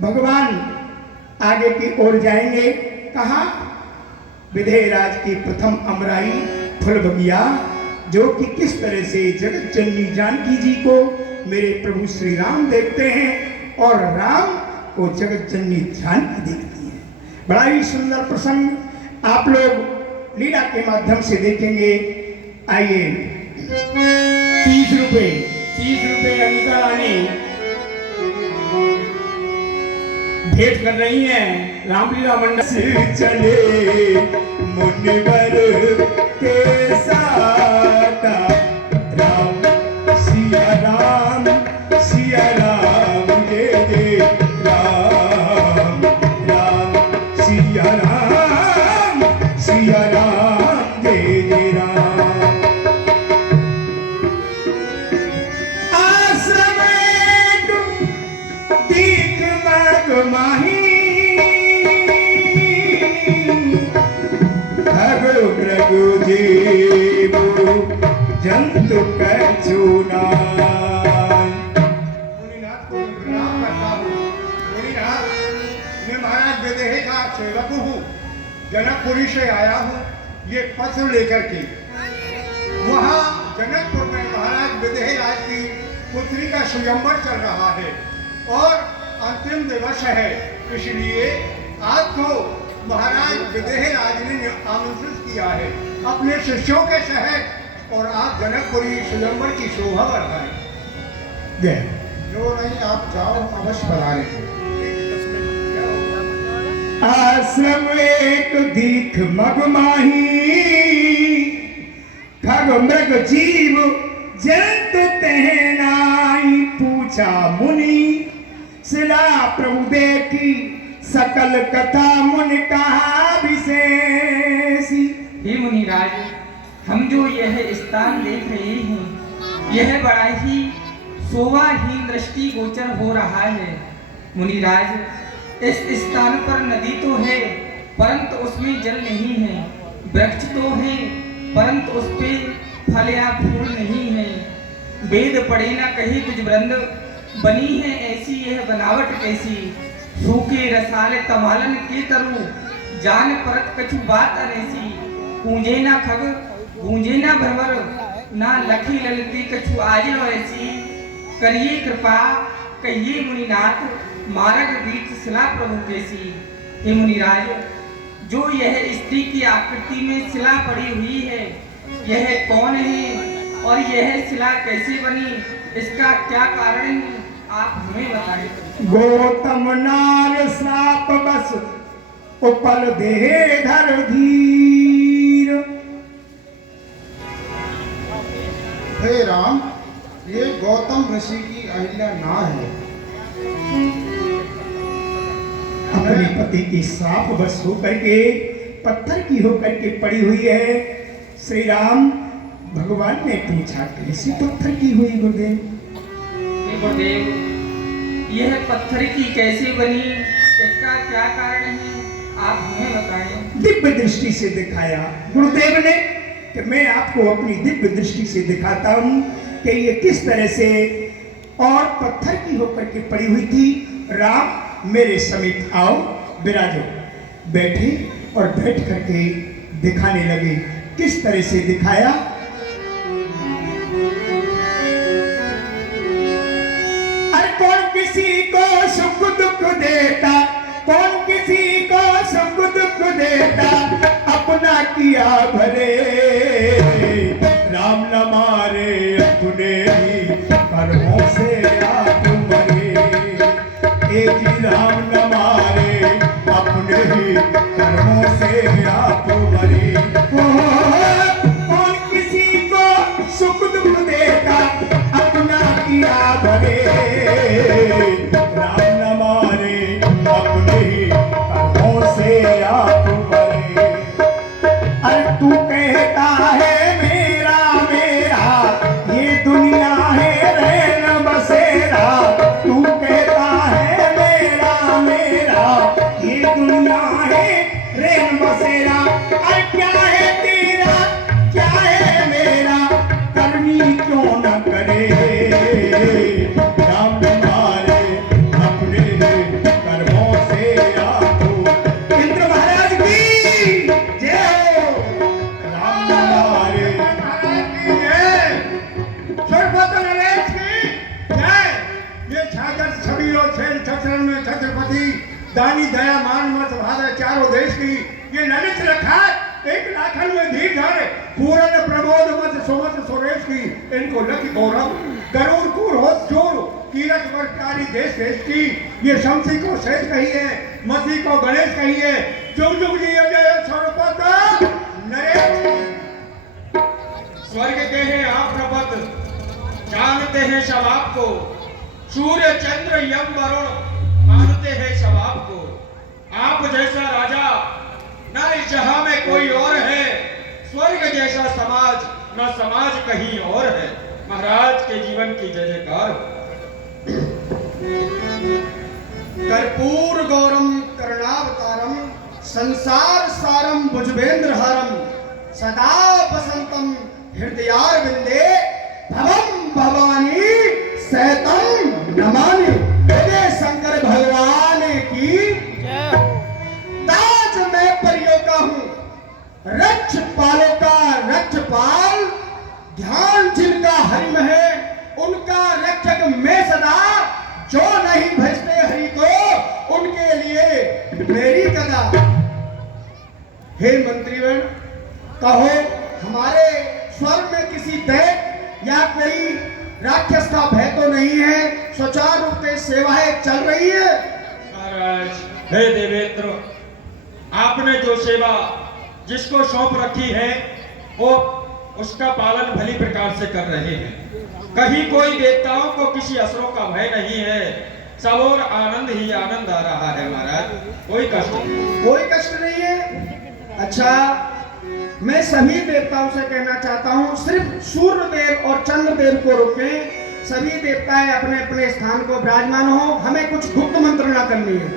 भगवान आगे की ओर जाएंगे। कहा विदेहराज की प्रथम अमराई फुल बगिया, जो कि किस तरह से जगत जननी जानकी जी को मेरे प्रभु श्री राम देखते हैं और राम को जगत जननी जानकी देखती है। बड़ा ही सुंदर प्रसंग आप लोग लीला के माध्यम से देखेंगे। आइए 30 रुपए अनिता रानी भेंट कर रही हैं रामलीला मंडल से चले मुनिवर के साथ राम सिया राम ये राम राम सिया राम ये राम। आश्रम दीख मग माही प्रभु जीव जंतु कछुना। मुनिनाथ को प्रणाम करता हूँ। मुनिनाथ, मैं महाराज विदेह का सेवक हूँ, जनकपुरी से आया हूँ ये पत्र लेकर के। वहाँ जनकपुर में महाराज विदेह राज की पुत्री का स्वयंवर चल रहा है और अंतिम दिवस है, इसलिए आपको महाराज विदेह राज ने आमंत्रित किया है अपने शिष्यों के शहर, और आप जनकपुरी स्वयंवर की शोभा बढ़ाएं। जो नहीं आप जाओ, अवश्य बढ़ाएं। आश्रम एक दीख मगमाही खग मृग जीव जंतु तेनाई। पूछा मुनि शिला प्रभु देखी सकल कथा मुनि कहा विशेषी। हे मुनिराज, हम जो यह स्थान देख रहे हैं यह बड़ा ही शोभाहीन दृष्टि गोचर हो रहा है। मुनिराज, इस स्थान पर नदी तो है परंतु उसमें जल नहीं है, वृक्ष तो है परंतु उस पे फल या फूल नहीं है, वेद पढ़े न कहीं कुछ वृंद, बनी है ऐसी यह बनावट कैसी। सूखे रसाले तमालन के तरु, जान परत कछु बात अनैसी। पूंजे ना खग गूंजे ना भरवर, ना लखी ललती कछु आजो ऐसी। करिए कृपा कहिए मुनिनाथ, मार्ग बीच शिला प्रभु कैसी। हे मुनिराज, जो यह स्त्री की आकृति में शिला पड़ी हुई है यह कौन है और यह शिला कैसे बनी, इसका क्या कारण है, आप हमें बताएं। गौतम नार श्राप बस उपल दे धर धीर। हे राम, ये गौतम ऋषि की अहिल्या ना है। अपने पति की श्राप बस होकर के पत्थर की होकर के पड़ी हुई है। श्री राम भगवान ने पूछा कैसी पत्थर की हुई गुरुदेव? गुरुदेव, यह पत्थर की कैसे बनी, इसका क्या कारण है, आप हमें बताएं। दिव्य दृष्टि से दिखाया गुरुदेव ने कि मैं आपको अपनी दिव्य दृष्टि से दिखाता हूँ कि ये किस तरह से और पत्थर की होकर के पड़ी हुई थी। राम मेरे समीप आओ, विराजो। बैठे और बैठ करके दिखाने लगे। किस तरह से दिखाया? अरे कौन किसी को सुख दुख देता, कौन किसी को सुख दुख देता, अपना किया भले। राम न मारे अपने ही कर्मों से आप मरे। एक ही राम न मारे अपने ही कर्मों से आप मरे। कौन किसी को सुख दुख देता, अपना किया भले। राम न मारे अपने ही कर्मों से आप मरे। अरे तू कहता है मेरा मेरा, ये दुनिया है रैन बसेरा। तू कहता है मेरा मेरा, ये दुनिया है रैन बसेरा। अरे क्या है तेरा क्या है मेरा, कर्मी क्यों न करे। राम न मारे अपने छेल छत्रन में छत्रपति दानी दया मान मत भावे चारों देश की ये ललित रखा एक लाखन में धीर धर पूरन प्रबोध मत सुमत सुरेश की इनको लख गौरव गरुड़ कूर हो जोर कीरत वर्षकारी देश देश की ये शमसी को शेष कही है मसी को गणेश कही है जुग जुग जी जय सर्वपद नरेश। स्वर्ग के हैं आप प्रपत, जानते हैं सब आपको, सूर्य चंद्र यम वरुण मानते हैं सब आपको। आप जैसा राजा न इस जहां में कोई और है, स्वर्ग जैसा समाज न समाज कहीं और है। महाराज के जीवन की जय जयकार हो। कर्पूर गौरम करुणावतारम संसार सारम भुजबेंद्रहारम सदा बसंतम हृदयार बिंदे भवम भवानी सहतम नमामि। बोले शंकर भगवान की ताज मैं परियों का हूँ, रक्ष पालों का रक्षपाल, ध्यान जिनका हरि में है उनका रक्षक मैं सदा, जो नहीं भजते हरि को उनके लिए मेरी कदा। हे मंत्रीगण, कहो हमारे स्वर्ग में किसी दैत्य या कोई राक्षस का भय तो नहीं है, सुचारू रूप से सेवाएं चल रही है। महाराज हे देवेंद्र, आपने जो सेवा जिसको सौंप रखी है वो उसका पालन भली प्रकार से कर रहे हैं। कहीं कोई देवताओं को किसी असुरों का भय नहीं है, सब और आनंद ही आनंद आ रहा है महाराज, कोई कष्ट नहीं। कोई कष्ट नहीं है। अच्छा, मैं सभी देवताओं से कहना चाहता हूँ सिर्फ सूर्य देव और चंद्र देव को रोकें, सभी देवताएं अपने अपने स्थान को विराजमान हो, हमें कुछ गुप्त मंत्रणा करनी है।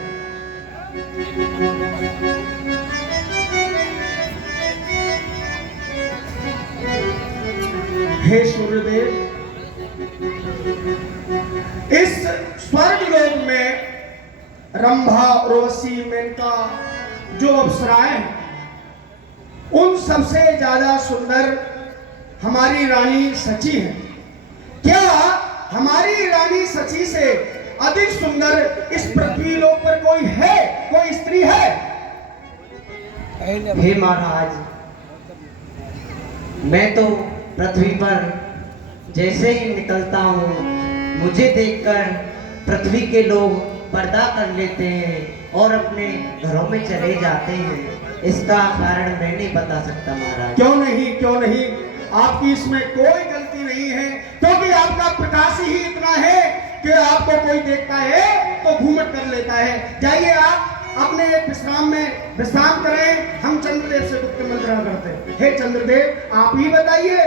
हे सूर्यदेव, इस स्वर्ग लोक में रंभा, उर्वशी, मेनका जो अप्सराएं हैं, उन सबसे ज्यादा सुंदर हमारी रानी सची है। क्या हमारी रानी सची से अधिक सुंदर इस पृथ्वी लोक पर कोई है, कोई स्त्री है? हे महाराज, मैं तो पृथ्वी पर जैसे ही निकलता हूँ, मुझे देखकर पृथ्वी के लोग पर्दा कर लेते हैं और अपने घरों में चले जाते हैं। इसका कारण मैं नहीं बता सकता महाराज। क्यों नहीं, क्यों नहीं? आपकी इसमें कोई गलती नहीं है, क्योंकि आपका प्रकाश ही इतना है कि आपको कोई देखता है तो घूमट कर लेता है। जाइए आप अपने विश्राम में विश्राम करें, हम चंद्रदेव से गुप्त मंत्रणा करते हैं। हे चंद्रदेव, आप ही बताइए।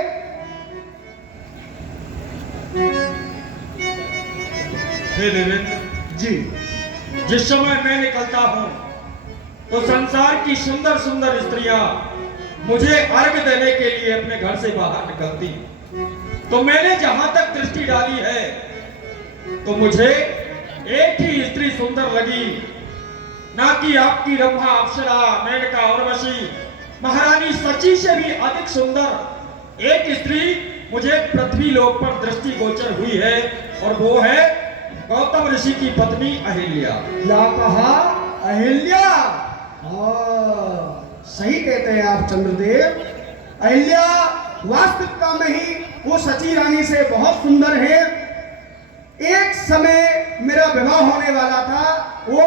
हे देवेंद्र जी, जिस समय मैं निकलता हूँ तो संसार की सुंदर सुंदर स्त्रियां मुझे अर्घ देने के लिए अपने घर से बाहर निकलती, तो मैंने जहां तक दृष्टि डाली है तो मुझे एक ही स्त्री सुंदर लगी, ना कि आपकी रंभा, अप्सरा, मेनका, उर्वशी, महारानी सची से भी अधिक सुंदर एक स्त्री मुझे पृथ्वी लोक पर दृष्टिगोचर हुई है, और वो है गौतम ऋषि की पत्नी अहिल्या। क्या कहा? अहिल्या? सही कहते हैं आप चंद्रदेव। अहिल्या वास्तविकता में ही वो सची रानी से बहुत सुंदर है। एक समय मेरा विवाह होने वाला था, वो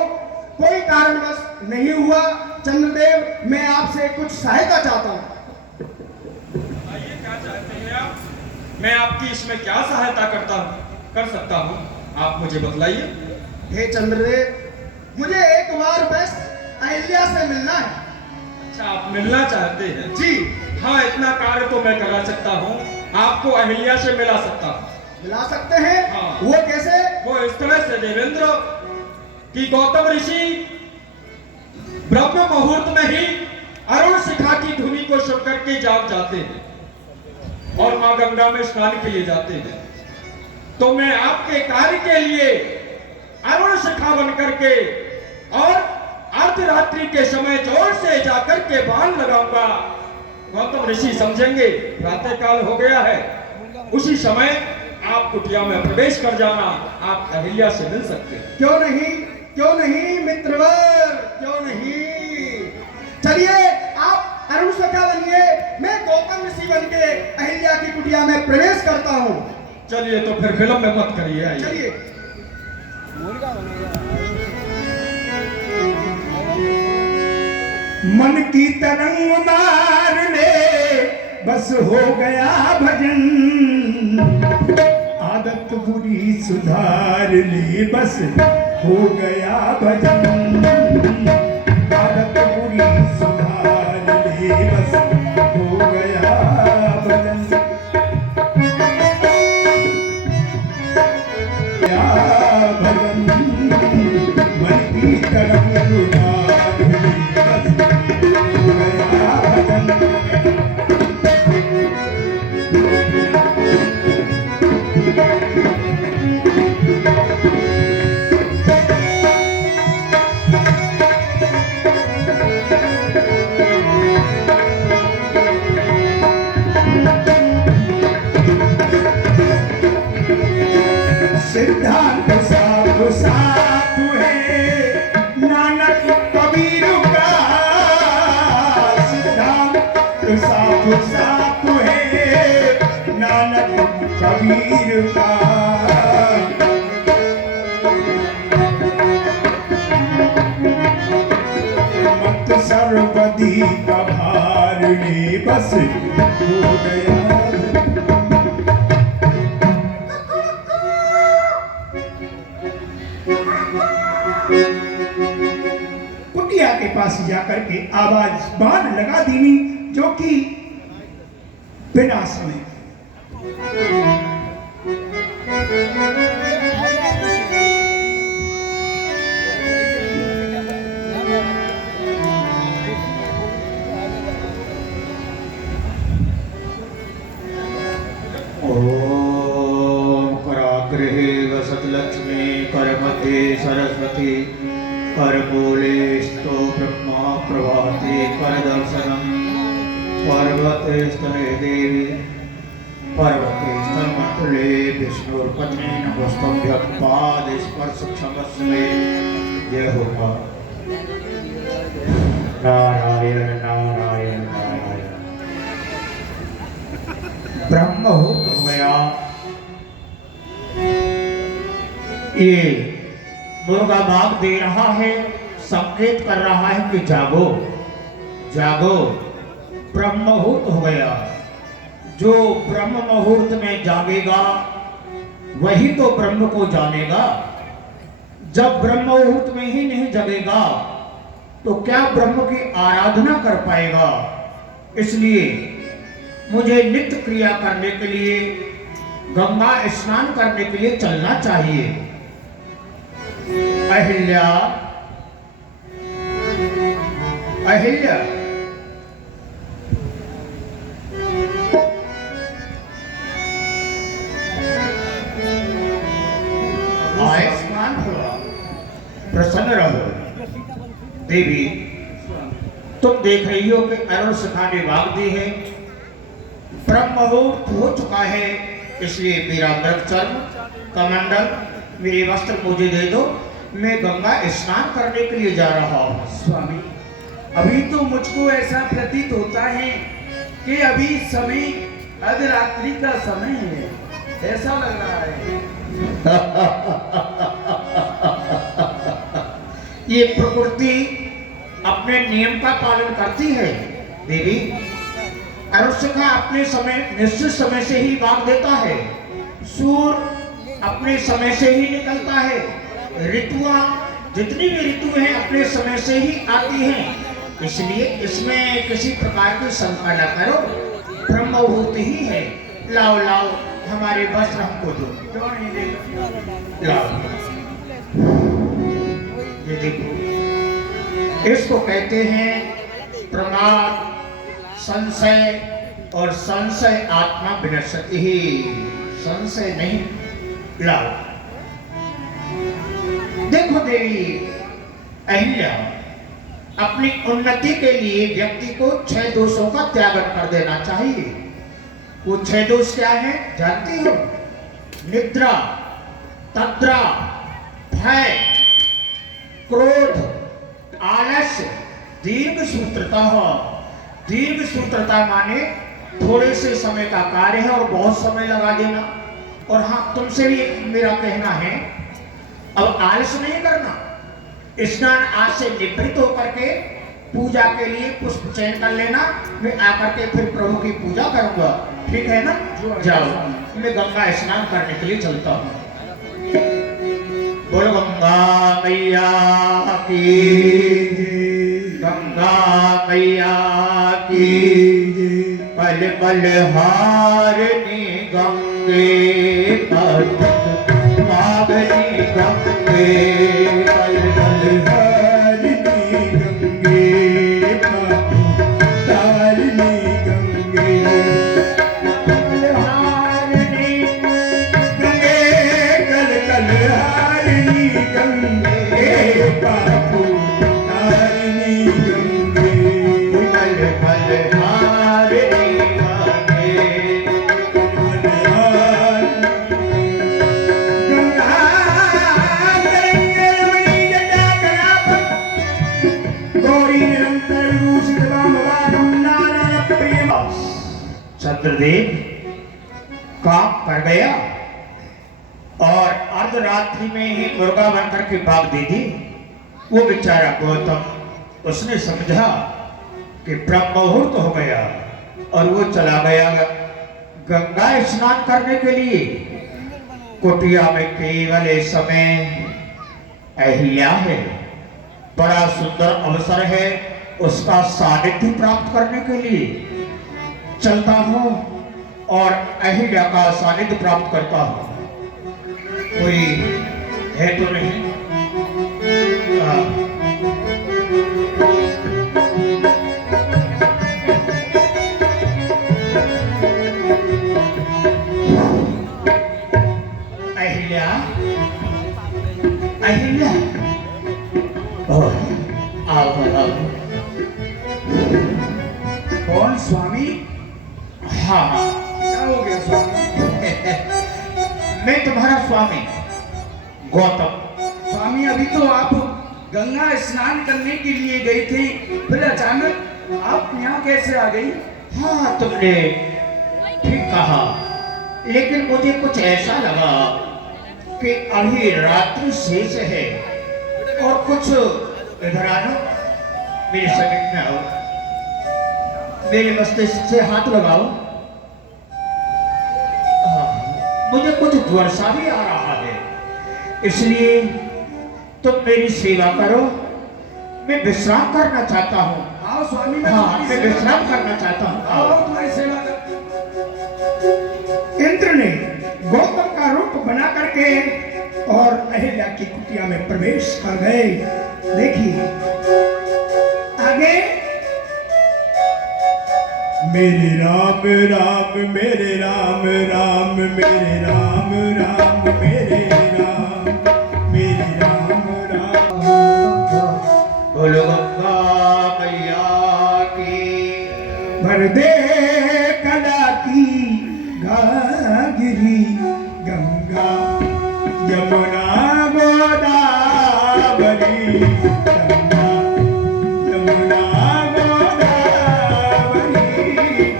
कोई कारणवश नहीं हुआ। चंद्रदेव, मैं आपसे कुछ सहायता चाहता हूँ। आइए, क्या चाहते हैं आप? मैं आपकी इसमें क्या सहायता कर सकता हूँ, आप मुझे बतलाइए। हे चंद्रदेव, मुझे एक बार बस अहिल्या से मिलना है। अच्छा, आप मिलना चाहते हैं? जी हाँ, इतना कार्य तो मैं करा सकता हूँ, आपको अहिल्या से मिला सकता हूँ। मिला सकते हैं? हाँ। वो कैसे? वो इस तरह से देवेंद्र कि गौतम ऋषि ब्रह्म मुहूर्त में ही अरुण शिखा की धुनी को सुन करके जाग जाते हैं और मां गंगा में स्नान के लिए जाते हैं। तो मैं आपके कार्य के लिए अरुण शिखा बन करके और अर्धरात्रि के समय जोर से जाकर के बाण लगाऊंगा। गौतम ऋषि समझेंगे प्रातः काल हो गया है, उसी समय आप कुटिया में प्रवेश कर जाना, आप अहिल्या से मिल सकते हैं। क्यों नहीं मित्रवर, क्यों नहीं। चलिए आप अरुण सखा बनिए, मैं गौतम ऋषि बन के अहिल्या की कुटिया में प्रवेश करता हूँ। चलिए तो फिर विलंब मत करिए, आइए। चलिए। मन की तरंग मार ले बस हो गया भजन, आदत बुरी सुधार ले बस हो गया भजन, आदत बुरी सुधार ले बस हो गया भजन, क्या भजन मन की तरंग मार ले बस हो गया भजन। सिद्धांत साधु साधु है नानक कबीर का, सिद्धांत साधु साधु है नानक कबीर का, मत सर्वदी का भार ले बस हो गया। कुटिया के पास जाकर के आवाज बाण लगा देनी, जो कि विनाश में। ओम कराग्रहे वसत लक्ष्मी करमध्ये सरस्वती करमूले स्तो ब्रह्मा प्रभाते करदर्शनम पर्वते स्तने देवी पर्वते स्तनमंडले विष्णुर्पत्नी नमस्तभ्यं पादस्पर्श क्षमस्मे। जय होगा नारायण नारायण नारायण। ब्रह्म हो गया। ये मुर्गा भाग दे रहा है, संकेत कर रहा है कि जागो जागो, ब्रह्म मुहूर्त हो गया। जो ब्रह्म मुहूर्त में जागेगा वही तो ब्रह्म को जानेगा। जब ब्रह्म मुहूर्त में ही नहीं जगेगा तो क्या ब्रह्म की आराधना कर पाएगा। इसलिए मुझे नित्य क्रिया करने के लिए, गंगा स्नान करने के लिए चलना चाहिए। अहिल्या अहिल्या आए स्नान हुआ, प्रसन्न रहो। देवी तुम देख रही हो कि अरुण सखा ने भाग दी है, ब्रह्म मुहूर्त हो चुका है, इसलिए मेरा मृग चर्म कमंडल मेरे वस्त्र मुझे दे दो, मैं गंगा स्नान करने के लिए जा रहा हूँ। स्वामी अभी तो मुझको ऐसा प्रतीत होता है कि अभी समय अर्धरात्रि का समय है, ऐसा लग रहा है। ये प्रकृति अपने नियम का पालन करती है। देवी अरुण सखा अपने समय, निश्चित समय से ही भाग देता है। सूर्य अपने समय से ही निकलता है। ऋतुआं, जितनी भी ऋतु हैं अपने समय से ही आती हैं। इसलिए इसमें किसी प्रकार की शंका न करो, ब्रह्म मुहूर्त ही है। लाओ लाओ हमारे वस्त्र हमको दो। क्यों नहीं देगा? लाओ, ये देखो, इसको कहते हैं प्रमाद, संशय, और संशय आत्मा विनश्यति ही, संशय नहीं। लाओ देखो देवी अहिल्या, अपनी उन्नति के लिए व्यक्ति को 6 दोषों का त्याग कर देना चाहिए। वो 6 दोष क्या है जानती हो? निद्रा, तद्रा, भय, क्रोध, आलस्य, दीर्घ सूत्रता हो। दीर्घ सूत्रता माने थोड़े से समय का कार्य है और बहुत समय लगा देना। और हाँ, तुमसे भी मेरा कहना है, अब आलस्य नहीं करना। स्नान आज से निवृत्त होकर के पूजा के लिए पुष्प चयन कर लेना। मैं आकर के फिर प्रभु की पूजा करूंगा, ठीक है ना? जाओ, मैं गंगा स्नान करने के लिए चलता हूँ। बोलो गंगा मैया की, गंगा मैया की, पल पल हारनी गंगे, मागनी गंगे, पल पल हारनी गंगे, तारनी गंगे, पल हारनी गंगे, कल कल हारनी गंगे, बापू तारनी गंगे, पल पल हारनी गंगे। गौरी निरंतर रूषित वामवादम नारायण प्रियम। चंद्रदेव काम कर गया और अर्धरात्रि में ही मुर्गा बनकर के भाग दे दी। वो बेचारा गौतम, उसने समझा कि ब्रह्म मुहूर्त हो गया और वो चला गया गंगा स्नान करने के लिए। कुटिया में केवल इस समय अहिल्या है। बड़ा सुंदर अवसर है उसका सानिध्य प्राप्त करने के लिए। चलता हूँ और अहिल्या का सानिध्य प्राप्त करता हूँ। कोई है तो नहीं? अहिल्या, अहिल्या, ओह, आओ आओ। कौन स्वामी? हाँ, क्या हो गया स्वामी? मैं तुम्हारा स्वामी गौतम। स्वामी, अभी तो आप गंगा स्नान करने के लिए गए थे, फिर अचानक आप यहाँ कैसे आ गई? हाँ, तुमने ठीक कहा, लेकिन मुझे कुछ ऐसा लगा कि अभी रात्रि शेष है और कुछ इधर आना, मेरे समीप में आओ, मेरे मस्तिष्क से हाथ लगाओ। मुझे कुछ वर्षा भी आ रहा है, इसलिए तुम मेरी सेवा करो। मैं विश्राम करना चाहता हूँ। आओ स्वामी, मैं हाँ, तुम्हारी मैं सेवा विश्राम कर- करना चाहता हूँ। आओ आओ। तुम्हारी सेवा कर। इंद्र ने गौतम का रूप बना करके और अहिल्या की कुटिया में प्रवेश कर गए। देखिए आगे, मेरे राम राम मेरे राम राम मेरे राम राम मेरे राम मेरे राम राम। बोलो गंगा मैया की। भर दे कला की गागिरी, गंगा यमुना गोदावरी, गंगा यमुना गोदावरी,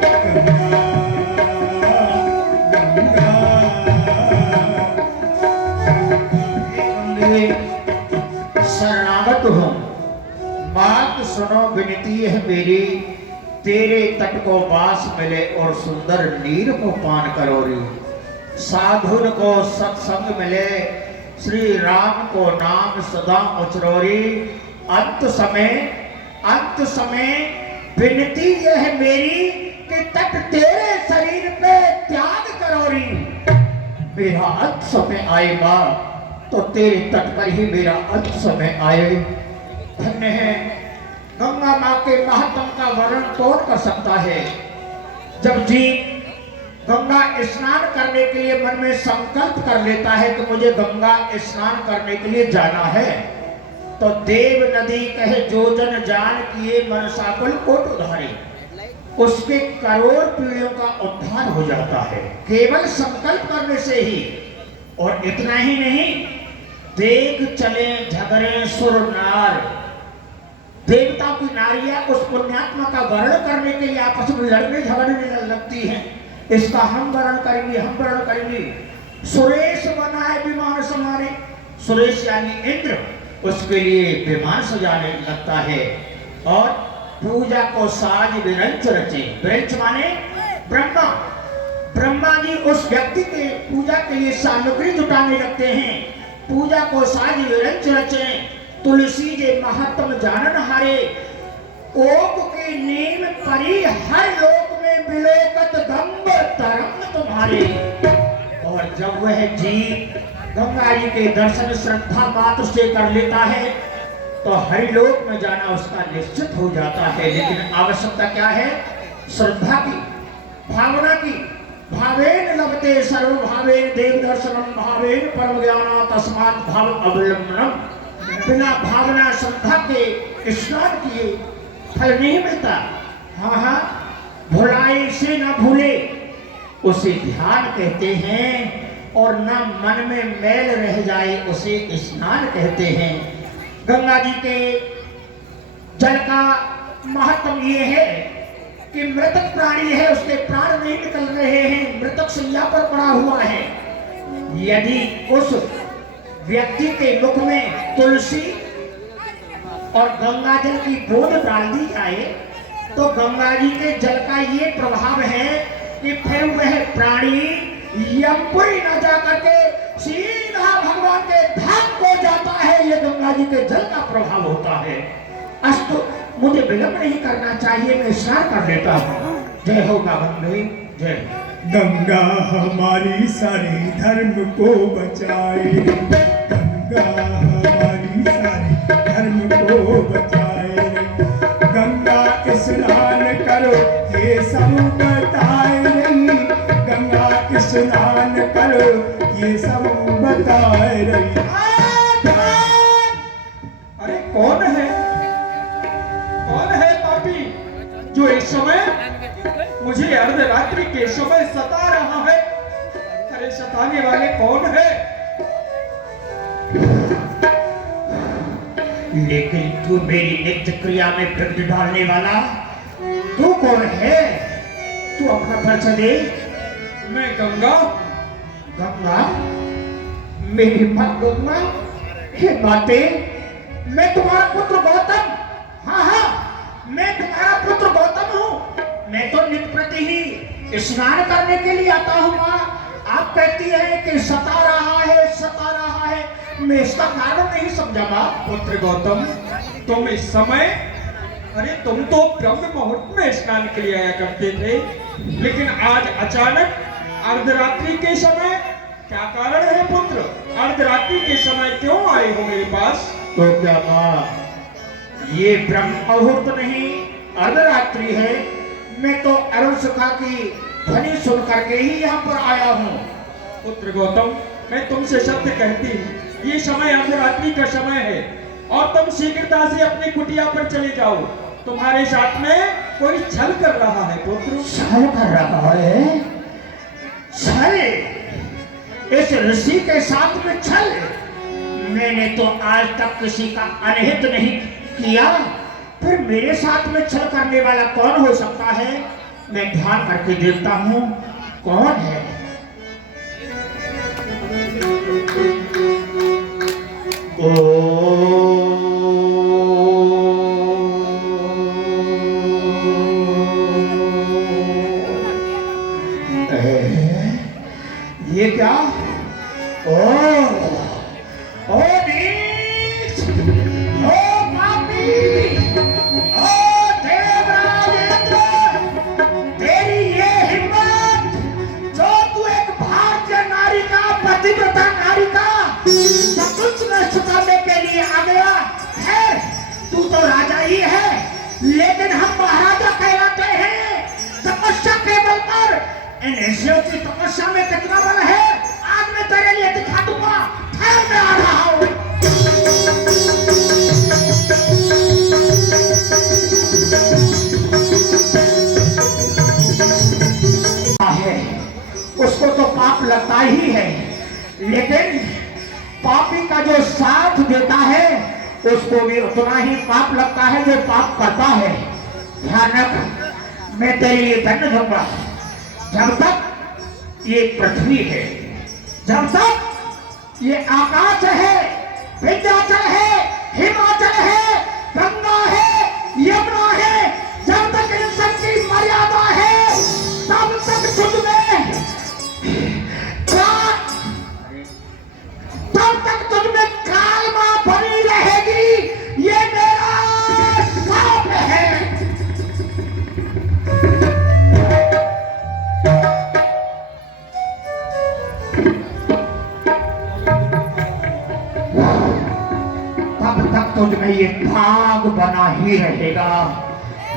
गंगा गंगा। गंगे शरणागत हूँ, बात सुनो, विनती है मेरी। तेरे तट को वास मिले और सुंदर नीर को पान करोरी। साधुर को सत्संग मिले, श्री राम को नाम सदा उचरोरी। अंत समय विनती यह है मेरी कि तट तेरे शरीर पे त्याग करोरी। मेरा अंत समय आएगा तो तेरे तट पर ही मेरा अंत समय आए। धन्य है गंगा माँ के महत्व का वर्णन कौन कर सकता है। जब जीव गंगा स्नान करने के लिए मन में संकल्प कर लेता है कि मुझे गंगा स्नान करने के लिए जाना है, तो देव नदी कहे जो जन जान किए मन साकुल कोट उधारे। उसके करोड़ पीढ़ियों का उद्धार हो जाता है केवल संकल्प करने से ही। और इतना ही नहीं, देख चले झगड़े सुर नार। देवता की नारियां उस पुण्यात्मा का वर्ण करने के लिए आपस में लड़ने झगड़ने लगती हैं। इसका हम वर्ण करेंगे, हम वर्ण करेंगे। सुरेश बना है विमान समाने, सुरेश यानी इंद्र, उसके लिए विमान सजाने लगता है। और पूजा को साज विरंच रचे। विरंच माने ब्रह्मा। ब्रह्मा जी उस व्यक्ति के पूजा के लिए सामग्री जुटाने लगते हैं। पूजा को साज विरंच रचे, तुलसी जे महात्म जानन हारे। ओक के नेम परी हर लोक में बिलोकत गंग तरंग तुम्हारे। और जब वह जीव गंगा जी के दर्शन श्रद्धा मात्र से कर लेता है तो हरिलोक में जाना उसका निश्चित हो जाता है। लेकिन आवश्यकता क्या है? श्रद्धा की, भावना की। भावेन लभते सर्व भावेन देव दर्शनम, भावेन परम ज्ञाना तस्मात् भाव अवलंबनम। बिना भावना श्रद्धा के स्नान किए फल नहीं मिलता। हाँ, भुलाए से न भूले उसे ध्यान कहते हैं, और न मन में मैल रह जाए उसे स्नान कहते हैं। गंगा जी के जल का महत्व ये है कि मृतक प्राणी है, उसके प्राण नहीं निकल रहे हैं, मृतक सैया पर पड़ा हुआ है। यदि उस व्यक्ति के मुख में तुलसी और गंगा जल की बूंद डाल दी जाए तो गंगा जी के जल का ये प्रभाव है कि फिर वह प्राणी यमपुरी न जा करके सीधा भगवान के धाम को जाता है। ये गंगा जी के जल का प्रभाव होता है। अस्तु, मुझे विलंब नहीं करना चाहिए, मैं स्नान कर लेता हूँ। जय हो गंगे, जय। गंगा हमारी सारी धर्म को बचाए, गंगा हमारी सारी धर्म को बचाए। गंगा स्नान करो ये सब बताए रही, गंगा स्नान करो ये सब बताए रही। अरे कौन है? कौन है पापी जो इस समय मुझे अर्धरात्रि के समय सता रहा है? अरे सताने वाले कौन है? लेकिन तू मेरी नित्य क्रिया में विघ्न डालने वाला, तू कौन है? तू अपना परिचय दे। मैं गंगा। गंगा? मेरी मां गंगा? हे माते, मैं तुम्हारा पुत्र गौतम। हाँ, मैं तुम्हारा पुत्र गौतम हूँ। मैं तो नित्य प्रति ही स्नान करने के लिए आता हूँ। माँ, आप कहती है कि सता रहा है, सता रहा है, मैं इसका कारण नहीं समझा। माँ, पुत्र गौतम, तुम इस समय, अरे तुम तो ब्रह्म मुहूर्त में स्नान के लिए आया करते थे, लेकिन आज अचानक अर्धरात्रि के समय, क्या कारण है पुत्र? अर्धरात्रि के समय क्यों आए हो मेरे पास? तो क्या माँ, ये ब्रह्म मुहूर्त नहीं, अर्धरात्रि है। मैं तो अरुण सुखा की ध्वनि सुन करके ही यहाँ पर आया हूँ। पुत्र गौतम, मैं तुमसे शब्द कहती हूँ, ये समय अर्धरात्रि का समय है और तुम शीघ्रता से अपनी कुटिया पर चले जाओ। तुम्हारे साथ में कोई छल कर रहा है पुत्र। छल कर रहा है? छल? इस ऋषि के साथ में छल? मैंने तो आज तक किसी का अनहित नहीं किया, फिर मेरे साथ में छल करने वाला कौन हो सकता है? मैं ध्यान करके देखता हूँ कौन है। ये क्या? ओ नीच! ओ पापी! ओ देवराजेंद्र! तेरी ये हिम्मत, जो तू एक भारतीय नारी का, पतिव्रता नारी का सकुच नष्ट करने के लिए आ गया है। तू तो राजा ही है, लेकिन हम महाराजा कहलाते हैं तपस्या के बल पर। इन ऋषियों की तपस्या में कितना बल है, आज मैं तेरे लिए दिखा दूंगा। ठहर, मैं आ रहा हूं। उसको तो पाप लगता ही है, लेकिन पापी का जो साथ देता है उसको भी उतना ही पाप लगता है जो पाप करता है। ध्यान रख, मैं तेरे लिए दंड दूंगा। जब तक ये पृथ्वी है, जब तक ये आकाश है, विंध्याचल है, हिमाचल है, गंगा है, यमुना है, जब तक इन सबकी मर्यादा है तब तक तुझमें कालमा बनी रहेगी। ये मेरा शाप है। तब तक तुझमें ये दाग बना ही रहेगा।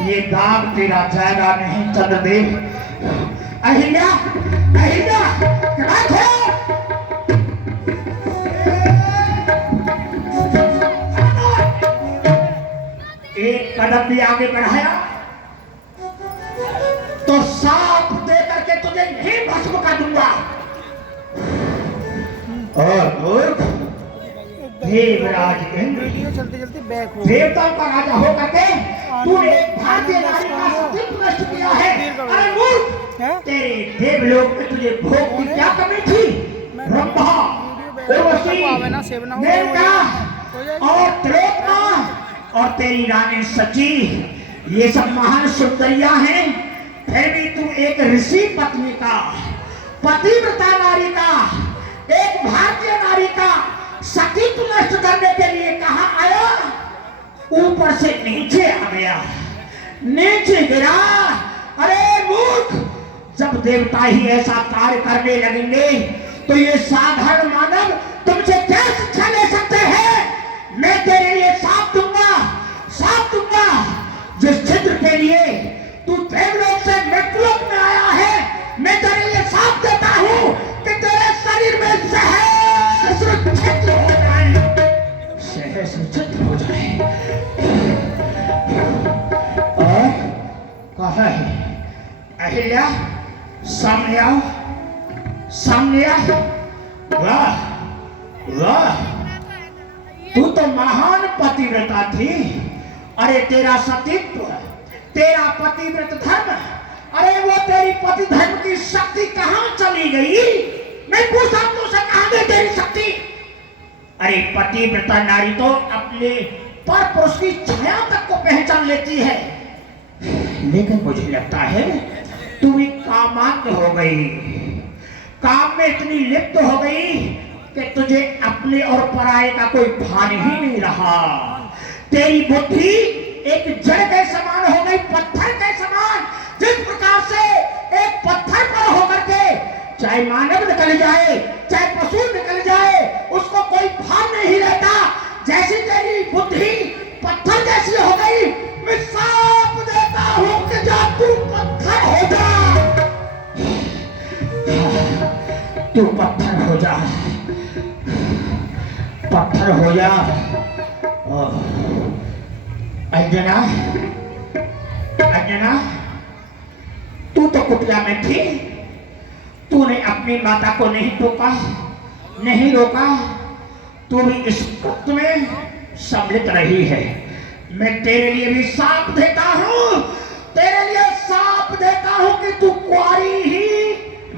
ये दाग तेरा जाएगा नहीं चंद्रदेव। अहिल्या, अहिल्या, क्या एक कदम भी आगे बढ़ाया तो सांप दे करके तुझे नहीं भस्म कर दूंगा। और मूर्ख, देवराज इंद्र देवताओं का राजा होकर के तूने एक भारतीय नारी का अस्तित्व नष्ट किया है। अरे मूर्ख, तेरे देवलोक में तुझे भोग की क्या कमी थी? ब्रह्मा, उर्वशी, मेनका और त्रिलोचना और तेरी रानी सची, ये सब महान सुंदरियां हैं। फिर भी तू एक ऋषि पत्नी का, पतिव्रता नारी का, एक भारतीय नारी का सतीत्व नष्ट करने के लिए कहां आया? ऊपर से नीचे आ गया, नीचे गिरा। अरे मूर्ख, जब देवता ही ऐसा कार्य करने लगेंगे तो ये साधारण मानव तुमसे क्या शिक्षा ले सकते हैं? मैं तेरे लिए साफ दूंगा, साफ दूंगा। जिस छिद्र के लिए तू देवलोक से मृत्युलोक में आया है, मैं तेरे लिए साफ देता हूं कि तेरे शरीर में सहस्र छिद्र हो जाए, सहस्र छिद्र हो जाए। और कहा है अहिल्या, सामने आओ, सामने आओ। वाह वाह, तू तो महान पतिव्रता थी। अरे तेरा सतीत्व, तेरा पतिव्रत धर्म, अरे वो तेरी पति धर्म की शक्ति कहां चली गई? मैं पूछा तुझसे, कहां गई तेरी शक्ति? अरे पतिव्रता नारी तो अपने पर पुरुष की छाया तक को पहचान लेती है। लेकिन मुझे लगता है तू भी कामांध हो गई, काम में इतनी लिप्त हो गई कि तुझे अपने और पराये का कोई भान ही नहीं रहा। तेरी बुद्धि एक जड़ के समान हो गई, पत्थर के समान। जिस प्रकार से एक पत्थर पर होकर के चाहे मानव निकल जाए, चाहे पशु निकल जाए, उसको कोई भान नहीं रहता, जैसी तेरी बुद्धि पत्थर जैसी हो गई। मैं साफ देता हूं कि जा तू पत्थर हो जा, तू पत्थर हो जा, पत्थर हो जा। अंजना, अंजना, तू तो कुटिया में थी, तूने अपनी माता को नहीं टोका, नहीं रोका, तू भी इस कृत्य में सम्मिलित रही है। मैं तेरे लिए भी साप देता हूं, तेरे लिए साप देता हूं कि तू कुआरी ही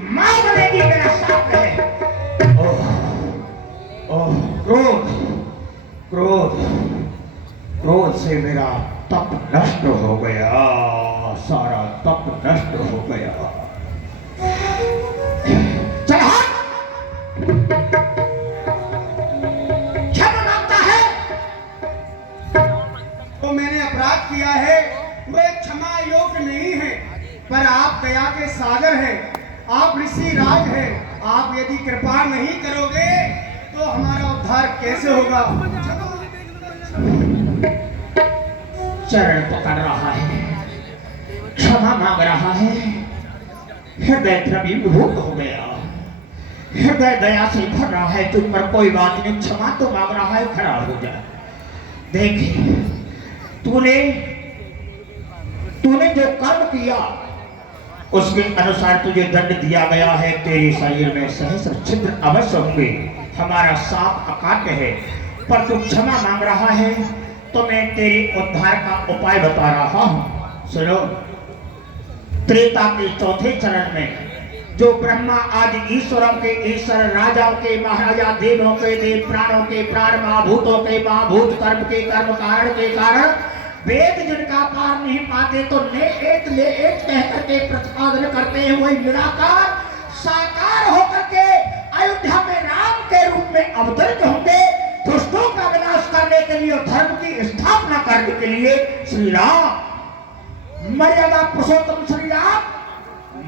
मां बनेगी। मेरा साप है। ओह, क्रोध, क्रोध, क्रोध से मेरा तप नष्ट हो गया, सारा तप नष्ट हो गया। चल क्षमा मांगता है। तो मैंने अपराध किया है, मैं क्षमा योग्य नहीं है, पर आप दया के सागर हैं, आप ऋषि राज हैं। आप यदि कृपा नहीं करोगे तो हमारा उद्धार कैसे होगा? चरण पकड़ रहा है, क्षमा मांग रहा है, हृदय द्रवीभूत हो गया, हृदय दया से भर रहा है। तुम पर कोई बात नहीं, क्षमा तो मांग रहा है, खड़ा हो जा। देख, तूने जो कर्म किया उसके अनुसार तुझे दंड दिया गया है। तेरे शरीर में सहस्र छिद्र अवश्य होंगे। हमारा साप अकाट्य है, पर तू क्षमा मांग रहा है तो मैं तेरे उद्धार का उपाय बता रहा हूं। सुनो, त्रेता के चौथे चरण में जो ब्रह्मा आदि ईश्वरों के ईश्वर, राजाओं के महाराजा, देवों के देव, प्राणों के प्राण, महाभूतों के महाभूत, कर्म के कर्म, कारण के कारण, वेद जिनका पार नहीं पाते तो ले एक कह करके प्रतिपादन करते हुए निराकार साकार होकर के अयोध्या में राम के रूप में अवतरित होंगे। दुष्टों का विनाश करने के लिए और धर्म की स्थापना करने के लिए श्री राम, मर्यादा पुरुषोत्तम श्री राम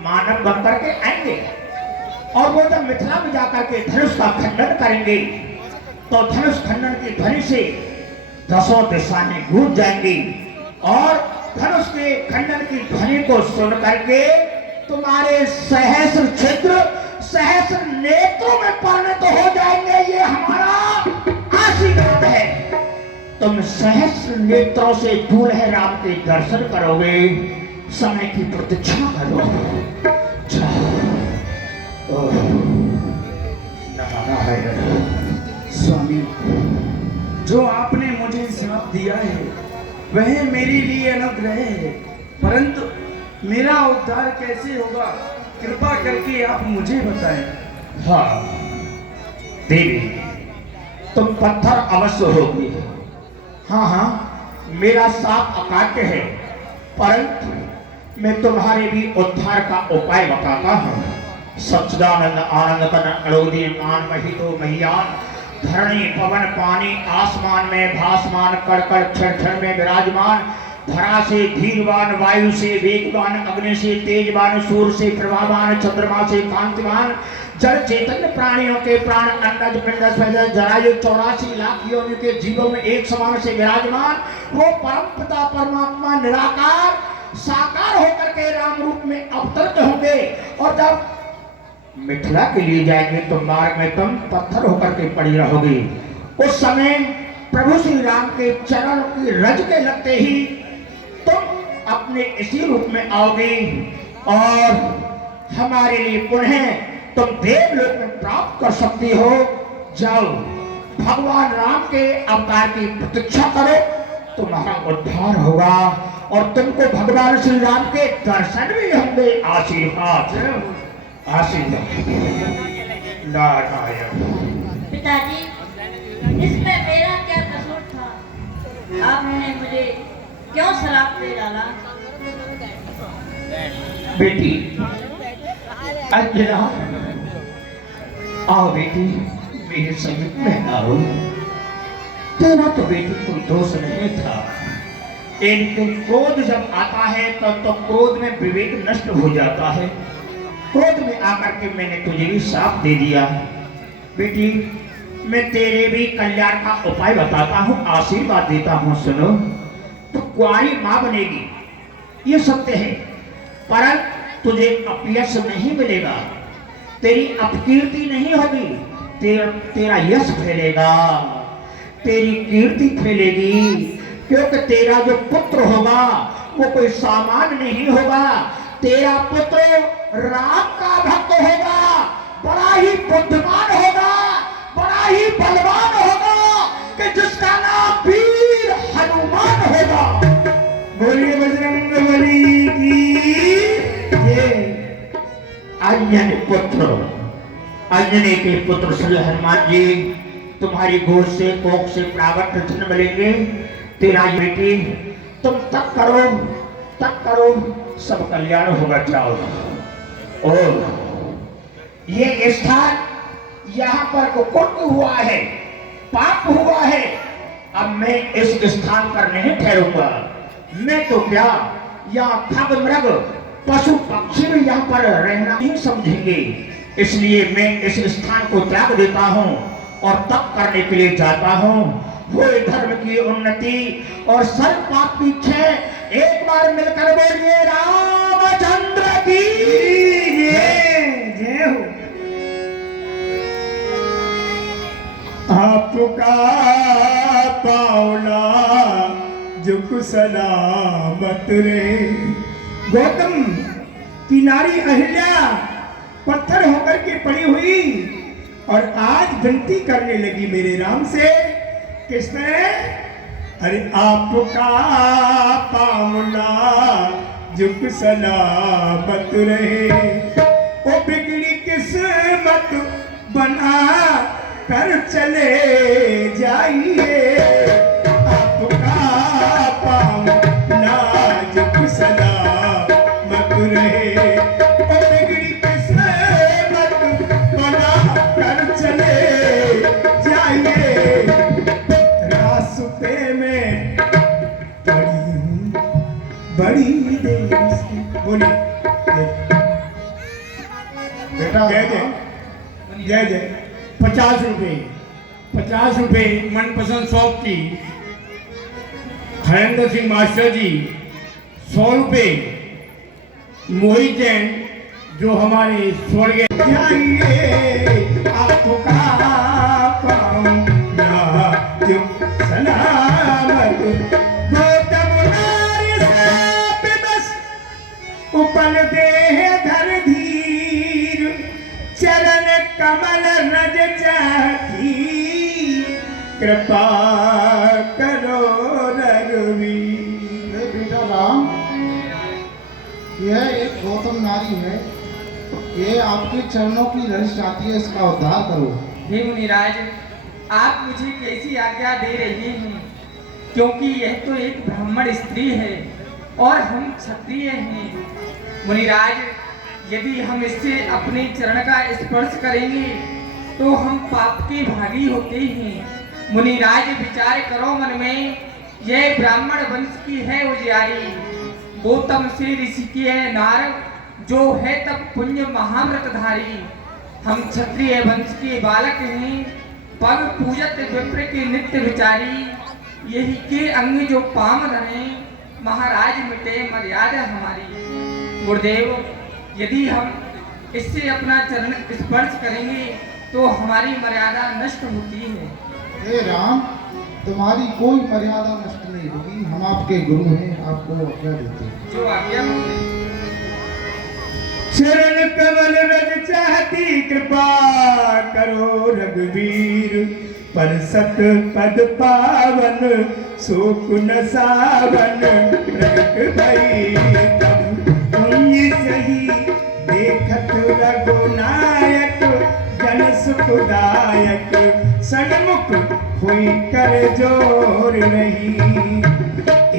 मानव बन करके आएंगे। और वो जब मिथिला में जाकर के धनुष का खंडन करेंगे तो धनुष खंडन की ध्वनि से दसों दिशाएं गूंज जाएंगी और धनुष के खंडन की ध्वनि को सुन करके तुम्हारे सहस्र छिद्र सहस्र नेत्रों में परिणत हो जाएंगे। ये हमारा आशीर्वाद है। तुम सहस्र नेत्रों से दूल्हे राम के दर्शन करोगे। समय की प्रतीक्षा करो। स्वामी, जो आपने मुझे श्राप दिया है वह मेरे लिए अनुग्रह है, परंतु मेरा उद्धार कैसे होगा, कृपा करके आप मुझे बताएं। हाँ देवी, तुम पत्थर अवश्य होगी। हाँ, मेरा साप अकाट्य है, परंतु मैं तुम्हारे भी उद्धार का उपाय बताता हूँ। सच्चिदानंद आनंद कन अड़ोदी मान महितो महियान, धरणी पवन पानी आसमान में भासमान, कड़कड़ क्षण क्षण में विराजमान, धरा से धीरवान, वायु से वेगवान, अग्नि से तेजवान, सूर्य से प्रभावान, चंद्रमा से कांतिमान, जड़ चैतन्य प्राणियों के प्राण, अंडज पिंडज स्वेदज जरायु 84 लाख योनियों के जीवों में एक समान से विराजमान, वो परम पिता परमात्मा निराकार साकार होकर के राम रूप में अवतरित होंगे। और जब मिथिला के लिए जाएंगे तो मार्ग में तुम पत्थर होकर के पड़ी रहोगी। उस समय प्रभु श्री राम के चरण की रज के लगते ही तुम अपने इसी रूप में आओगे और हमारे लिए पुनः तुम देवलोक में प्राप्त कर सकती हो। जाओ, भगवान राम के अवतार की प्रतीक्षा करो, तुम्हारा उद्धार होगा और तुमको भगवान श्री राम के दर्शन भी होंगे। आशीर्वाद आशीर्वाद। नारायण। पिताजी, इसमें मेरा क्या कसूर था? आपने मुझे क्यों श्राप दे डाला? बेटी अंजना, आओ बेटी, मेरे समीप में आओ। तेरा तो बेटी कोई दोष नहीं था। लेकिन क्रोध जब आता है तो क्रोध में विवेक नष्ट हो जाता है। क्रोध में आकर के मैंने तुझे भी श्राप दे दिया। बेटी, मैं तेरे भी कल्याण का उपाय बताता हूँ, आशीर्वाद देता हूँ। सुनो, तो कुंवारी मां बनेगी, ये सत्य है, पर तुझे अपयश नहीं मिलेगा, तेरी अपकीर्ति नहीं होगी, तेरा यश फैलेगा, तेरी कीर्ति फैलेगी, क्योंकि तेरा जो पुत्र होगा वो कोई सामान्य नहीं होगा। तेरा पुत्र राम का भक्त होगा, बड़ा ही बुद्धिमान होगा, बड़ा ही बलवान होगा, कि जिसका नाम वीर हनुमान होगा। बोलिए बजरंगबली की जय। अंजनी पुत्र, अंजनी के पुत्र श्री हनुमान जी तुम्हारी गोद से कोख से प्रागट जन्म लेंगे। तेरा बेटी तुम तक करो, सब कल्याण होगा। जाओ। और ये स्थान यहाँ पर कुकुट हुआ है, पाप हुआ है, अब मैं इस स्थान पर नहीं ठहरूंगा। मैं तो क्या, यहाँ खग मृग पशु पक्षी भी यहाँ पर रहना नहीं समझेंगे, इसलिए मैं इस स्थान को त्याग देता हूँ और तप करने के लिए जाता हूँ। वो धर्म की उन्नति और सर्व पाप की क्षय। एक बार मिलकर बोलिए रामचंद्र की जय हो। आपका पावना जो सलामत रे। गौतम, कि नारी अहिल्या पत्थर होकर के पड़ी हुई और आज विनती करने लगी मेरे राम से, किस तरह? अरे आपका पावना झुक सलामत रहे, ओ बिगड़ी किस्मत बना कर चले जाइए, आपका पावना झुक सलामत रहे, ओ बिगड़ी किस्मत बना कर चले जाइए, रास्ते में पड़ी हूँ बड़ी देर से। बोली बेटा जय जय जय जय। 50 रुपए, 50 रुपए मनपसंद शॉप की हरेंद्र सिंह मास्टर जी, 100 रुपए मोहित जैन जो हमारे स्वर्गीय जाइए, आपका पाऊंगा जो सलामत, गौतम नारी से बस उपल देह धर धीर, चरण कमल रज चाही, कृपा करो रघुवीर। बेटा राम, यह एक गौतम नारी है, ये आपके चरणों की रज चाहती है, इसका उद्धार करो। हे मुनिराज, आप मुझे कैसी आज्ञा दे रही हैं? क्योंकि यह तो एक ब्राह्मण स्त्री है और हम क्षत्रिय हैं। मुनिराज, यदि हम इससे अपने चरण का स्पर्श करेंगे तो हम पाप के भागी होते हैं। मुनिराज, विचार करो मन में, यह ब्राह्मण वंश की है उजियारी, गौतम से ऋषि की है नार, जो है तब पुण्य महामृतधारी। हम क्षत्रिय वंश के बालक हैं, पग पूजत विप्र के नित्य विचारी, यही के अंग जो पाम रहे, महाराज मिटे मर्यादा हमारी। गुरुदेव, यदि हम इससे अपना चरण स्पर्श करेंगे तो हमारी मर्यादा नष्ट होती है। हे राम, तुम्हारी कोई मर्यादा नष्ट नहीं होगी, हम आपके गुरु हैं, आपको आज्ञा देते हैं। जो आज्ञा होगी। चरण कमल रज चाहती, कृपा करो रघुवीर, पर सत पद पावन सुकुन सावन, प्रगट भई तब पुण्य सही, देखत रघुनायक जन सुखदायक, सन्मुख हुई कर जोर रही,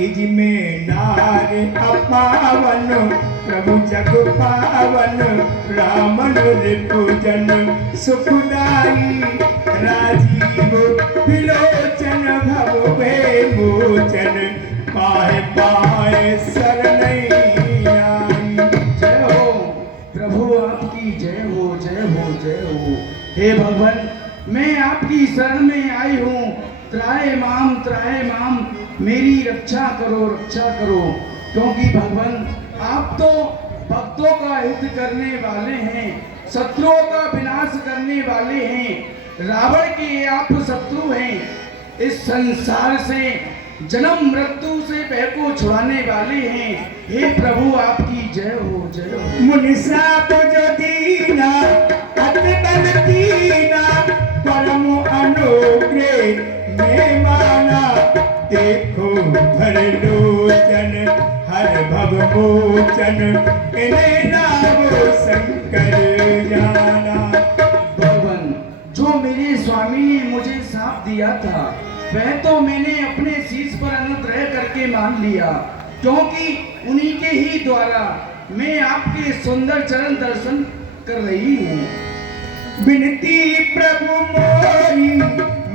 इज में नार अपावन, प्रभु जग पावन, रामन रिपुजन सुखदाई, राजीव विलोचन भव भय मोचन, पाए पाए शरण आई। जय हो प्रभु, आपकी जय हो, जय हो, जय हो। हे भगवान, मैं आपकी शरण में आई हूँ, त्राय माम, मेरी रक्षा करो, क्योंकि भगवान आप तो भक्तों का हित करने वाले हैं, शत्रुओं का विनाश करने वाले हैं। रावण के आप शत्रु हैं, इस संसार से जन्म मृत्यु से भय को छुड़ाने वाले हैं। हे प्रभु, आपकी जय हो, जय हो। मुनि श्राप जो दीना अति बल दीना, परम अनुग्रह में माना, देखो भर लोचन हर भव मोचन, इन्हें नामो शंकर जाना। भगवान, जो मेरे स्वामी ने मुझे साथ दिया था, वह तो मैंने अपने शीश पर अनुग्रह करके मान लिया, क्योंकि उन्हीं के ही द्वारा मैं आपके सुंदर चरण दर्शन कर रही हूँ। बिनती प्रभु मोरी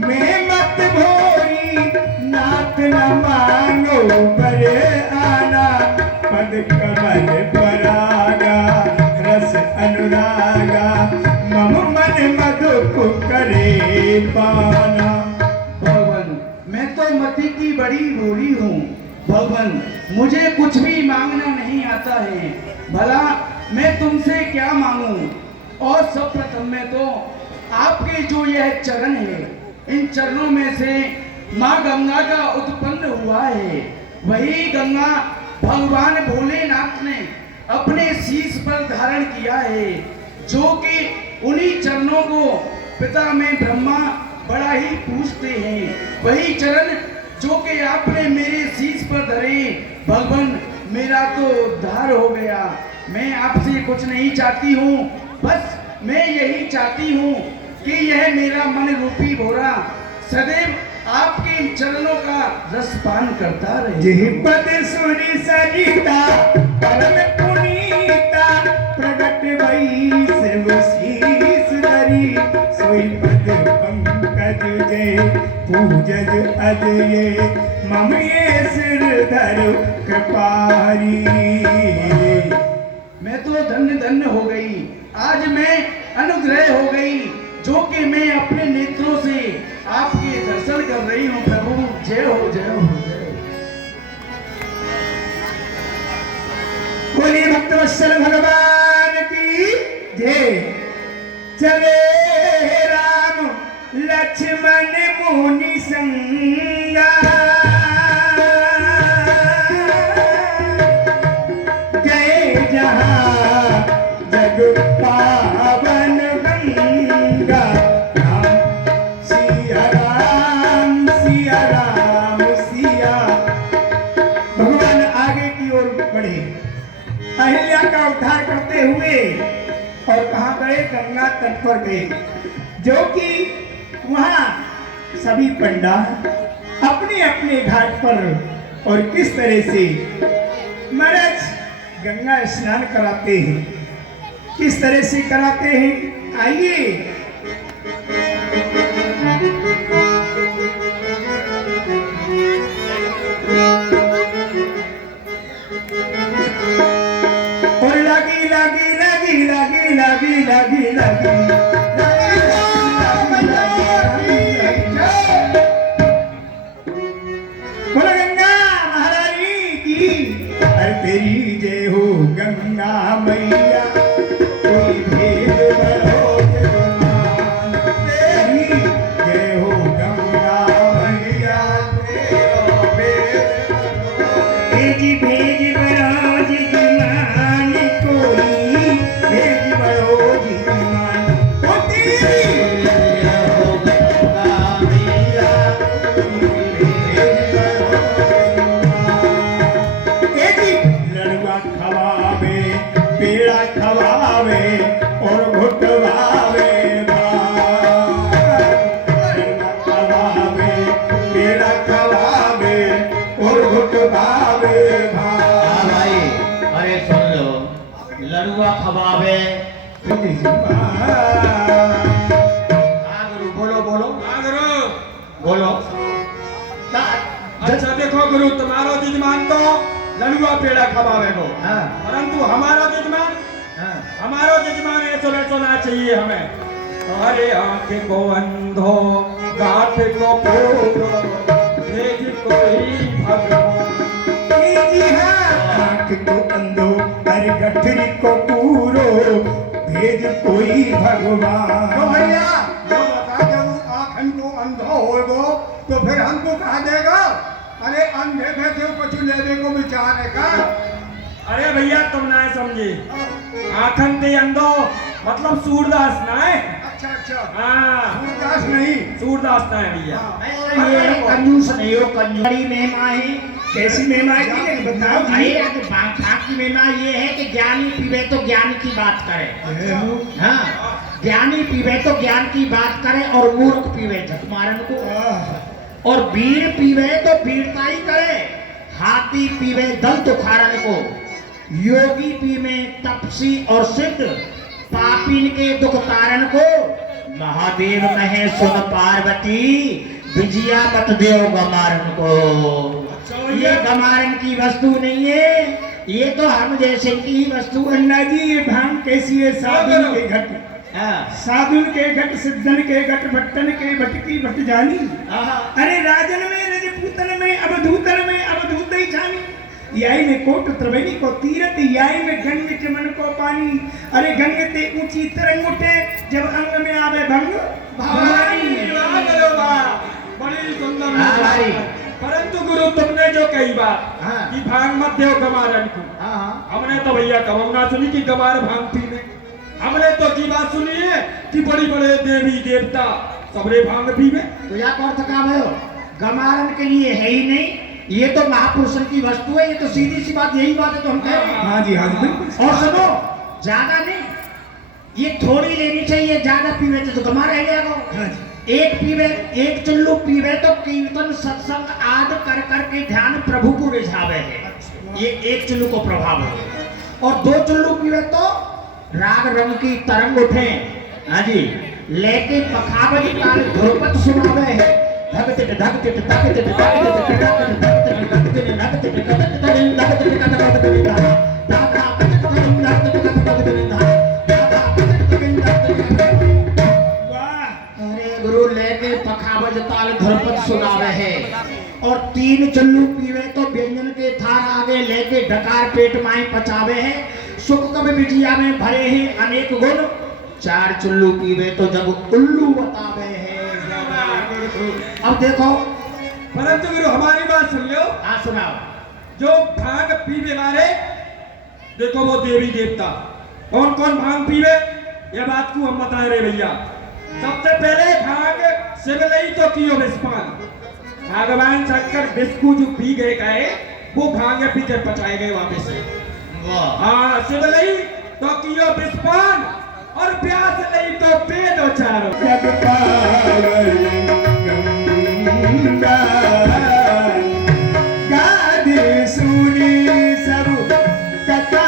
मैं मत भोरी, नाथ न मानो बर आना, पद कमल परागा रस अनुरागा, मम मन मधु करे पाना। भगवान, मैं तो मति की बड़ी भोली हूँ। भगवान, मुझे कुछ भी मांगना नहीं आता है, भला मैं तुमसे क्या मांगूं? और सर्वप्रथम में तो आपके जो यह चरण है, इन चरणों में से माँ गंगा का उत्पन्न हुआ है। वही गंगा भगवान भोलेनाथ ने अपने शीश पर धारण किया है, जो कि उन्हीं चरणों को पिता में ब्रह्मा बड़ा ही पूजते हैं। वही चरण जो कि आपने मेरे शीश पर धरे। भगवान, मेरा तो उद्धार हो गया। मैं आपसे कुछ नहीं चाहती हूँ, बस मैं यही चाहती हूँ कि यह मेरा मन रूपी भोरा सदैव आपके इन चरणों का रसपान करता रहे। जिहि पद सुनि सरिता परम पुनीता प्रगट भई शिव शीस धरी सोई पद पंकज जय पूजज अजय मम ये सिर धर कृपारी। मैं तो धन्य धन्य हो गई, आज मैं अनुग्रह हो गई, जो कि मैं अपने नेत्रों से आपके दर्शन कर रही हूँ। प्रभु जय हो, जय हो, जय हो। बोलिए भक्तवत्सल भगवान की जय। चले राम लक्ष्मण मुनि संगा गए जहाँ जग पावन गंगा। सिया राम सिया राम सिया। भगवान आगे की ओर बढ़े, अहिल्या का उद्धार करते हुए, और कहाँ गए? गंगा तट पर गए, जो कि वहाँ सभी पंडा अपने अपने घाट पर और किस तरह से महाराज गंगा स्नान कराते हैं, किस तरह से कराते हैं, आइए। और लगी लगी लगी लगी लगी लगी लगी बोलो गंगा महारानी की। अरे तेरी जय हो गंगा मैया, कोई भेद बरोध गुमान। तेरी जय हो गंगा मैया, तेरा भेद भेज भेज बरोज गुमान, कोई भेज बरोज गुमान। ओ तेरी जय हो गंगा मैया, लड़ुआ खवावे पेड़ा खवावे और घुटवावे लड़ुआ खवावे पेड़ा खवावे और घुटवावे भाई, अरे सुन लो, लड़ुआ खवावे। गुरु बोलो बोलो बोलो। अच्छा देखो गुरु, तुम्हारा यजमान तो लड़ुआ पेड़ा खवावे को, परंतु हमारा यजमान ऐसा सोना चाहिए हमें। अरे आंख को अंधो गाठ को पूरो भेज कोई भगवान। आंख को अंधो अरे गठरी को पूरो भेज कोई भगवान। तो भैया जो बता, जब आँखन को अंधा होगो तो फिर हमको कहा देगा? अरे अंधे बैठे कुछ लेने को विचार है का? अरे भैया तुम ना समझे, आखन ते अंधो मतलब सूरदास ना है। अच्छा अच्छा, हाँ सूरदास नहीं, सूरदास ना है भैया। और ये कंजूस नहीं हो, कंजूरी महिमा है। कैसी महिमा है कि बताओ जी। बाकी महिमा ये है कि ज्ञानी पीवे तो ज्ञान की बात करे। हाँ, ज्ञानी पीवे तो ज्ञान की बात करे, और मूर्ख पीवे झकमारन को, और वीर पीवे तो वीरता ही करे। हाथी पीवे दंत उखाड़न को, योगी पीवे तपसी और सिद्ध, पापीन के दुख तारण को। महादेव कहे सुन पार्वती, विजया मत देव गमारन को। ये गमारन की वस्तु नहीं है, ये तो हम जैसे की वस्तु। अन्ना जी ये भांग कैसी है? साधुन के घट, साधुन के घट, सिद्धन के घट, भट्टन के भटकी भट जानी। अरे राजन में रजपूतन में अवधूतन में अवधूत ही जानी। याई में कोट त्रिवेणी को तीरथ, याई में गंग चमन को पानी। अरे गंग ते ऊंची तरंग उठे, जब अंग में आवे भंग भवानी। बड़ी सुंदर भाई, परंतु गुरु तुमने जो कही बात हाँ। कि भांग मत दो गमारन को, हाँ हाँ हमने तो भैया कब ना सुनी कि गमार भांग पीने। हमने तो की बात सुनी है कि बड़ी बड़े देवी देवता सबरे भांग पीवे। तो या कौन थका भयो गमारन के लिए है ही नहीं, ये तो महापुरुषों की वस्तु है, ये तो सीधी सी बात, यही बात है तो हम कह रहे हैं। हाँ जी बिल्कुल। और सुनो, ज्यादा नहीं, ये थोड़ी लेनी चाहिए, ज्यादा पीवे तो गमा रह जाएगा। हाँ जी। एक पीवे, एक चुल्लू पीवे तो कीर्तन सत्संग आदि कर करके ध्यान प्रभु को रिझावे है, ये एक चुल्लू को प्रभाव है। और 2 चुल्लू पीवे तो राग रंग की तरंग उठे, हाँ जी, लेके पखावज काल ध्रुपद सुनावे है। धगतिट धगतिट धगतिट धगतिट धगतिट धगतिट अरे गुरु लेके पखावज ताल ध्रुपद सुनावे है। और 3 चुल्लू पीवे तो व्यंजन के थार आगे लेके डकार पेट माई पचावे है। सुख कब बिजिया में भरे हैं अनेक गुण, 4 चुल्लू पीवे तो जब उल्लू बतावे है। अब देखो, परंतु गुरु हमारी बात सुन लो। हाँ सुनाओ। जो भांग पीवे मारे, देखो वो देवी देवता कौन कौन भांग पीवे, ये बात को हम बता रहे भैया। सबसे पहले भांग शिवलई तो कियो विस्पान, भगवान शंकर बिस्कू जो पी गए वो भांग पी के पचाए गए वापस से। हाँ शिवलई तो कियो विस्पान और प्यास लई तो पेट चारो। जग पावई गंगा गादे सुनी सब कथा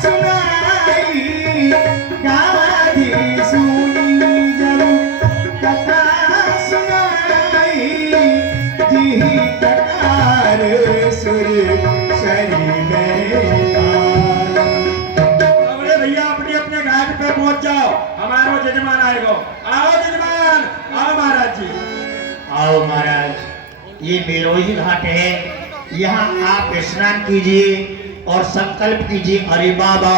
सुनाई, गादे सुनी जब कथा सुनाई, जी ककार सुर शरी में अरे भैया अपने अपने घाट पे पहुंच जाओ, हमारा जजमान आएगा। आओ जजमान, आओ महाराज जी। आओ महाराज, ये मेरोही घाट है, यहाँ आप स्नान कीजिए और संकल्प कीजिए। अरे बाबा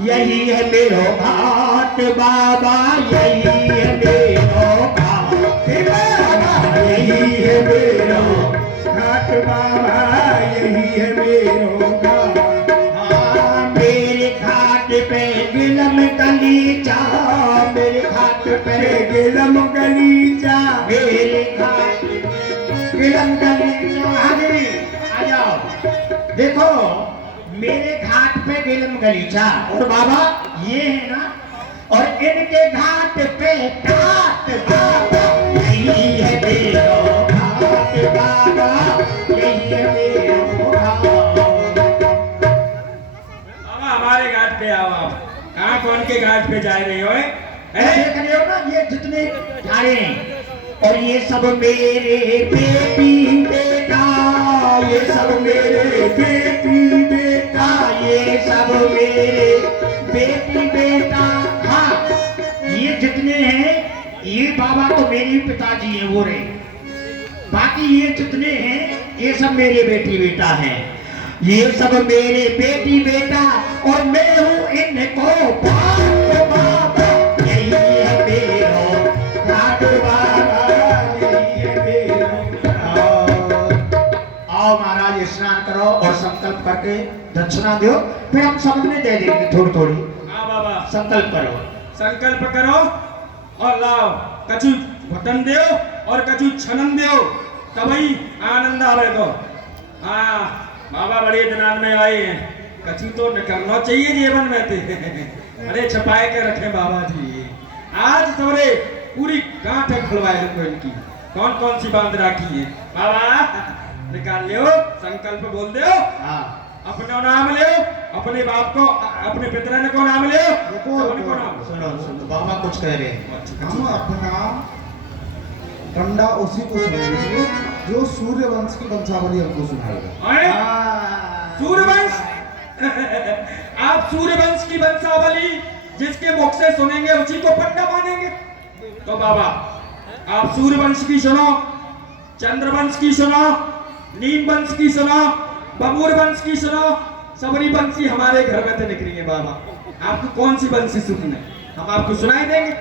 यही है मेरो घाट, बाबा यही है मेरो घाट, यही है मेरो घाट बाबा, यही है मेरो घाट। हाँ मेरे घाट पे गिलम गलीचा, मेरे घाट पे गिलम गलीचा, मेरे घाट गिलम गलीचा। हाजिरी आ जाओ, देखो मेरे घाट पे गिलम गलीचा और बाबा ये है ना, और इनके घाट पे घाट बाबा, यही है मेरो घाट बाबा, यही है मेरो घाट। बाबा हमारे घाट पे आओ आप। कहाँ कौन के घाट पे जा रहे हो? देख रहे हो ना ये जितने घाड़े हैं, और ये सब मेरे बेटी बेटा, ये सब मेरे बेटी बेटा, ये सब मेरे बेटी बेटा। हाँ ये जितने हैं, ये बाबा तो मेरे पिताजी हैं वो रहे, बाकी ये जितने हैं ये सब मेरे बेटी बेटा हैं, ये सब मेरे बेटी बेटा, और मैं हूँ इनको बाप बाबा, यही है मेरो घाट बाबा, यही है मेरो घाट। आओ महाराज स्नान करो और संकल्प करके दक्षिणा दो, फिर हम सबने दे देंगे थोड़ी थोड़ी। हाँ बाबा संकल्प करो। संकल्प करो और लाओ, कछु घुटन दो और कछु छनन दो, तभी आनंद आवेगा। हाँ बाबा बड़े दिनान में आए हैं, कछु तो निकलना चाहिए जीवन में थे। अरे छपाए के रखे बाबा जी, आज सबरे पूरी गांठ खुलवाए को इनकी, कौन कौन सी बांध राखी है। बाबा निकाल लियो, संकल्प बोल दो। हाँ अपने नाम ले, अपने बाप को, अपने पितरन को नाम ले, रुको, को नाम। सुनो सुनो, बाबा कुछ कह रहे हैं। हम अपना पंडा उसी को सुनाएंगे जो सूर्यवंश की वंशावली हमको सुनाएगा। अरे सूर्यवंश आप सूर्यवंश की वंशावली जिसके मुख से सुनेंगे उसी को पंडा मानेंगे। तो बाबा आप सूर्यवंश की सुनो, चंद्रवंश की सुनो, नीम वंश की सुनो, बबूर वंश की सुनो, सबरी वंशी हमारे घर में तो निकली है। बाबा आपको कौन सी वंशी सुननी है, हम आपको सुनाई देंगे।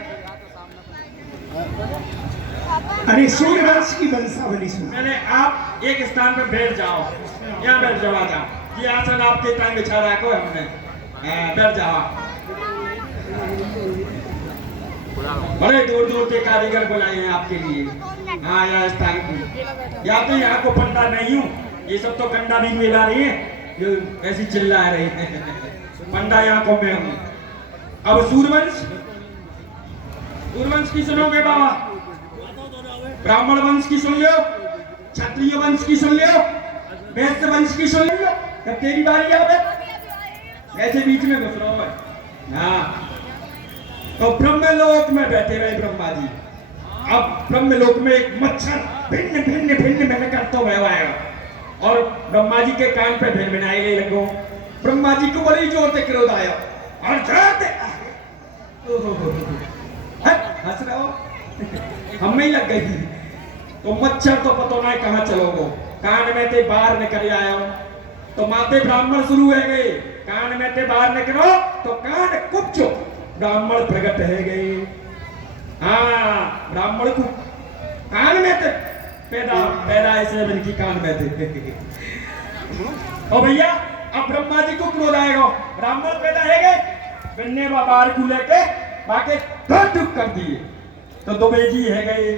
अरे सूर्यवंश की वंशावली सुना। मैंने आप एक स्थान पे बैठ जाओ, यहाँ बैठ जाओ, आ जाओ। ये आसन आपके टाइम बिछा रखो है हमने, बैठ जाओ। बड़े दूर दूर के कारीगर बुलाए हैं आपके लिए। हाँ, यह स्थान की या तो यहाँ को पंडा नहीं हूँ, ये सब तो कंडा भी मिला रही है जो ऐसी चिल्ला रही है। पंडा यहाँ को मैं हूँ। अब सूर्यवंश की सुनोगे बाबा, ब्राह्मण वंश की सुन लो, क्षत्रिय वंश की सुन लो, वैश्य वंश की सुन लो। कब तेरी बारी आवे, ऐसे बीच में घुस रहा है। हाँ, तो ब्रह्मलोक में बैठे रहे ब्रह्मा जी। अब ब्रह्मलोक में एक मच्छर भिन्न भिन्न भिन्न भिन्न करता हुआ आया और ब्रह्मा जी के कान पे भिन भिनाए लगो। ब्रह्मा जी को बड़ी जोर से क्रोध आया और जाते हंस रहे हो, हमें ही लग गई। तो मच्छर तो पता नहीं कहाँ चलोगो, कान में ते बाहर निकल आयो तो माते ब्राह्मण शुरू है गए। कान में ते बाहर निकलो तो कान कुपचो, ब्राह्मण प्रकट है गए। हाँ, ब्राह्मण को कान में थे पैदा ऐसे इनकी कान में थे। और भैया अब ब्रह्मा जी को क्रोध आएगा, ब्राह्मण पैदा है गए, बिन्ने बाबार को लेके बाके 2 टुक कर दिए तो द्विवेदी है गए।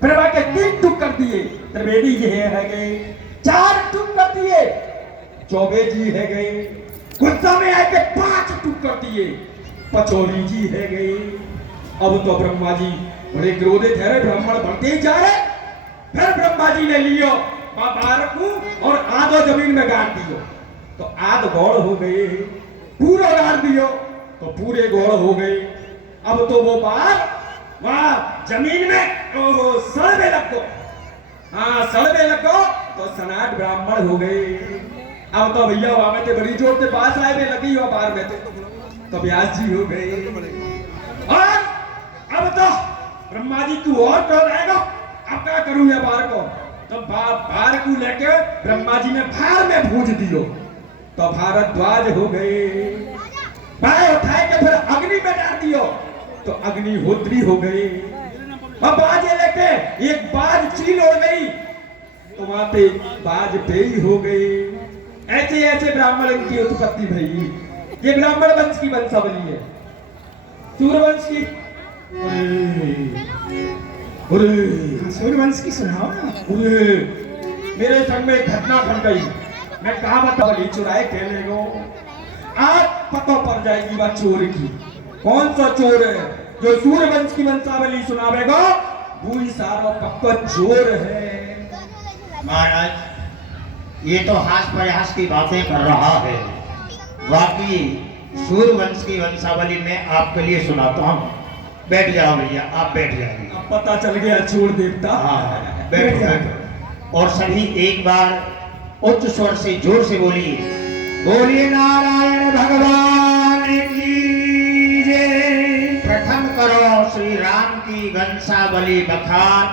फिर बाके 3 टुक कर दिए, त्रिवेदी जी है गए। 4 टुक कर दिए, चौबे जी है गए। गुस्सा में आके 5 टुक कर दिए, पचौरी जी है गए। अब तो ब्रह्मा जी बड़े क्रोधित है, ब्राह्मण बढ़ते ही जा रहे। फिर ब्रह्मा जी ने लियो बार को और आधो जमीन में गाड़ दियो तो आध गौड़ हो गए, पूरा गाड़ दियो तो पूरे गौड़ हो गए। अब तो वो बार वहां जमीन में सड़ने लग गो। हाँ, सड़ने लग गो तो सनाट ब्राह्मण हो गए। अब तो भैया वहां में थे बड़ी जोर से पास आए में लगी हो, बाहर में थे तो व्यास जी हो गए। और अब तो ब्रह्मा जी तू और कौन आएगा, अब क्या करूं मैं बार को। तो बार को लेके ब्रह्मा जी ने भार में भूज दियो तो भारद्वाज हो गए। बाय उठाए के फिर अग्नि में डाल दियो तो अग्निहोत्री हो गए। अब बाजे लेके एक बाज चील उड़ गई तो वहां पे बाज पेई हो गए। ऐसे ऐसे ब्राह्मण की उत्पत्ति भई। ये ब्राह्मण वंश की वंशावली है। सूर्यवंश की सूर्यवंश की सुनाओ ना। मेरे संग में एक घटना घट गई, मैं कहा बताओ चुराए खेले गो। आज पता पड़ जाएगी वह चोर की, कौन सा चोर है जो सूर्यवंश की वंशावली सुनावेगा। वही सारा पक्का चोर है। महाराज ये तो हास प्रयास की बातें कर रहा है, बाकी सूर्यवंश की वंशावली में आपके लिए सुनाता हूँ। बैठ जाओ भैया, आप बैठ जाइए। अब पता चल गया चोर देवता। हाँ, बैठो बैठो। और सभी एक बार उच्च स्वर से जोर से बोलिए, बोलिए नारायण भगवान की जय। प्रथम करो श्री राम की वंशावली बखान,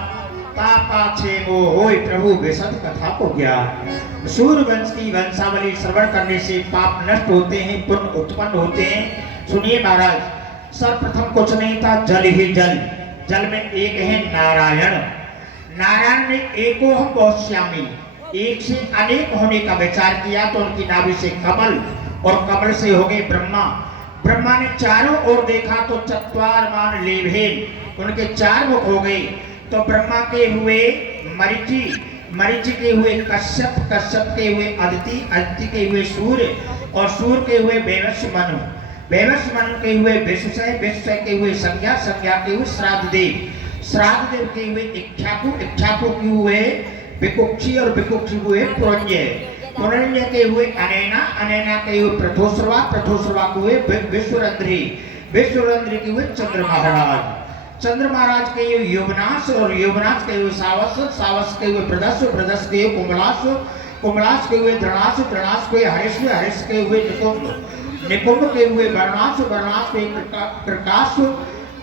तापा छे मो होय प्रभु विशद कथा को ज्ञान। सूर्यवंश की वंशावली श्रवण करने से पाप नष्ट होते हैं, पुण्य उत्पन्न होते हैं। सुनिए महाराज, सर्वप्रथम कुछ नहीं था, जल ही जल। जल में एक है नारायण। नारायण ने एको हम बहुत श्यामी, एक से अनेक होने का विचार किया तो उनकी नाभि से कमल और कमल से हो गए ब्रह्मा। ब्रह्मा ने चारों ओर देखा तो चत्वार मान लेभेन, उनके 4 मुख हो गए। तो ब्रह्मा के हुए मरीचि, मरीचि के हुए कश्यप, कश्यप के हुए अदिति, अदिति के हुए सूर्य और सूर्य के हुए वैवस्व मनु, वैवस्व मनु के हुए विश्वसय, विश्वसय के हुए संज्ञा, संज्ञा के हुए श्राद्ध देव, श्राद्ध देव के हुए इक्ष्वाकु, इक्ष्वाकु के हुए विकुक्षी और विकुक्षी हुए पुरंजय, पुरंजय के हुए अनैना, अनैना के हुए प्रथोश्रवा, प्रथोश्रवा के हुए विश्वरंध्री, विश्वरंध्री के हुए चंद्र महाराज, चंद्र महाराज के हुए योगनाश और योगनाश के हुए सावस, सावस के हुए प्रदस्व, प्रदस्व के हुए कुंभलाश, कुंभलाश के हुए धृणाश, धृणाश के हरिश, हरिश के हुए निकुंभ, निकुंभ के हुए वर्णाश, वर्णाश के प्रकाश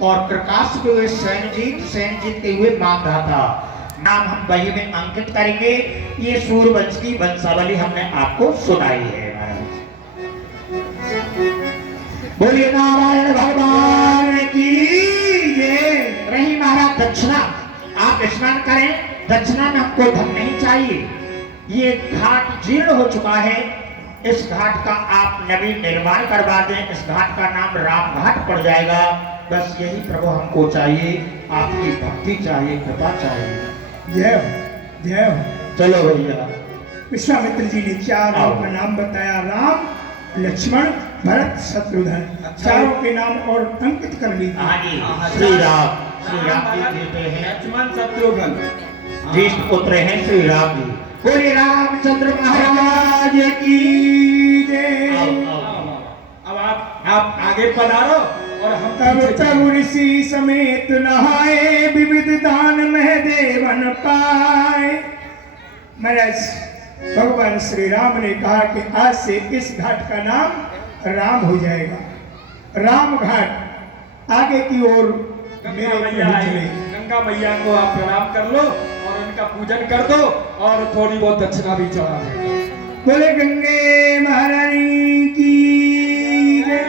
और प्रकाश के हुए सैनजीत, सैनजीत के हुए मानधाता। नाम हम बही में अंकित करेंगे। ये सूर्यवंश की वंशावली हमने आपको सुनाई है। बोलिए नारायण भगवान की जय। रही महाराज दक्षिणा, आप स्नान करें, दक्षिणा में हमको धन नहीं चाहिए। ये घाट जीर्ण हो चुका है, इस घाट का आप नवीन निर्माण करवा दें, इस घाट का नाम राम घाट पड़ जाएगा। बस यही प्रभु हमको चाहिए, आपकी भक्ति चाहिए, कृपा चाहिए। जय हो, जय हो। चलो भैया। विश्वामित्र जी ने चारों का नाम बताया, राम, लक्ष्मण, भरत, शत्रुघ्न, चारों के नाम और अंकित कर ली। श्री राम जी देते हैं, लक्ष्मण शत्रुघ्न ज्येष्ठ पुत्र हैं श्री राम जी। बोले रामचंद्र महाराज की जय। अब आप आगे पधारो और हम तब तब ऋषि समेत नहाए, विविध दान में देवन पाए। महाराज भगवान श्री राम ने कहा कि आज से इस घाट का नाम राम हो जाएगा, राम घाट। आगे की ओर गंगा मैया को आप प्रणाम कर लो और उनका पूजन कर दो और थोड़ी बहुत दक्षिणा भी चढ़ा दो। बोले गंगे महारानी की जय।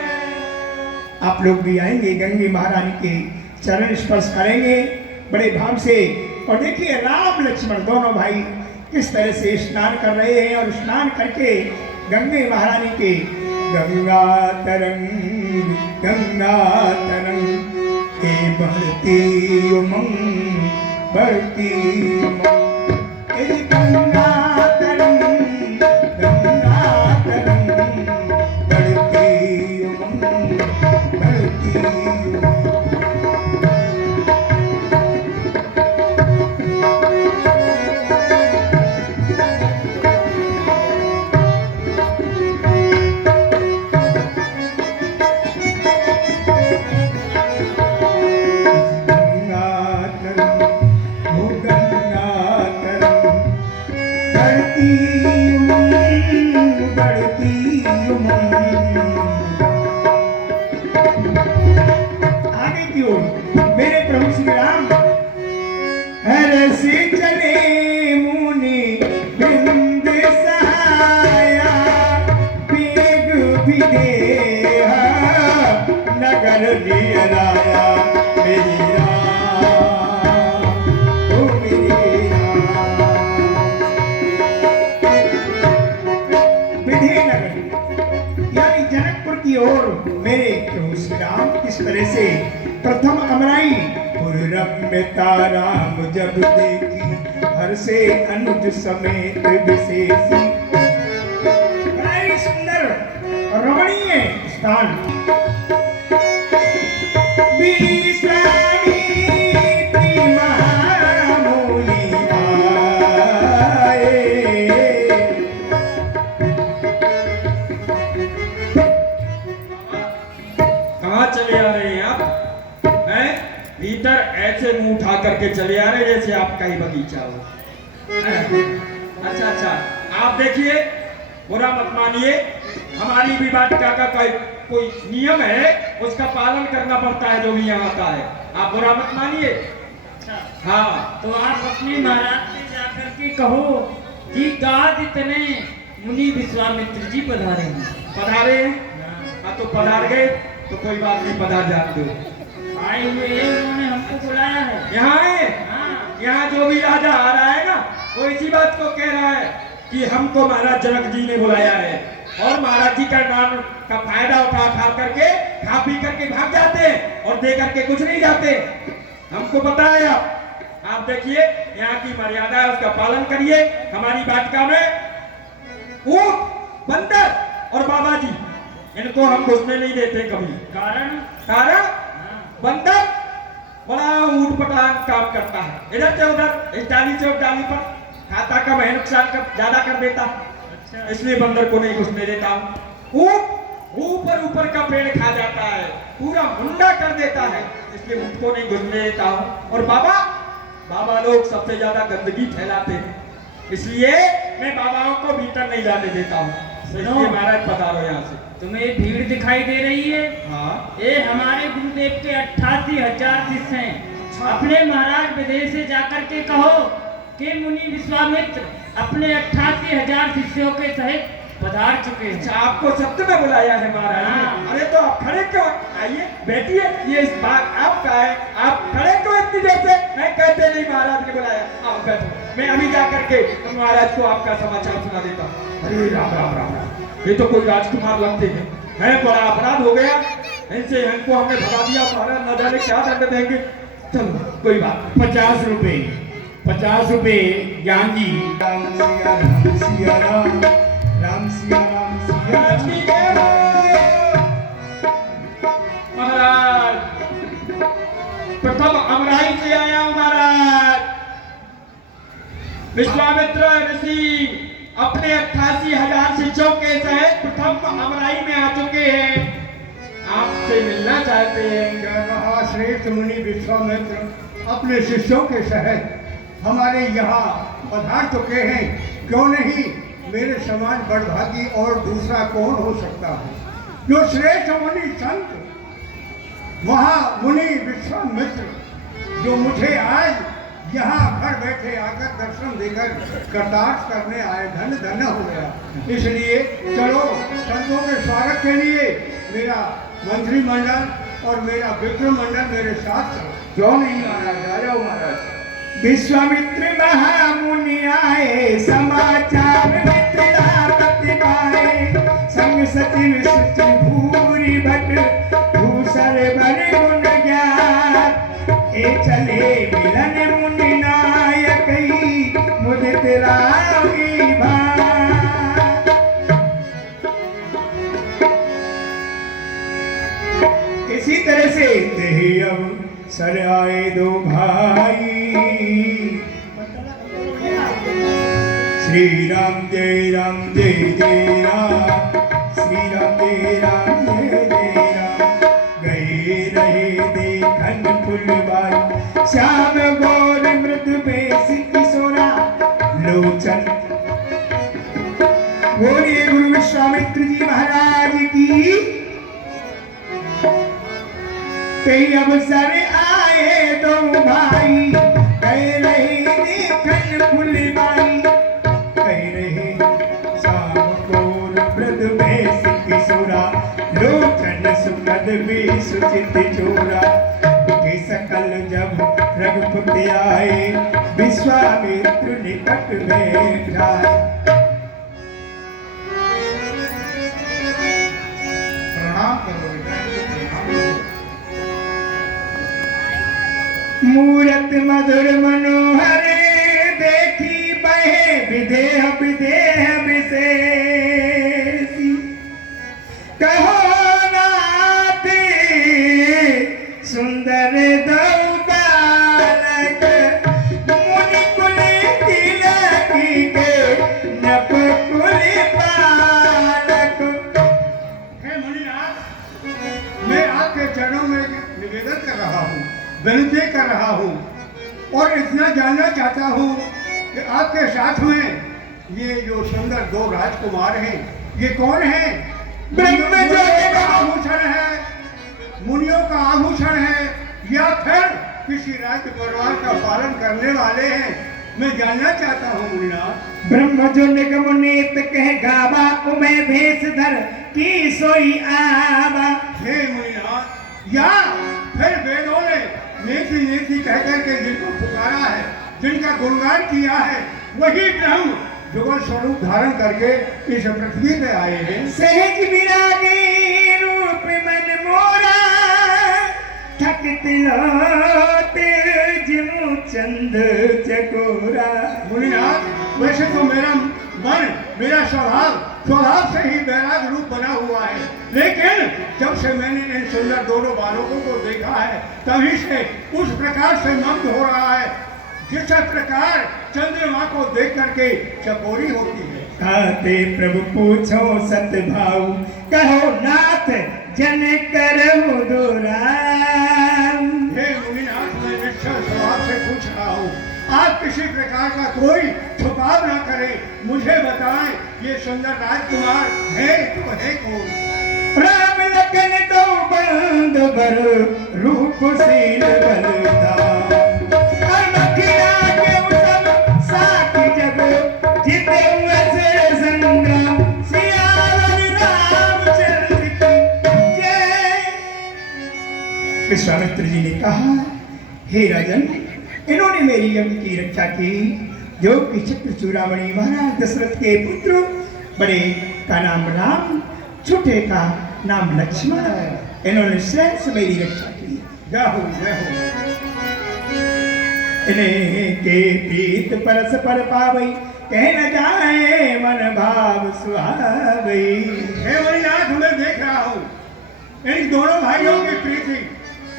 आप लोग भी आएंगे, गंगे महारानी के चरण स्पर्श करेंगे बड़े भाव से। और देखिए राम लक्ष्मण दोनों भाई किस तरह से स्नान कर रहे हैं और स्नान करके गंगे महारानी के गंगा तरंग हे बढ़ती उमंग बढ़ती उमंग, हे गंगा तरंग बढ़ती उमंग बढ़ती उमंग। आगे की ओर मेरे प्रभु श्री राम हरसे चले मुनि बिंद सहाया, बेग विदेह नगर लियलाया। मेरी राम ओ मेरी विधिनगर यानी जनकपुर की ओर मेरे प्रभु श्री राम इस तरह से प्रथम अमराई रम्यता राम जब देखी, हर से अनुज समेत विशेषी। बड़ा ही सुंदर रमणीय स्थान। भीतर ऐसे मुंह उठा करके चले आ रहे जैसे आपका ही बगीचा हो। अच्छा, आप देखिए, बुरा मत मानिए, हमारी भी वाटिका का कोई नियम है, उसका पालन करना पड़ता है जो भी यहाँ आता है। आप बुरा मत मानिए। हाँ, तो आप अपने महाराज से जाकर के कहो कि गाद इतने मुनि विश्वामित्र जी पधारे हैं। हाँ, तो पधार गए तो कोई बात नहीं, पधार जाते हो। आए हुए उन्होंने हमको बुलाया है। यहाँ है? हाँ। यहाँ जो भी राजा आ रहा है ना, वो इसी बात को कह रहा है कि हमको महाराज जनक जी ने बुलाया है, और महाराज जी का नाम का फायदा उठा करके खा पी करके भाग जाते हैं और दे करके कुछ नहीं जाते। हमको पता है। आप देखिए, यहाँ की मर्यादा है, उसका पालन करिए। हमारी वाटिका में ऊंट, बंदर और बाबा जी, इनको हम घुसने नहीं देते कभी। कारण बंदर बड़ा ऊट पटांग काम करता है, इधर से उधर, इस डाली से उस डाली पर, खाता का मैं नुकसान ज्यादा कर देता। अच्छा। इसलिए बंदर को नहीं घुसने देता हूँ। ऊपर का पेड़ खा जाता है, पूरा मुंडा कर देता है, इसलिए ऊँट को नहीं घुसने देता हूँ। और बाबा लोग सबसे ज्यादा गंदगी फैलाते हैं, इसलिए मैं बाबाओं को भीतर नहीं जाने देता हूँ। इसलिए महाराज पधारो यहाँ से। तुम्हें भीड़ दिखाई दे रही है? हाँ। ये हमारे गुरुदेव के 88,000 शिष्य हैं। अपने महाराज विदेश से जाकर के कहो कि मुनि विश्वामित्र अपने 88,000 शिष्यों के सहित पधार चुके हैं। अच्छा, आपको सत्य में बुलाया है महाराज ने? अरे तो आप खड़े क्यों? आइए बैठिए, ये इस बाग आपका है, आप खड़े क्यों इतनी देर से? मैं कहते नहीं महाराज ने बुलाया। आओ बैठो, मैं अभी जा करके महाराज को आपका समाचार सुना देता हूँ। अरे राम राम राम राम, ये तो कोई राजकुमार लगते हैं। बड़ा अपराध हो गया इनसे, इनको हमने भगा दिया महाराज, न जाने क्या दंड देंगे। चलो कोई बात। 50 रुपए, 50 रुपए ज्ञान जी। राम सिया राम सिया राम, राम सिया राम सिया महाराज प्रथम अमराई से आया हूं महाराज। विश्वामित्र ऋषि अपने 88,000 शिष्यों के सहित प्रथम अमराई में आ चुके हैं, आपसे मिलना चाहते हैं। क्या कहा श्रेष्ठ मुनि विश्वामित्र अपने शिष्यों के सहित हमारे यहाँ पधार चुके हैं। क्यों नहीं, मेरे समान बड़भागी और दूसरा कौन हो सकता है। जो श्रेष्ठ मुनि संत महामुनि विश्वामित्र जो मुझे आज यहाँ घर बैठे आकर दर्शन देकर कृतार्थ करने आए, धन्य धन्य हो गया। इसलिए चलो संतों के स्वागत के लिए मेरा मंत्रिमंडल और मेरा विक्रम मंडल मेरे साथ चलो। क्यों नहीं महाराज, आ जाओ महाराज। विश्वामित्र महामुनि आए, समाचार मिथिलापति पाए। संग सचिव सुचि भूरि भट, भूषण बड़े गुण ज्ञात। ए चले मिलन मुनि नायक, मुदित रामी भात। इसी तरह से देहि अब सर आए दो भाई। श्री राम जय राम जय जय राम, श्री राम जय राम जय जय राम। गए रहे देखन फुलवाई, श्याम गौर मृदु बेस किशोरा लोचन। बोलिए गुरु विश्वामित्र जी महाराज की। कई अवसर आए दो भाई, कह रहे देखन फुलवाई। कह रहे शाम कोर मृद बेस किशोरा, लोचन सुखद भी सुचित चोरा। उठे सकल जब रघुपति आए, विश्वामित्र निकट बैठाए। प्रणाम करो बेटा, प्रणाम करो। मूरत मधुर मनोहर, देखी बहे विदेह विदेह विशेषी। कहो नाथ सुंदर दौ बालक, मुनि कुल तिलकी के नप कुल बालक। हे मुनिनाथ, मैं आपके चरणों में निवेदन कर रहा हूँ, विनती कर रहा हूँ और इतना जानना चाहता हूँ कि आपके साथ में ये जो सुंदर दो राजकुमार हैं, ये कौन है? ब्रह्मज्योति का आभूषण है, मुनियों का आभूषण है, या फिर किसी राज्य परिवार का पालन करने वाले हैं? मैं जानना चाहता हूँ मुनिनाथ। ब्रह्म जो निगम नेत कह गावा, उमे भेष धर की सोई आवा। हे मुनिनाथ, या फिर वेदों ने नेति नेति कहकर के जिनको पुकारा है, जिनका गुणगान किया है, वही ब्रह्म जुगल स्वरूप धारण करके इस पृथ्वी पे आए हैं। सहज विरागे रूप मन मोरा, थकत लोट जिमु चंद चकोरा। मुनिनाथ, वैसे तो मेरा मन, मेरा स्वभाव से ही वैराग रूप बना हुआ है, लेकिन जब से मैंने इन सुंदर दोनों बालकों को देखा है, तभी से उस प्रकार से मग्न हो रहा है जिस प्रकार चंद्रमा को देख करके चकोरी होती है। कहते प्रभु पूछो सतभाव, कहो नाथ जन करहु दुराम। हे मुनिनाथ, मैं निश्चय स्वभाव से पूछ रहा हूँ, आप किसी प्रकार का कोई छुपाव न करें, मुझे बताएं ये सुंदर राजकुमार है तो है कौन? राम लखन दो बंद बर, रूपशील बलदाम। साथ जग जिते संग्राम, सिया विश्वामित्र जी ने कहा, हे राजन, इन्होंने मेरी अंग की रक्षा की, जो कि चक्र चूड़ामणि महाराज दशरथ के पुत्र, बड़े का नाम राम, छोटे का नाम लक्ष्मण, इन्होंने स्वयं से मेरी रक्षा की। जय हो जय हो। इन्हें के प्रीत परस्पर पावई, कह न जाए मन भाव सुहावई। हे मणिनाथ, मैं देख रहा हूँ इन दोनों भाइयों की प्रीति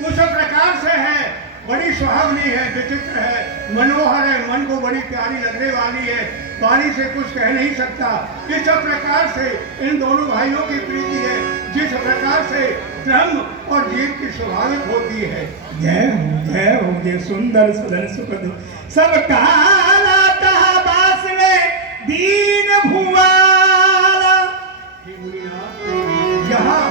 उस प्रकार से है, बड़ी सुहावनी है, विचित्र है, मनोहर है, मन को बड़ी प्यारी लगने वाली है, वाणी से कुछ कह नहीं सकता। इस प्रकार से इन दोनों भाइयों की प्रीति है, जिस प्रकार से ब्रह्म और जीव की स्वाभाविक होती है। जय हो जय सुंदर सुधन सुखद सब काला कहा बास में दीन भुवाला। हे मुनिनाथ, यहाँ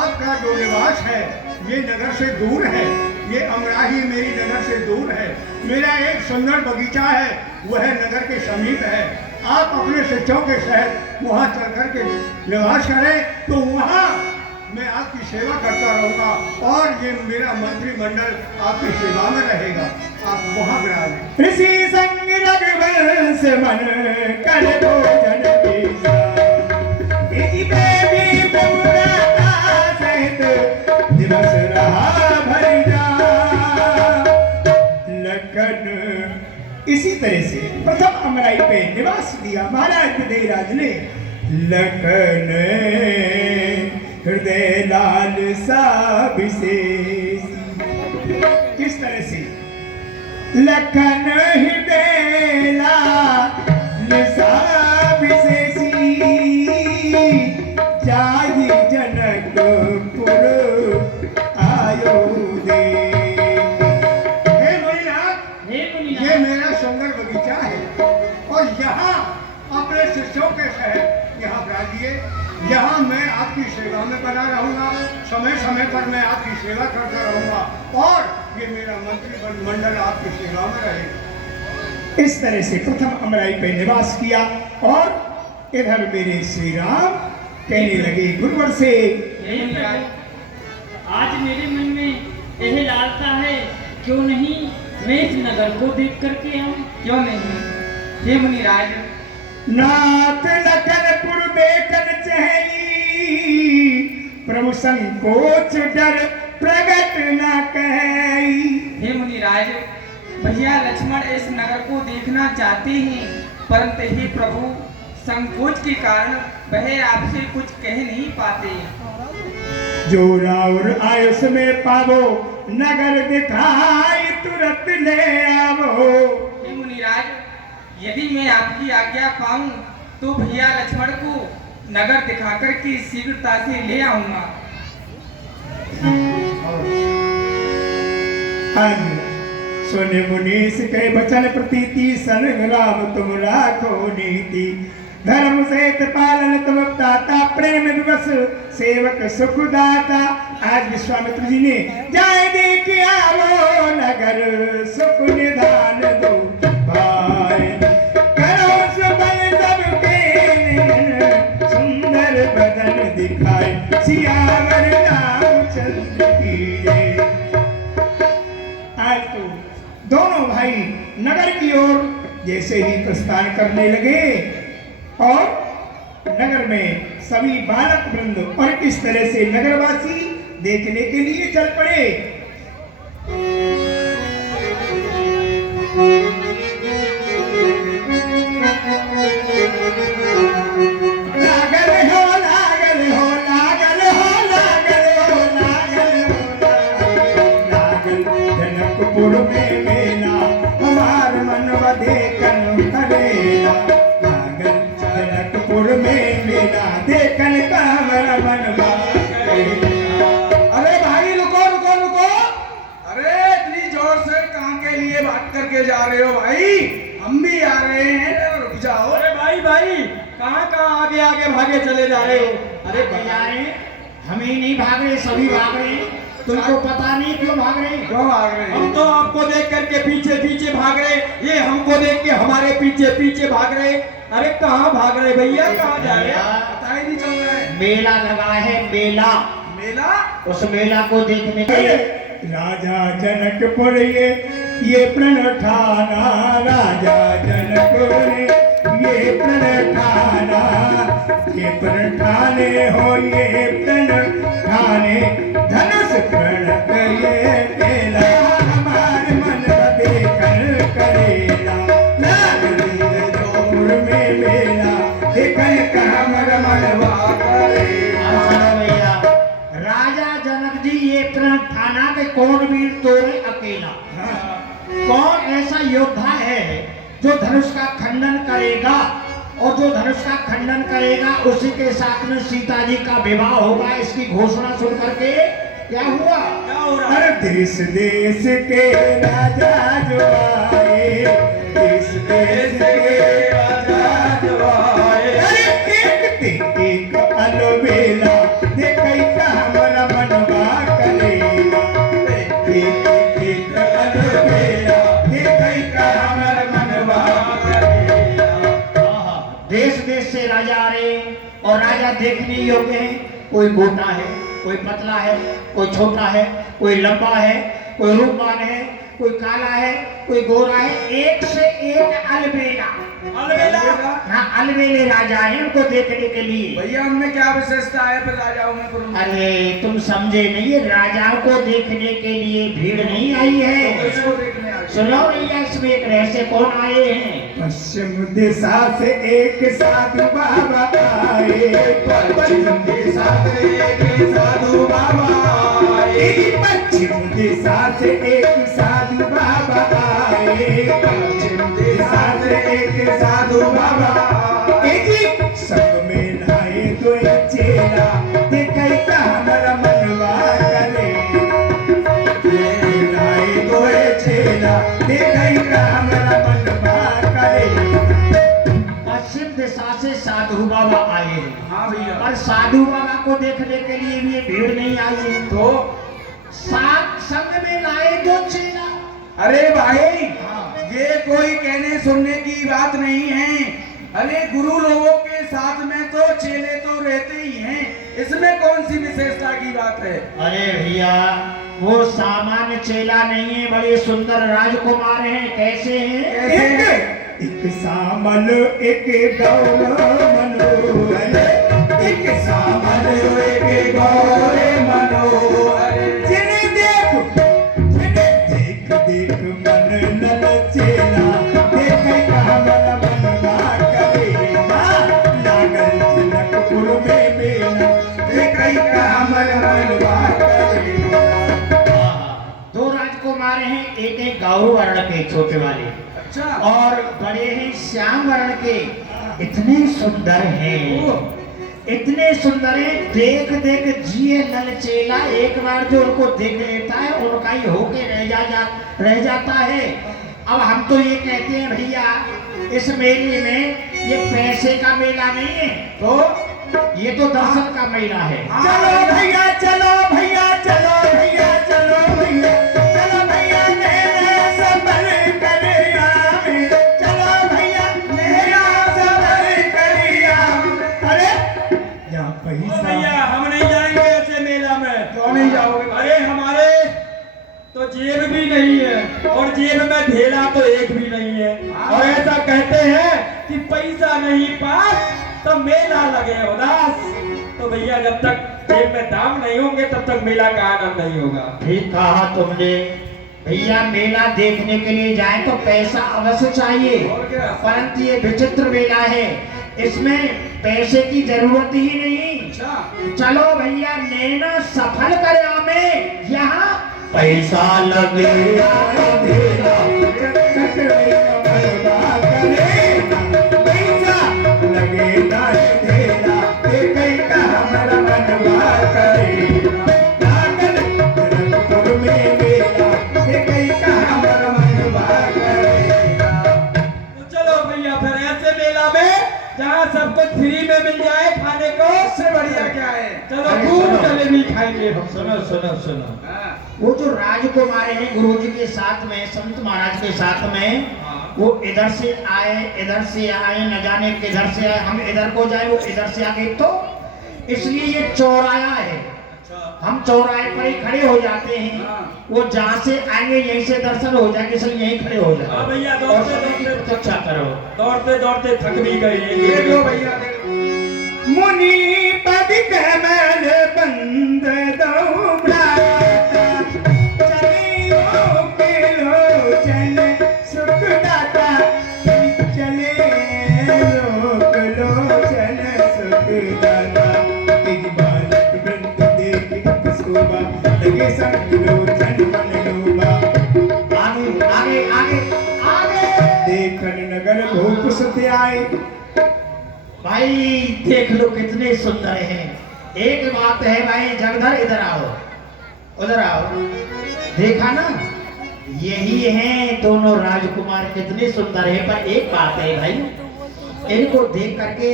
आपका जो निवास है ये नगर से दूर है, ये अमराही मेरी नगर से दूर है। मेरा एक सुंदर बगीचा है, वह नगर के समीप है। आप अपने शिष्यों के साथ वहाँ चल कर के निवास करें, तो वहाँ मैं आपकी सेवा करता रहूँगा और ये मेरा मंत्रिमंडल आपकी सेवा में रहेगा। आप वहाँ विराजें। ऋषि संग रघुवंश मन कर भोजन पीसा, इसी प्रेमी प्रभुदाता सहित दिवस रहा भर जा। लखन इसी तरह से प्रथम अमराई पे निवास दिया महाराज विदेहराज ने। लखन हृदय लाल सा विशेष, किस तरह से लखन हृदय लाल सा विशेषी, जाहि जनकपुर आयो दे। हे मणिनाथ, ये मेरा सुंदर बगीचा है और यहाँ अपने शिष्यों के साथ यहाँ विराजिए। यहाँ मैं आपकी सेवा में बना रहूँगा, समय समय पर मैं आपकी सेवा करता रहूँगा और ये मेरा मंत्रिमंडल आपकी सेवा में रहेगा। इस तरह से प्रथम अमराई पे निवास किया और इधर मेरे श्री राम कहने लगे गुरुवर से, आज मेरे मन में यह लालसा है, क्यों नहीं मैं इस नगर को देख करके आऊं? क्यों नहीं? हे मुनिराज, नाथ लखनपुर देखन चहई, प्रभु संकोच डर प्रगट न कही। हे मुनिराज, भैया लक्ष्मण इस नगर को देखना चाहते हैं, परंतु हे प्रभु संकोच के कारण वह आपसे कुछ कह नहीं पाते। जो राउर आयुष में पावो, नगर दिखाई तुरंत ले आवो। हे मुनिराज, यदि मैं आपकी आज्ञा पाऊं तो भैया लक्ष्मण को नगर दिखाकर के शीघ्रता से ले आऊंगा। सुन मुनीष के बचन प्रतीति, सन राम तुम राखो नीति। धर्म सहित पालन तुम दाता, प्रेम विवश सेवक सुखदाता। आज विश्वामित्र जी ने जाए देख आवो नगर, सुख निधान दो भाई। करो सुबल सबके सुंदर बदन दिखाए, सियावर रामचंद्र की जय। आज तो दोनों भाई नगर की ओर जैसे ही प्रस्थान करने लगे और नगर में सभी बालक वृंद और किस तरह से नगरवासी देखने के लिए चल पड़े। लागल हो लागल हो लागल हो लागल हो लागल हो लागल, जनकपुर में मेला हमार मनवा देखन करेला। जनकपुर में मेला देखन का हमारा मनवा करेला। अरे भाई रुको रुको रुको, अरे इतनी जोर से कहाँ के लिए बात करके जा रहे हो भाई? हम भी आ रहे हैं, रुक जाओ। अरे भाई भाई, कहाँ कहाँ आगे आगे भागे चले जा रहे हो? अरे भैया हम ही नहीं भाग रहे, सभी भाग रहे। तुमको पता नहीं क्यों भाग रहे? क्यों भाग रहे हम हैं? तो आपको देख करके पीछे पीछे भाग रहे, ये हमको देख के हमारे पीछे पीछे भाग रहे। अरे कहाँ भाग रहे भैया, कहाँ जा रहे? पता ही नहीं चल रहा है। मेला लगा है, मेला। मेला? उस मेला को देखने के अरे, राजा जनकपुर ये प्रण ठाना, राजा जनकपुर ये प्रण ठाना, ये प्रण ठाने हो ये प्रण ठाने, धनुष प्रण ये केला, हमारे मन देखल करेला, जोर में मेला देखल हमर मनवा करेला। भैया, राजा जनक जी ये प्रण ठाना के कौन वीर तोड़े अकेला। कौन ऐसा योद्धा है जो धनुष का खंडन करेगा, और जो धनुष का खंडन करेगा उसी के साथ में सीता जी का विवाह होगा। इसकी घोषणा सुन करके क्या हुआ? क्या हो रहा हर देश देश के राजा जो आए, देश देश के राजा जो आए, अरे एक अलबेला देखई का हमारा मनवा करेगा, एक अलबेला देखई का हमारा मनवा करेगा। देश देश से राजा आ रहे और राजा देखने योग्य है। कोई मोटा है, कोई पतला है, कोई छोटा है, कोई लंबा है, कोई रूपवान है, कोई काला है, कोई गोरा है, एक से एक अलबेला। हाँ, अलबेले राजा है उनको देखने के लिए। भैया उनमें क्या विशेषता है फिर राजाओं में गुरु? अरे तुम समझे नहीं, राजाओं को देखने के लिए भीड़ नहीं आई है। किसको देखने आए? सुनो भैया, इसमें एक रहस्य कौन आए हैं? पश्चिम दिशा से एक साधु बाबा आए, पश्चिम दिशा से एक साधु बाबा आए, पश्चिम दिशा से एक साधु बाबा आए, पश्चिम दिशा से एक साधु बाबा आए, सब में लाए दो चेला देखई का हमारा मनवा करे, लाए दो चेला देखई का हमारा मनवा करे। पश्चिम दिशा से साधु बाबा आए हैं। हाँ भैया। पर साधु बाबा को देखने के लिए भी भीड़ नहीं आई है, तो सात संग में लाए दो चेला। अरे भाई, ये कोई कहने सुनने की बात नहीं है। अरे गुरु लोगों के साथ में तो चेले तो रहते ही हैं, इसमें कौन सी विशेषता की बात है? अरे भैया, वो सामान्य चेला नहीं है, बड़े सुंदर राजकुमार हैं। कैसे हैं? एक सामल एक गौर मनोहर, एक सामल एक गौर मनोहर, जिन्हें देख देख मन ललचेला, देखई का हमारा मनवा करेला, लागल जनकपुर में मेला, देखई का हमारा मनवा करेला। दो राजकुमार हैं, एक एक गौर वर्ण के छोटे वाले, अच्छा, और बड़े हैं श्याम वर्ण के। इतने सुंदर हैं, इतने सुंदर हैं, देख देख जिए ललचेला। एक बार जो उनको देख लेता है उनका ही होके रह जाता है। अब हम तो ये कहते हैं भैया, इस मेले में ये पैसे का मेला नहीं है, तो ये तो दर्शन का मेला है। चलो भैया, चलो भैया, चलो भैया, चलो भैया, चलो भैया, नैना सबर करे आवे, चलो भैया, नैना सबर करे आवे। अरे यहाँ पैसा भैया, हम नहीं जाएंगे ऐसे मेला में। क्यों नहीं जाओगे? अरे हमारे तो जेब भी नहीं है, और जेब में ढेला तो एक भी नहीं है, और ऐसा कहते हैं कि पैसा नहीं पास तो मेला लगे उदास। तो भैया, जब तक जेब में दाम नहीं होंगे तब तक मेला का आनंद नहीं होगा। ठीक कहा तुमने भैया, मेला देखने के लिए जाए तो पैसा अवश्य चाहिए, और क्या? परंतु ये विचित्र मेला है, इसमें पैसे की जरूरत ही नहीं। अच्छा, चलो भैया, नैना सफल करे हमें, यहाँ पैसा लगे ढेला, मनवा करेला, पैसा लगे ढेला, देखई का हमारा मनवा करेला, लागल जनकपुर में मेला, देखई का हमारा मनवा करेला। तो चलो भैया, फिर ऐसे मेला में जहाँ सब कुछ फ्री में मिल जाए खाने को, इससे बढ़िया क्या है? चलो खूब जलेबी खाएंगे हम। सुनो सुनो सुनो, हाँ, वो जो राजकुमार हैं गुरुजी के साथ में, संत महाराज के साथ में, वो इधर से आए, न जाने किधर से आए, हम इधर को जाए, वो इधर से आगे, तो इसलिए ये चौराया है। हम चौराहे पर ही खड़े हो जाते हैं। हाँ। वो जहाँ से आएंगे यहीं से दर्शन हो जाएंगे, सब यहीं खड़े हो हाँ जाए। भैया, और दौड़ते सबकी दौड़ते प्रतीक्षा करो। दौड़ते दौड़ते थक भी गए। देख लो भैया, देख लो। मुनि पद कमल बंद दौड़ाता, चलियो के लोचन सुख दाता, चले रोक लोचन सुख दाता। एक बालक वृंद देख शोभा, लगे संग लोचन मन लोभा। आगे आगे आगे आगे। देखन नगर भूप सुत आए, भाई देख लो कितने सुंदर हैं। एक बात है भाई, जगधर इधर आओ, उधर आओ। देखा ना, यही हैं दोनों राजकुमार, कितने सुंदर हैं। पर एक बात है भाई, इनको देख करके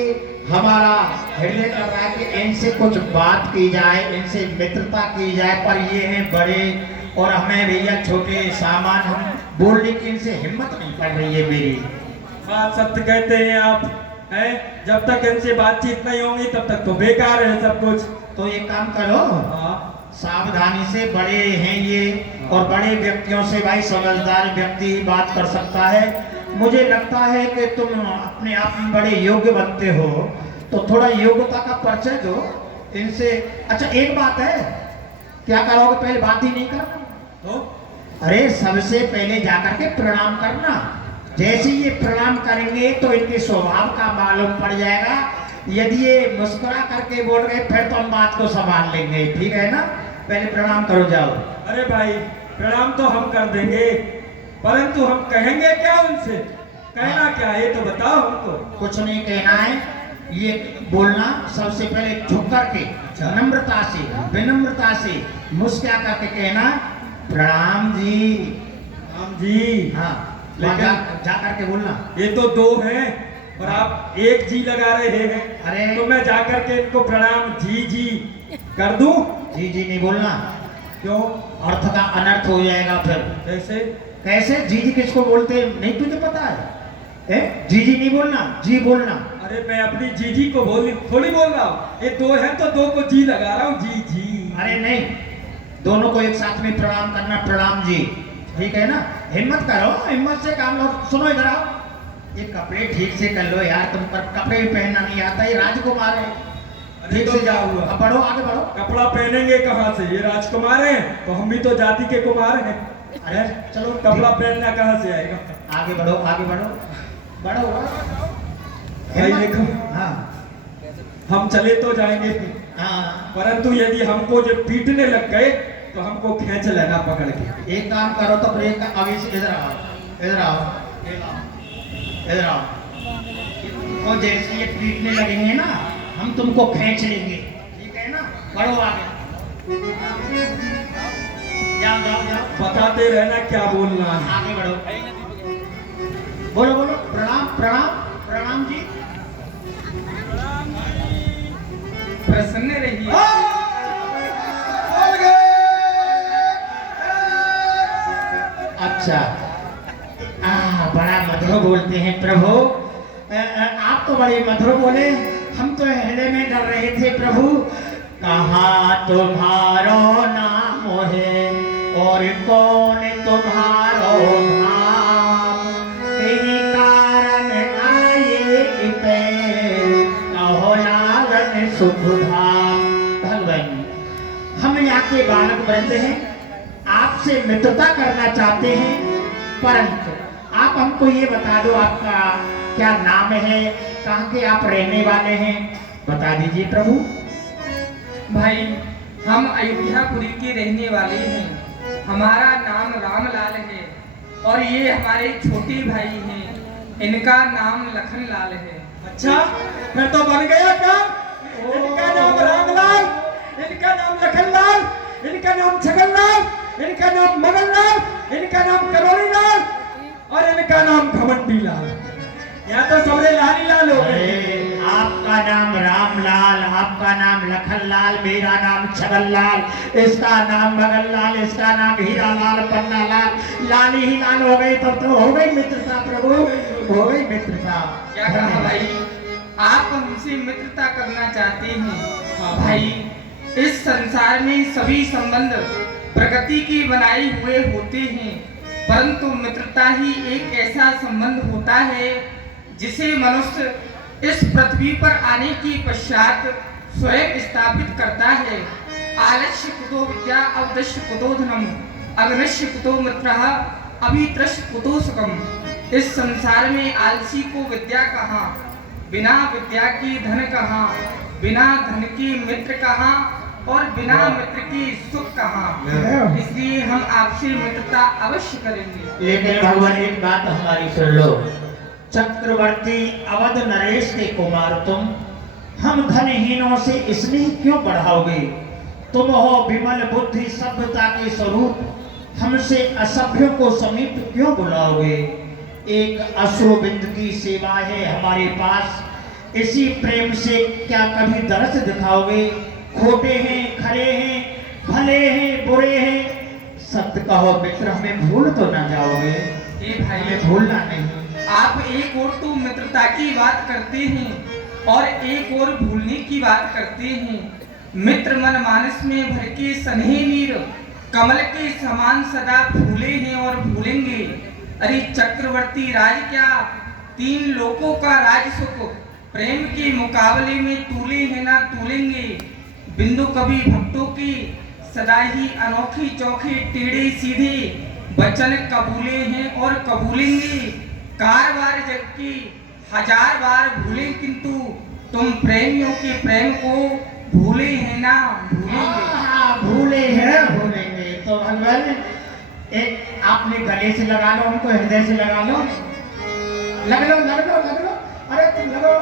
हमारा हृदय कर रहा है कि इनसे कुछ बात की जाए, इनसे मित्रता की जाए। पर ये हैं बड़े और हमें भैया छोटे सामान, हम बोलने की इनसे हिम्मत नहीं पड़ रही है मेरी। बात सत्य कहते हैं आप, हैं? जब तक इनसे बातचीत नहीं होगी तब तक तो बेकार है सब कुछ। तो एक काम करो, हाँ, सावधानी से, बड़े हैं ये, और बड़े व्यक्तियों से भाई समझदार व्यक्ति ही बात कर सकता है। मुझे लगता है कि तुम अपने आप में बड़े योग्य बनते हो, तो थोड़ा योग्यता का परिचय दो इनसे। अच्छा एक बात है, क्या करोगे, पहले बात ही नहीं करना तो अरे सबसे पहले जाकर के प्रणाम करना। जैसे ये प्रणाम करेंगे तो इनके स्वभाव का मालूम पड़ जाएगा। यदि ये मुस्कुरा करके बोल रहे फिर तो हम बात को संभाल लेंगे, ठीक है ना। पहले प्रणाम करो, जाओ। अरे भाई, प्रणाम तो हम कर देंगे, परंतु हम कहेंगे क्या उनसे? कहना क्या है ये तो बताओ हमको। कुछ नहीं कहना है, ये बोलना सबसे पहले झुक करके, नम्रता से, विनम्रता से, मुस्कुरा करके कहना प्रणाम जी। राम जी। हाँ, लेकिन जा करके बोलना। ये तो दो हैं और आप एक जी लगा रहे हैं। अरे तो मैं जाकर के इनको प्रणाम जी जी कर दूं? जी जी नहीं बोलना, क्यों? अर्थ का अनर्थ हो जाएगा फिर। कैसे? कैसे? जी जी किसको बोलते हैं नहीं तुझे पता है? जी जी नहीं बोलना, जी बोलना। अरे मैं अपनी जीजी को थोड़ी बोल रहा हूँ, ये दो हैं तो दो को जी लगा रहा हूँ, जी जी। अरे नहीं, दोनों को एक साथ में प्रणाम करना, प्रणाम जी, ठीक है ना। हिम्मत करो, हिम्मत से काम लो। सुनो इधर आओ, ये कपड़े ठीक से कर लो यार, तुम पर कपड़े भी पहनना नहीं आता, ये राजकुमार है। ठीक से जाओ, अब बढ़ो, आगे बढ़ो। कपड़ा पहनेंगे कहाँ से? ये राजकुमार हैं तो हम भी तो जाति के कुमार हैं। अरे चलो, कपड़ा पहनना कहाँ से आएगा? आगे बढ़ो, आगे बढ़ो, बढ़ो। भाई देखो, हाँ हम चले तो जाएंगे, हाँ। परंतु यदि हमको जब पीटने लग गए तो हमको खींच लेना पकड़ के। एक काम करो तो ब्रेक का अभी से इधर आओ, इधर आओ, इधर आओ। तो जैसे ये पीटने लगेंगे ना, हम तुमको खींच लेंगे, ठीक है ना। बढ़ो आगे, जाओ जाओ जाओ। बताते रहना क्या बोलना है। आगे बढ़ो, बोलो बोलो, प्रणाम प्रणाम प्रणाम जी। प्रसन्न रहिए। अच्छा, बड़ा मधुर बोलते हैं प्रभु। आप तो बड़े मधुर बोले, हम तो हृदय में डर रहे थे प्रभु। कहाँ तुम्हारो नाम है और कौन तुम्हारो धाम, यही कारण आए इते कहो लालन शुभ धाम। भगवान, हम यहाँ के बालक वृंद हैं, आपसे मित्रता करना चाहते हैं, परंतु आप हमको ये बता दो आपका क्या नाम है, कहाँ के आप रहने वाले हैं, बता दीजिए प्रभु। भाई, हम अयोध्यापुरी के रहने वाले हैं। हमारा नाम रामलाल है और ये हमारे छोटे भाई हैं। इनका नाम लखनलाल है। अच्छा, फिर तो बन गया काम। इनका नाम रामलाल, इनका नाम लखनलाल, इनका नाम छगनलाल, इनका नाम मगनलाल, इनका नाम करोड़ीलाल और इनका नाम घमंडीलाल। यहाँ तो सबरे लाली लाल हो गए। आपका नाम रामलाल, आपका नाम लखनलाल, मेरा नाम छगनलाल, इसका नाम मगनलाल, इसका नाम हीरालाल, पन्नालाल, लाली ही लाल हो गई। तब तो हो गई मित्रता प्रभु, हो गई मित्रता। क्या कहा भाई, आप हमसे मित्रता करना चाहते हैं? भाई, इस संसार में सभी संबंध प्रकृति के बनाए हुए होते हैं, परंतु मित्रता ही एक ऐसा संबंध होता है जिसे मनुष्य इस पृथ्वी पर आने के पश्चात स्वयं स्थापित करता है। आलस्य कुतो विद्या, अवदस्य कुतो धनम, अग्नस्य कुतो मित्रः, अभितृष्ट कुतो सुखम। इस संसार में आलसी को विद्या कहाँ, बिना विद्या के धन कहाँ, बिना धन के मित्र कहाँ, और बिना मित्र के सुख कहाँ। इसलिए हम आपसे मित्रता अवश्य करेंगे। लेकिन भगवान एक बात हमारी सुन लो। चक्रवर्ती अवध नरेश के कुमार तुम, हम धनहीनों से स्नेह क्यों बढ़ाओगे? तुम हो विमल बुद्धि सभ्यता के स्वरूप, हमसे असभ्यों को समीप क्यों बुलाओगे? एक अश्रुबिंद की सेवा है हमारे पास, इसी प्रेम से क्या कभी दरस दिखाओगे? खोटे हैं, खरे हैं, भले हैं, बुरे हैं, सत्य कहो मित्र, हमें भूल तो ना जाओगे? ए भाई, हमें भूलना नहीं। आप एक और तो मित्रता की बात करते हैं और एक और भूलने की बात करते हैं। मित्र मन मानस में भर के सन्हे नीर, कमल के समान सदा फूले हैं और भूलेंगे। अरे चक्रवर्ती राज क्या, 3 लोकों का राज सुख प्रेम के मुकाबले में तूले हैं ना तूलेंगे। बिंदु कवि भक्तों की सदा ही अनोखी चौखे टेढ़े सीधे वचन कबूले हैं और कबूलेंगे। कारवार जग की 1000 बार भूले, किंतु तुम प्रेमियों के प्रेम को भूले हैं ना भूलेंगे। भूले हैं, भूलेंगे। तो भगवान एक आपने गले से लगा लो, उनको हृदय से लगा लो, लग लो, लग लो, लग लो। अरे तुम लगो,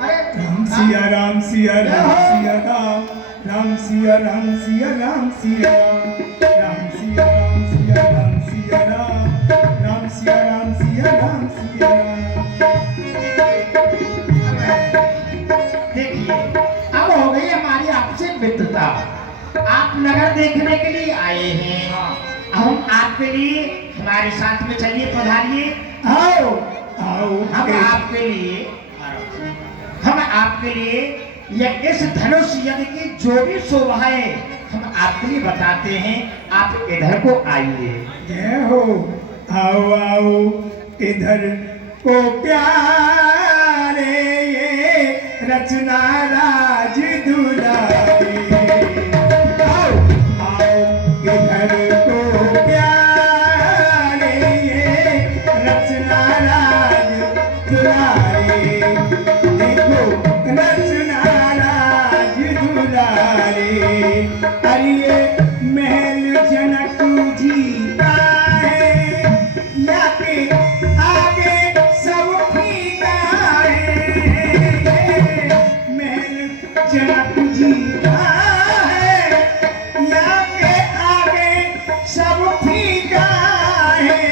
अरे राम सिया राम सिया राम सिया राम, राम सिया राम सिया राम सिया राम, राम सिया राम सिया राम सिया राम, राम सिया राम सिया राम सिया राम। देखिए अब हो गई हमारी आपसे मित्रता। आप नगर देखने के लिए आए हैं, हम आपके लिए, हमारे साथ में चलिए, पधारिए। आओ आओ, हम आपके लिए यह इस धनुष यज्ञ की जो भी शोभा है हम आपके लिए बताते हैं। आप इधर को आइए। जय हो, आओ आओ इधर को प्यारे, ये रचना राज दुलारी। आओ आओ इधर को प्यारे, ये रचना राज दुलारी। देखो रचना राज दुलारी, अरे महल जनक जी का है, या के आगे सब फीका है। महल जनक जी का है, या के आगे सब फीका है।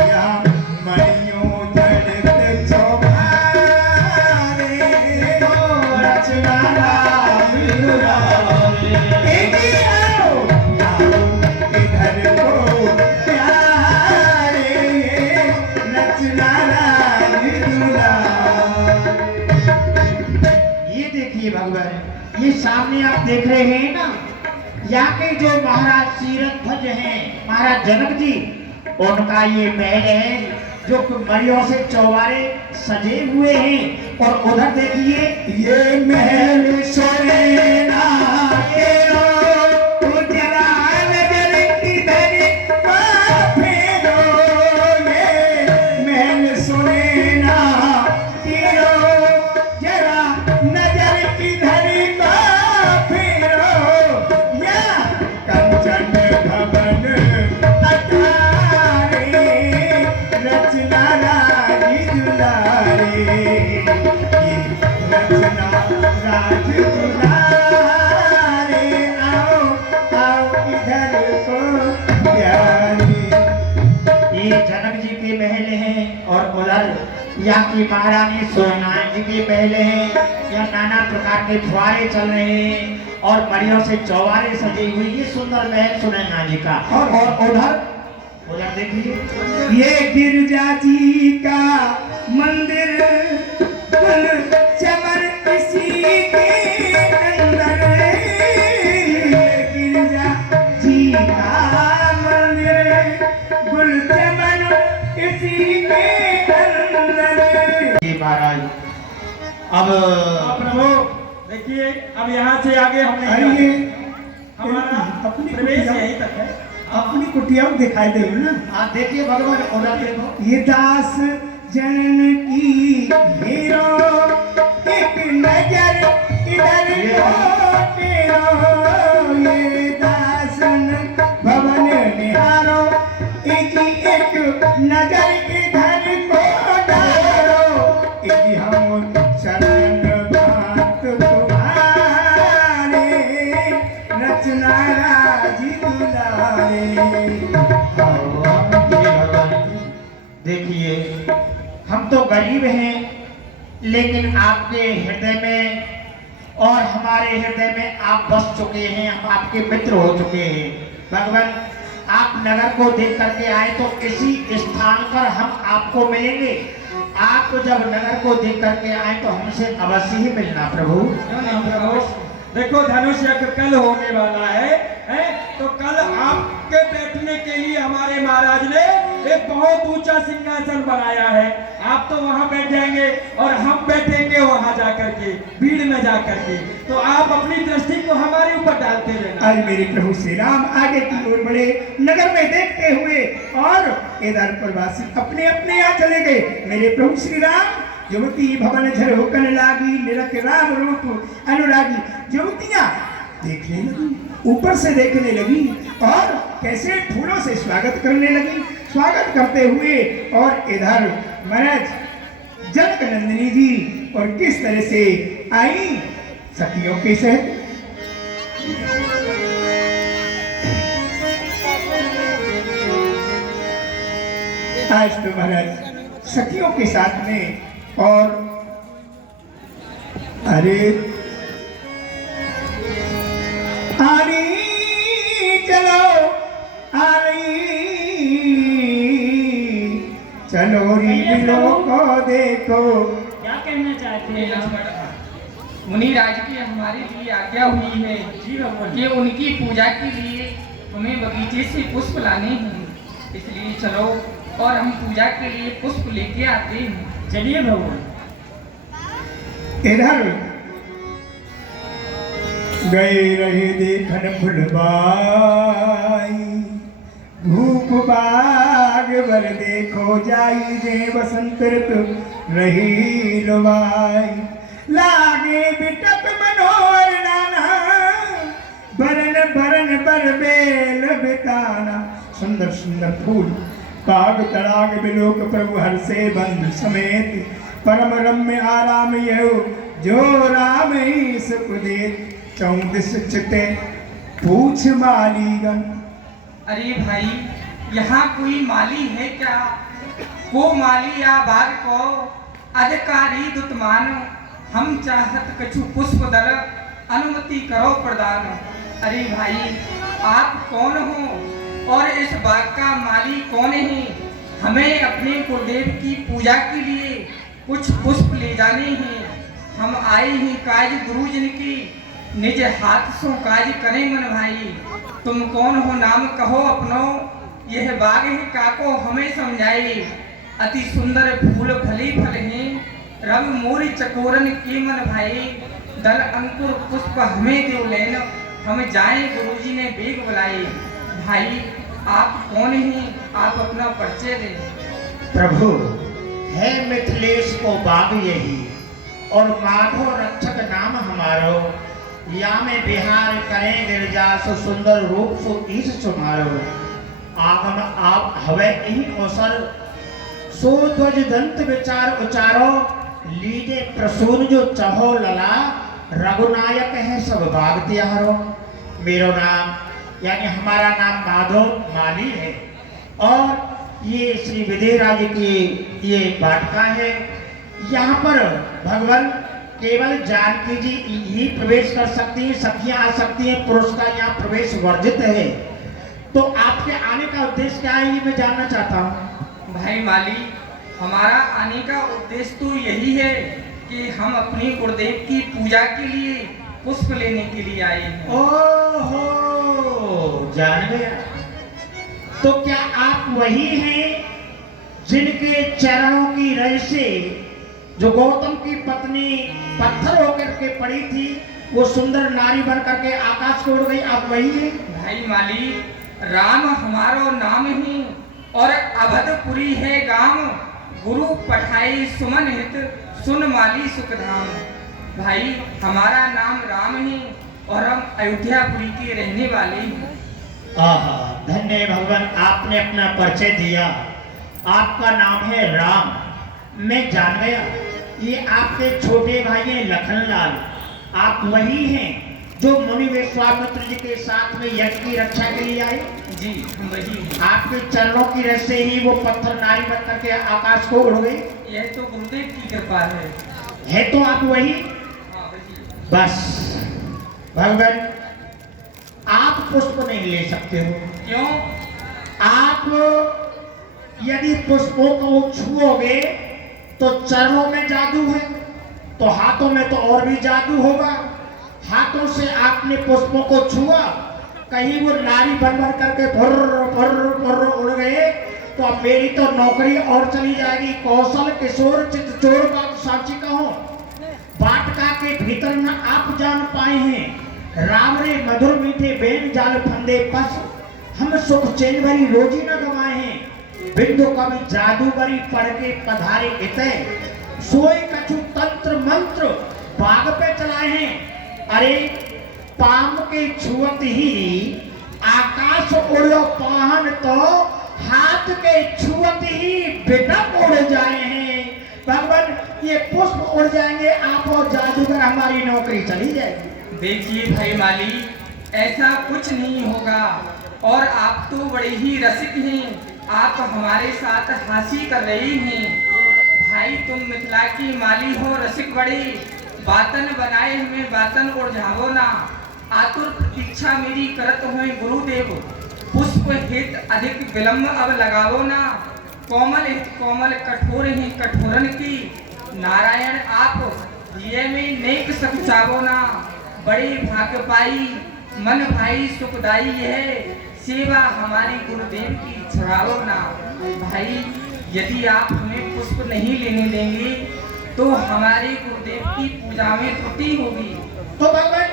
या मणियों जड़त चौबारे, रचना राज दुलारी। आओ आओ इधर को प्यारे, रचना राज दुलारी। ये देखिए भगवान, ये सामने आप देख रहे हैं ना, यहाँ के जो महाराज सीरथ ध्वज हैं, महाराज जनक जी, उनका ये महल है जो मड़ियों से चौबारे सजे हुए हैं। और उधर देखिए ये महल सोनेना के उजरा नजर किधर फेरो, ये महल सोनेना के जरा नजर किधर फेरो। या कंचन भवन अटारे, रचना राज दुलारी। रचना राज दुलारे, आओ आओ इधर को प्यारी। ये जनक जी के महल हैं और उधर यहाँ की महारानी सोनान जी के महल हैं। यहाँ नाना प्रकार के फुहारे चल रहे हैं और मड़ियों से चौबारे सजे हुए ये सुंदर महल सुनैना जी का। और उधर उधर देखिए ये गिरजा जी का मंदिर चमर इसी के अंदर, अब प्रभु देखिए, अब यहाँ से आगे हम नहीं आइए, जाएंगे। हमारा अपनी प्रवेश कुटिया- यहीं तक है। अपनी कुटिया में दिखाई दे ना। हाँ देखिए भगवान, और देखो ये दास जनन की हीरो, एक नजर इधर को तेरो, ये दासन भवन निहारो, एक नजर इधर को डारो, एक हम शरण बात तुम्हारे, रचना राजी दुलारे। देखिए, हम तो गरीब हैं, लेकिन आपके हृदय में और हमारे हृदय में आप बस चुके हैं, हम आपके मित्र हो चुके हैं। भगवान, आप नगर को देख करके आए तो इसी स्थान पर हम आपको मिलेंगे। आप जब नगर को देख करके आए तो हमसे अवश्य ही मिलना प्रभु। क्यों नहीं प्रभु? देखो, धनुष यज्ञ कल होने वाला है, तो कल आपके बैठने के लिए हमारे महाराज ने एक बहुत ऊंचा सिंहासन बनाया है। आप तो वहां बैठ जाएंगे और हम बैठेंगे वहां जाकर के, भीड़ में जाकर के। तो आप अपनी दृष्टि को हमारे ऊपर डालते रहना। आज मेरे प्रभु श्री राम आगे की ओर बढ़े, नगर में देखते हुए, और इधर प्रवासी अपने अपने यहाँ चले गए। मेरे प्रभु श्री राम युवती भवन झर होकर लागी, निरख राम रूप अनुरागी। युवतियां देखने लगी, ऊपर से देखने लगी, और कैसे फूलों से स्वागत करने लगी। स्वागत करते हुए, और इधर महाराज जनक नंदिनी जी और किस तरह से आई सखियों के सहित। आज तो महाराज सखियों के साथ में, और अरे आरी चलो, आरी चलो रीलो को देखो। क्या कहना चाहते हैं आप? मुनि राज की हमारे लिए आज्ञा हुई है कि उनकी पूजा के लिए हमें बगीचे से पुष्प लाने हैं, इसलिए चलो और हम पूजा के लिए पुष्प लेके आते हैं। चलिए भगवान। इधर गए रहे देखन फुलबाई, धूप बाग बर देखो जाई, जे बसंत ऋतु रही लुबाई, लागे बिटप मनोहर नाना, बरन बरन बर बेल बिताना। सुंदर सुंदर फूल बाग तड़ाग बिलोक प्रभु हर से बंद समेत, परम रम्य आराम यह जो राम ही सुख दे, चौदिस चिते पूछ मालीगन। अरे भाई, यहाँ कोई माली है क्या? को माली या बाग को अधिकारी दुतमान, हम चाहत कछु पुष्प दल, अनुमति करो प्रदान। अरे भाई, आप कौन हो और इस बाग का माली कौन है? हमें अपने गुरुदेव की पूजा के लिए कुछ पुष्प ले जाने हैं। हम आए हैं काज गुरुजन की, निज हाथ सो काज करें मन भाई। तुम कौन हो, नाम कहो अपनो, यह बाग है काको हमें समझाए। अति सुंदर फूल फले फल हैं, रंग मोरी चकोरन के मन भाई। दल अंकुर पुष्प हमें देव लेन, हम जाएं गुरुजी ने बेग बुलाए। भाई आप कौन हैं? आप अपना परिचय दें। प्रभु, है मिथिलेश को बाग यही, और माधव रक्षक नाम हमारो। या में बिहार करें गिरजा, सो सुंदर रूप सो ईश सुमारो। आगम आप हवे यही अवसर, सो ध्वज दंत विचार उचारो। लीजे प्रसून जो चहो लला, रघुनायक है सब बाग तिहारो। मेरो नाम यानी हमारा नाम माधव माली है, और ये श्री विदेहराज की ये वाटिका है। यहाँ पर भगवान केवल जानकी जी ही प्रवेश कर सकती हैं, सखियां आ सकती हैं, पुरुष का यहाँ प्रवेश वर्जित है। तो आपके आने का उद्देश्य क्या है, ये मैं जानना चाहता हूँ। भाई माली, हमारा आने का उद्देश्य तो यही है कि हम अपने गुरुदेव की पूजा के लिए पुष्प लेने के लिए आए हैं। ओहो, जान गया। तो क्या आप वही हैं जिनके चरणों की रज से जो गौतम की पत्नी पत्थर होकर के पड़ी थी, वो सुंदर नारी बन करके आकाश को उड़ गई, आप वही है? भाई माली, राम हमारो नाम ही और अवधपुरी है गांव, गुरु पठाई सुमन हित सुन माली सुखधाम। भाई हमारा नाम राम ही और हम अयोध्यापुरी के रहने वाले हैं। आहा, धन्य है भगवान, आपने अपना परिचय दिया। आपका नाम है राम, मैं जान गया। ये आपके छोटे भाई हैं लखनलाल, आप वही हैं जो मुनि विश्वामित्र जी के साथ में यज्ञ की रक्षा के लिए आए? जी हम वही हैं। आपके चरणों की रस से ही वो पत्थर नारी बन करके आकाश को उड़ गई? यह तो गुरुदेव की कृपा है तो आप वही? हाँ, वही। बस भगवान, आप पुष्प नहीं ले सकते हो। क्यों? आप यदि पुष्पों को छुओगे तो चरणों में जादू है, तो हाथों में तो और भी जादू होगा। हाथों से आपने पुष्पों को छुआ, कहीं वो नारी बन बन करके फुर्र फुर्र फुर्र उड़ गए, तो अब मेरी तो नौकरी और चली जाएगी। कौशल किशोर चित्तचोर का साक्षी कहो, वाटिका के भीतर न आप जान पाए हैं, राम रे मधुर मीठे बेन जाल फंदे पस, हम सुख चैन भरी रोजी न गवाए हैं, बिंदु कवि जादूगरी पढ़ के पधारे इतने, सोई कछु तंत्र मंत्र बाग पे चलाए हैं। अरे पाम के छुअत ही आकाश उड़ो पाहन, तो हाथ के छुअत ही बेटक उड़ जाए हैं। भगवान, ये पुष्प उड़ जाएंगे, आप और जादूगर हमारी नौकरी चली जाएगी। देखिए भाई माली, ऐसा कुछ नहीं होगा, और आप तो बड़े ही रसिक हैं, आप हमारे साथ हंसी कर रही हैं। भाई तुम मिथिला की माली हो, रसिक बड़ी, बातन बनाए हमें बातन उड़झावो ना, आतुर प्रतीक्षा मेरी करत हुए गुरुदेव, पुष्प हित अधिक विलंब अब लगावो ना, कोमल हित कोमल कठोर ही कठोरन की, नारायण आप ये में नेक सकुचावो ना, बड़ी भाग्य पाई मन भाई सुखदाई है, सेवा हमारी गुरुदेव की छुड़ाओ ना। भाई यदि आप हमें पुष्प नहीं लेने देंगे तो हमारे गुरुदेव की पूजा में त्रुटि होगी। तो भगवान,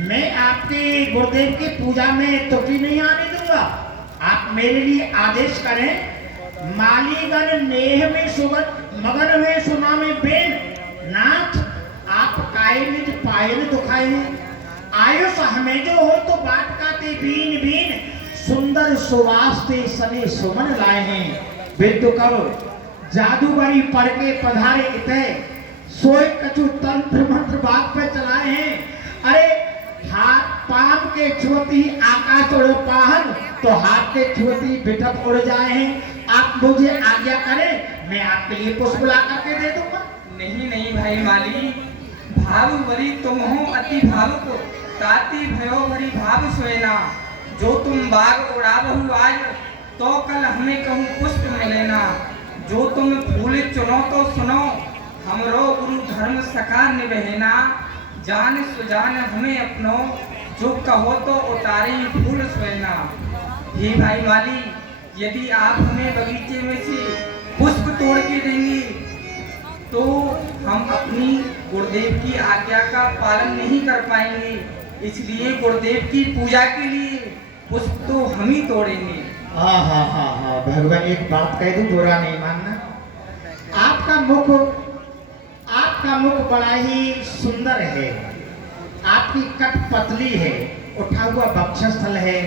मैं आपके गुरुदेव की पूजा में त्रुटि नहीं आने दूंगा। आप मेरे लिए आदेश करें। मालीगण नेह में सुगत मगन में सुना में बेन, नाथ आप काय निज पायल दुखाए हैं, आयुष हमें जो हो तो बाट काते बीन बीन, सुंदर सुवास ते सने सुमन लाए हैं, बिंदु करो जादूगरी पढ़ के पधारे इतने, सोए कछु तंत्र मंत्र बाग पे चलाए हैं। अरे हाथ पाम के छुअती आकाश उड़ पाहन, तो हाथ के छुअती बिटक उड़ जाए हैं। आप मुझे आज्ञा करें, मैं आपके लिए पुष्प ला करके दे दूंगा। नहीं नहीं भाई माली, भाव भरी तुम हो अति भावुक, ताती भयो भरी भाव सोएना, जो तुम बाग उड़ाबहु आज, तो कल हमें कहूँ पुष्प मिलेना, जो तुम फूल चुनो तो सुनो, हमरो गुरु धर्म सका निबहना, जान सुजान हमें अपनो, जो कहो तो उतारे फूल सोएना। हे भाई माली, यदि आप हमें बगीचे में से पुष्प तोड़ के देंगे तो हम अपनी गुरुदेव की आज्ञा का पालन नहीं कर पाएंगे, इसलिए गुरुदेव की पूजा के लिए पुष्प तो हम ही तोड़ेंगे। हाँ भगवान, एक बात कह दूं, बुरा नहीं मानना। आपका मुख बड़ा ही सुंदर है, आपकी कट पतली है, उठा हुआ वक्षस्थल है,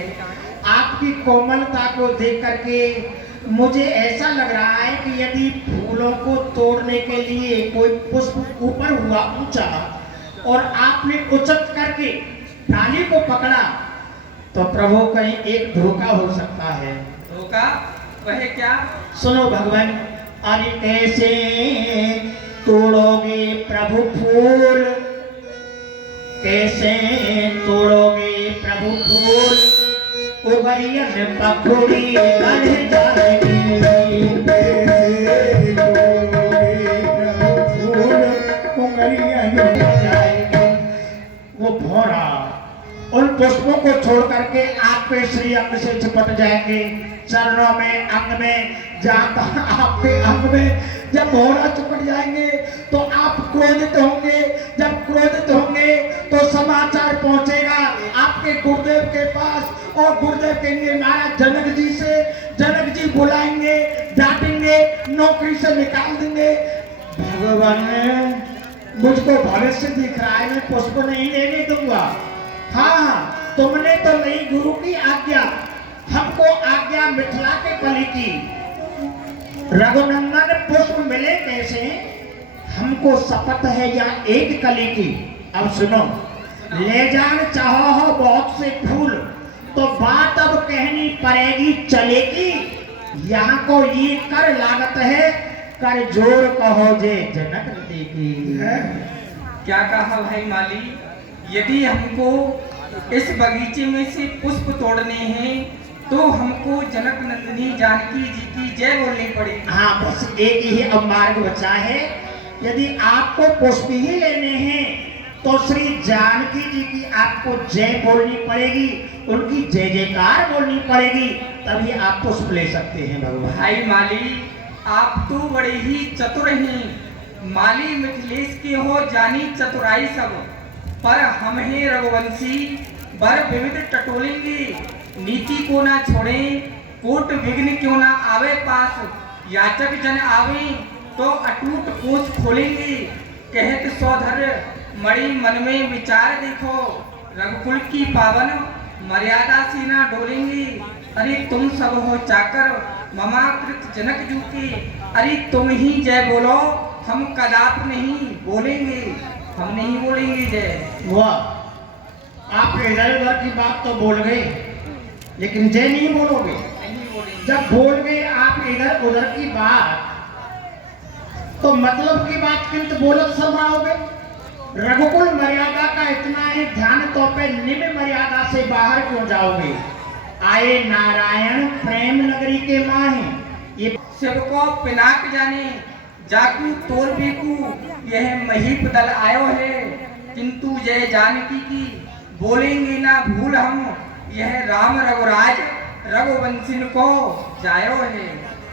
आपकी कोमलता को देख करके मुझे ऐसा लग रहा है कि यदि फूलों को तोड़ने के लिए कोई पुष्प ऊपर हुआ ऊंचा और आपने उचक करके डाली को पकड़ा, तो प्रभु कहीं एक धोखा हो सकता है। धोखा? वह क्या? सुनो भगवान, अरे कैसे तोड़ोगे प्रभु फूल, कैसे तोड़ोगे प्रभु फूल, उगरियन पखुड़ी गढ़ जाएगी, कैसे तोड़ोगे प्रभु फूल, उगरियन जाएगी। वो भौरा और पुष्पों को छोड़ करके आपके श्री अंग से चिपट जाएंगे, चरणों में, अंग में, जहां आपके अंग में जब मोहरा चिपट जाएंगे तो आप क्रोधित होंगे। जब क्रोधित होंगे तो समाचार पहुंचेगा आपके गुरुदेव के पास और गुरुदेव कहेंगे महाराज जनक जी से, जनक जी बुलाएंगे, डांटेंगे, नौकरी से निकाल देंगे। भगवान मुझको भविष्य दिख रहा है, मैं पुष्प नहीं लेने दूंगा। हाँ, तुमने तो नहीं गुरु की आज्ञा, हमको आज्ञा मिथिला के बलि की। रघुनंदन पुष्प मिले कैसे, हमको शपथ है या एक कली की। अब सुनो, ले जान चाहो हो बहुत से फूल, तो बात अब कहनी पड़ेगी चलेगी। यहाँ को ये कर लागत है, कर जोर कहो जे जनक देगी। क्या कहा भाई माली, यदि हमको इस बगीचे में से पुष्प तोड़ने हैं तो हमको जनक नंदिनी जानकी जी की जय बोलनी पड़ेगी। हाँ, बस एक ही अब मार्ग बचा है। यदि आपको पुष्प ही लेने हैं तो श्री जानकी जी की आपको जय बोलनी पड़ेगी, उनकी जय जयकार बोलनी पड़ेगी, तभी आप पुष्प ले सकते हैं भगवान। भाई माली, आप तो बड़े ही चतुर हैं। माली मिथिलेश के हो जानी चतुराई सब, पर हम हैं रघुवंशी बर विविध टटोलेंगे। नीति को ना छोड़ें, कोट विघ्न क्यों ना आवे पास, याचक जन आवे तो अटूट कोष खोलेंगे। कहत सौधर मणि मन में विचार देखो, रघुकुल की पावन मर्यादा से ना डोलेंगे। अरे तुम सब हो चाकर ममाकृत जनक जू के, अरे तुम ही जय बोलो, हम कदाप नहीं बोलेंगे, हम नहीं बोलेंगे जय। वाह, आप इधर उधर की बात तो बोल गए, लेकिन जय नहीं बोलोगे। नहीं बोलेंगे। जब बोल गए आप इधर उधर की बात, तो मतलब की बात किंतु बोलत समाओगे। रघुकुल मर्यादा का इतना ही ध्यान तो पे निम्न मर्यादा से बाहर क्यों जाओगे। आए नारायण प्रेम नगरी के माहे, ये शिव को पिनाक जाने जाकू तोर बेकू, यह महीप दल आयो है, किंतु जय जानकी की बोलेंगे ना भूल हम। यह राम रघुराज रघुवंशिन को जायो है,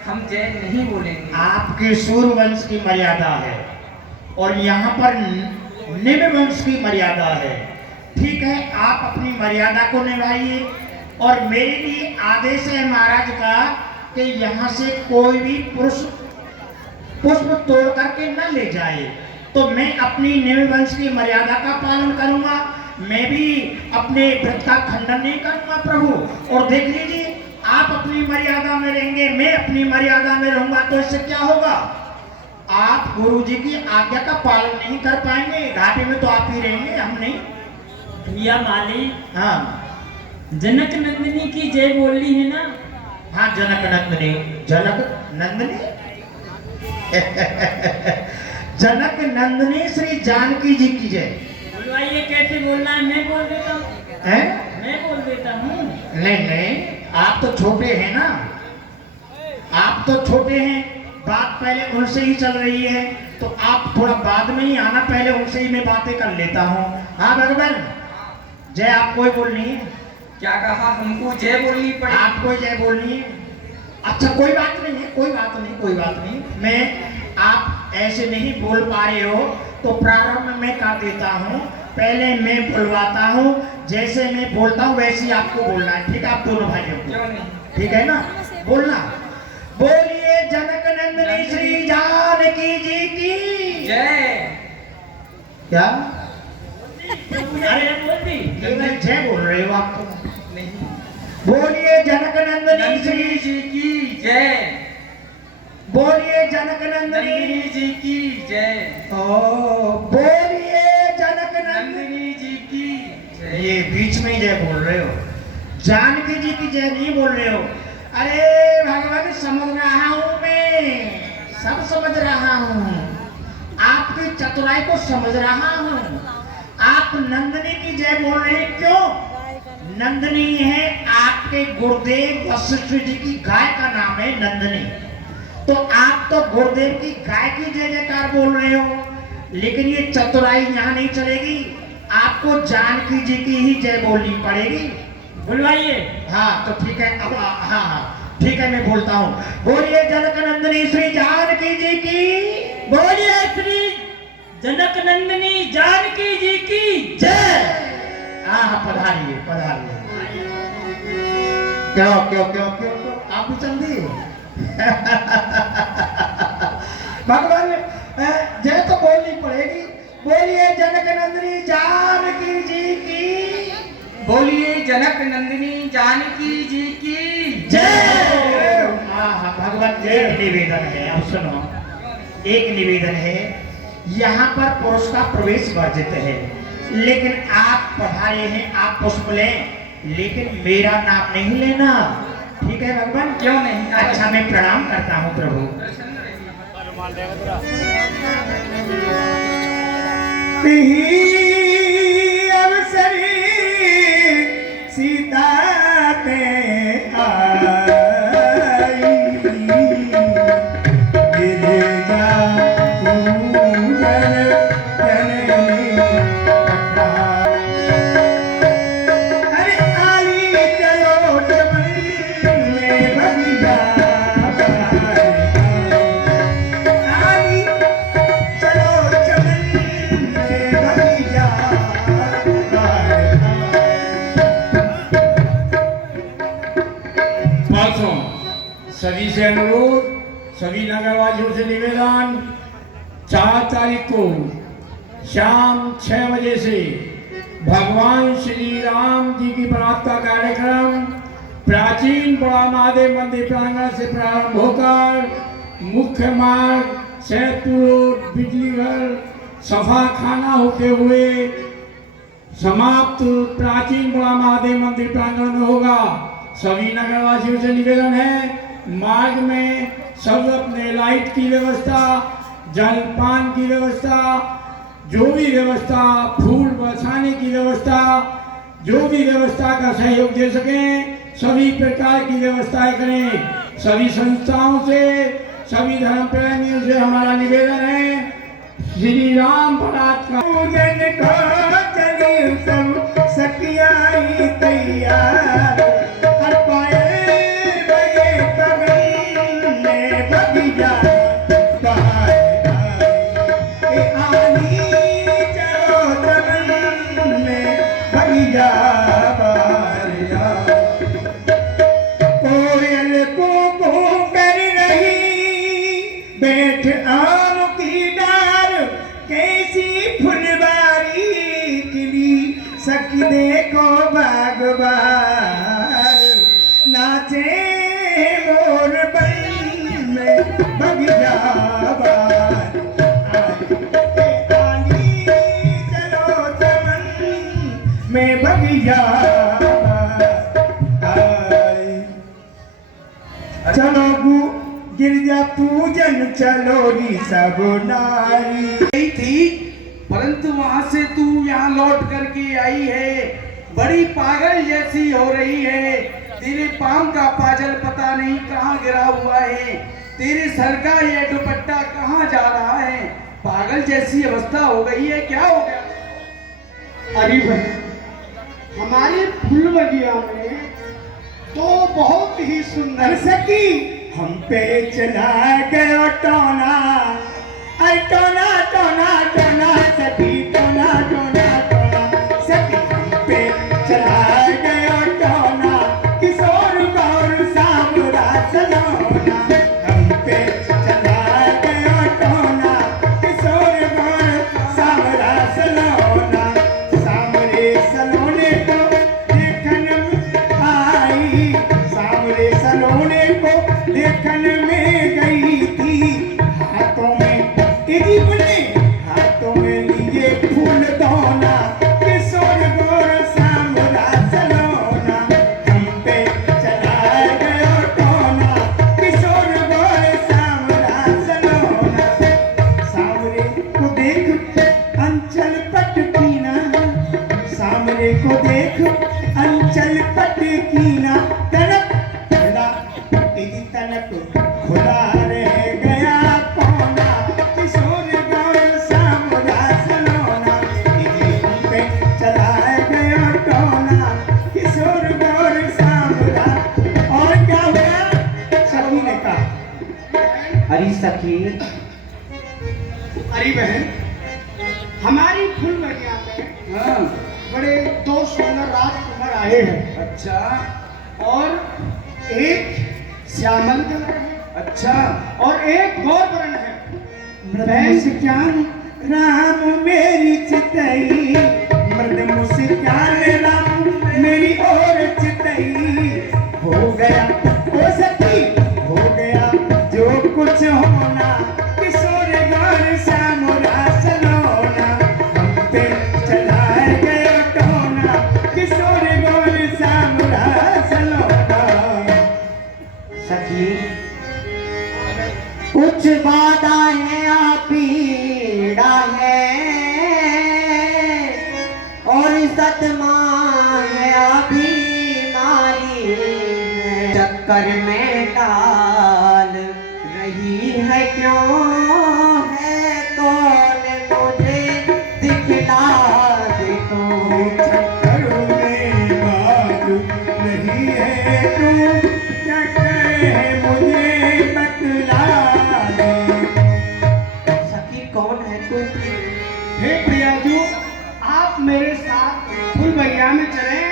हम जय नहीं बोलेंगे। आपके सूर्यवंश की मर्यादा है और यहाँ पर निम्न वंश की मर्यादा है। ठीक है, आप अपनी मर्यादा को निभाइए और मेरे लिए आदेश है महाराज का कि यहाँ से कोई भी पुरुष पुष्प तोड़ करके न ले जाए। तो मैं अपनी निम्न वंश की मर्यादा का पालन करूंगा, मैं भी अपने व्रत का खंडन नहीं करूंगा प्रभु। और देख लीजिए, आप अपनी मर्यादा में रहेंगे, मैं अपनी मर्यादा में रहूंगा, तो इससे क्या होगा, आप गुरु जी की आज्ञा का पालन नहीं कर पाएंगे। घाटी में तो आप ही रहेंगे, हम नहीं। भैया माली, हाँ जनक नंदिनी की जय बोलनी है ना। हाँ, जनक नंदिनी, जनक नंदिनी जनक नंदिनी श्री जानकी जी की जय। बुलवाइए, कैसे बोलना है, मैं बोल देता हूँ। हैं? मैं बोल देता हूँ। नहीं नहीं, आप तो छोटे हैं ना, आप तो छोटे हैं, बात पहले उनसे ही चल रही है, तो आप थोड़ा बाद में ही आना, पहले उनसे ही मैं बातें कर लेता हूँ। हाँ भगवान, जय आपको ही बोलनी है। क्या कहा, हमको जय बोलनी पड़ेगी। आपको जय बोलनी है। अच्छा, कोई बात नहीं है, कोई बात नहीं, कोई बात नहीं। मैं आप ऐसे नहीं बोल पा रहे हो तो प्रारंभ में मैं कर देता हूँ, पहले मैं बुलवाता हूँ, जैसे मैं बोलता हूँ वैसे ही आपको बोलना है। ठीक है, आप दोनों भाइयों को, क्यों नहीं? ठीक है ना, बोलना। बोलिए जनक नंदिनी श्री जानकी जी की जय। क्या अरे बोल दी। ये मैं जय बोल रहे हो आप तो नहीं, बोलिए जनक नंदिनी नंदिनी श्री, जी की जय, बोलिए जनक नंदिनी, नंदिनी जी की जय, ओ बोलिए जनक नंदिनी। नंदिनी जी की जय। ये बीच में ही जय बोल रहे हो, जानकी जी की जय नहीं बोल रहे हो। अरे भगवान, समझ रहा हूँ मैं, सब समझ रहा हूँ, आपकी चतुराई को समझ रहा हूँ। आप नंदिनी की जय बोल रहे हैं, क्यों? नंदिनी है आपके गुरुदेव वशिष्ठ जी की गाय का नाम है नंदिनी, तो आप तो गुरुदेव की गाय की जय जयकार बोल रहे हो। लेकिन ये चतुराई यहाँ नहीं चलेगी। आपको जानकी जी की ही जय बोलनी पड़ेगी। बुलवाइए। हाँ तो ठीक है, अब हाँ ठीक है, मैं बोलता हूँ। बोलिए जनक नंदिनी श्री जानकी जी की, बोलिए श्री जनक नंदिनी जानकी जी की जय। हाँ पधारिए पधारिए। क्यों क्यों क्यों क्यों क्यों आप भी चल दिए? भगवान जय तो बोलनी पड़ेगी। बोलिए जनक नंदिनी जानकी जी की, बोलिए जनक नंदिनी जानकी जी की जय। हाँ भगवान, एक निवेदन है, अब सुनो, एक निवेदन है। यहाँ पर पुरुष का प्रवेश वर्जित है, लेकिन आप पधारे हैं, आप पुष्प लें, लेकिन मेरा नाम नहीं लेना, ठीक है भगवान? क्यों नहीं? अच्छा मैं प्रणाम करता हूँ प्रभु। अवसरी सीता ते आई, गिरिजा पूजन जननी अरे आली चलो चमन में बगिया, आली चलो चमन में बगिया। पाँचों सभी से अनुरोध, सभी नगरवासियों से निवेदन, 4 तारीख को शाम 6 बजे से भगवान श्री राम जी की बारात का कार्यक्रम प्राचीन बड़ा महादेव मंदिर प्रांगण से प्रारंभ होकर मुख्य मार्ग, सैदपुर रोड, बिजली घर, सफा खाना होते हुए समाप्त प्राचीन बड़ा महादेव मंदिर प्रांगण में होगा। सभी नगरवासियों से निवेदन है, मार्ग में सब अपने लाइट की व्यवस्था, जलपान की व्यवस्था, जो भी व्यवस्था, फूल बरसाने की व्यवस्था, जो भी व्यवस्था का सहयोग दे सकें, सभी प्रकार की व्यवस्थाएं करें। सभी संस्थाओं से, सभी धर्म प्रेमियों से हमारा निवेदन है, श्री राम बारात का पूजन को चली सब सखियाई तैयार, हर पाए बजे बगल में बगिया बहार आई। आली चलो चमन में बगिया बहार आई। कोयल को कर रही बैठ आम की डार, कैसी फुलवारी खिली सखी देखो बागबार, नाचे मोर बन में बगिया बार आई। चलो चमन में बगिया आई। चलो गिरजा पूजन चलो री सब नारी। गई थी, परंतु वहां से तू यहाँ लौट करके आई है, बड़ी पागल जैसी हो रही है। तेरे पाम का पाजल पता नहीं कहाँ गिरा हुआ है, तेरे सर का यह दुपट्टा कहाँ जा रहा है, पागल जैसी अवस्था हो गई है, क्या हो गया? अरे भाई, हमारी फूल बगिया में तो बहुत ही सुंदर सखी हम पे चला गयो टोना, अरे टोना टोना टोना सखी टोना टोना टोना सखी हम पे चला गयो टोना, किशोर गौर सामरा सलोना। हम पे चला गयो टोना, किशोर गौर सामरा सलोना। सामरे सलोने को देखन आई, सामरे सलोने को देखन में गई थी, हाथों में तेजी बने, हाथों में लिए फूल दोना, किशोर गौर सामरा सलोना। हम पे चला गयो टोना, किशोर गौर सामरा सलोना। सामरे को देख अंचल पट कीना, सामरे को देख अंचल पट कीना, तनक खुला तेरी तनक खुला रह गया कोना, किशोर गौर सामरा सलोना। तेरी हम पे सखी। अरे बहन, हमारी फुलवरिया में हाँ, बड़े दो सुंदर राजकुमार आए हैं अच्छा और एक श्यामल कलर है अच्छा। और एक गौर वर्ण है। बहन से क्या राम मेरी चितई, मर्द मुझसे क्या राम मेरी और चितई। हो गया ओ सखी, हो गया जो कुछ होना, किशोर गौर श्याम रास लोना। हम पे चलाए गए टोना, किशोर गौर श्याम रास लोना। सखी कुछ बाधा है पीड़ा है और सतमा है बीमारी है। चक्कर में डाल रही है क्यों है कौन मुझे दिखला दे तो। चक्कर में मालूम नहीं है तू, चक्कर है मुझे बतला दे। सखी कौन है तू? हे प्रियाजू, आप मेरे साथ फुलवरिया में चले,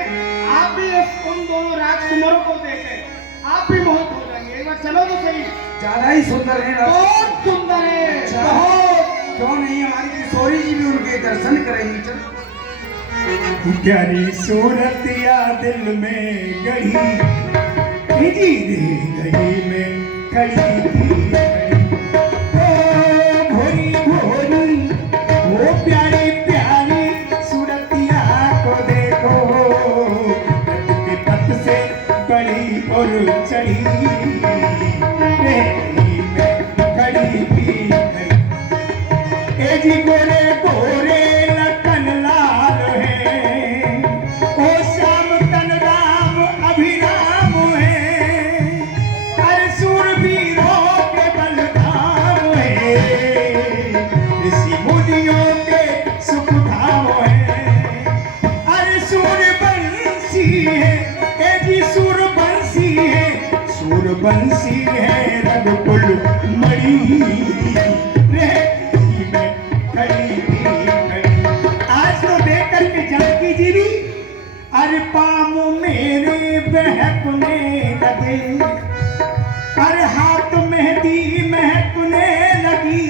आप भी उन दोनों राजकुमारों को देखें, आप भी मोहित हो जाएंगे। एक बार चलो तो सही। ज्यादा ही सुंदर है राज। बहुत सुंदर है, अच्छा। बहुत। क्यों नहीं, हमारी किशोरी जी भी उनके दर्शन करेंगी। चल प्यारी सूरतिया दिल में गढ़ी, जी गई में खड़ी की खड़ी। ओ भोरी भोरी, ओ प्यारी प्यारी सूरतिया को देखो, रथ के पथ से बड़ी और चढ़ी, गई में खड़ी की खड़ी। ए जी गोरे गोरे लखन लाल है, ओ श्याम तन राम अभिराम है। हर सूरवीरों के बलधाम है, ऋषि मुनियों के सुख धाम है। हर सूरबंसी है, ए जी सूरबंसी है, सूरबंसी है रघुकुल मणि। आज तो देख करके जानकी जी भी अरे पामू मेरे बहकने लगे, अरे हाथ मेहंदी महकने लगी,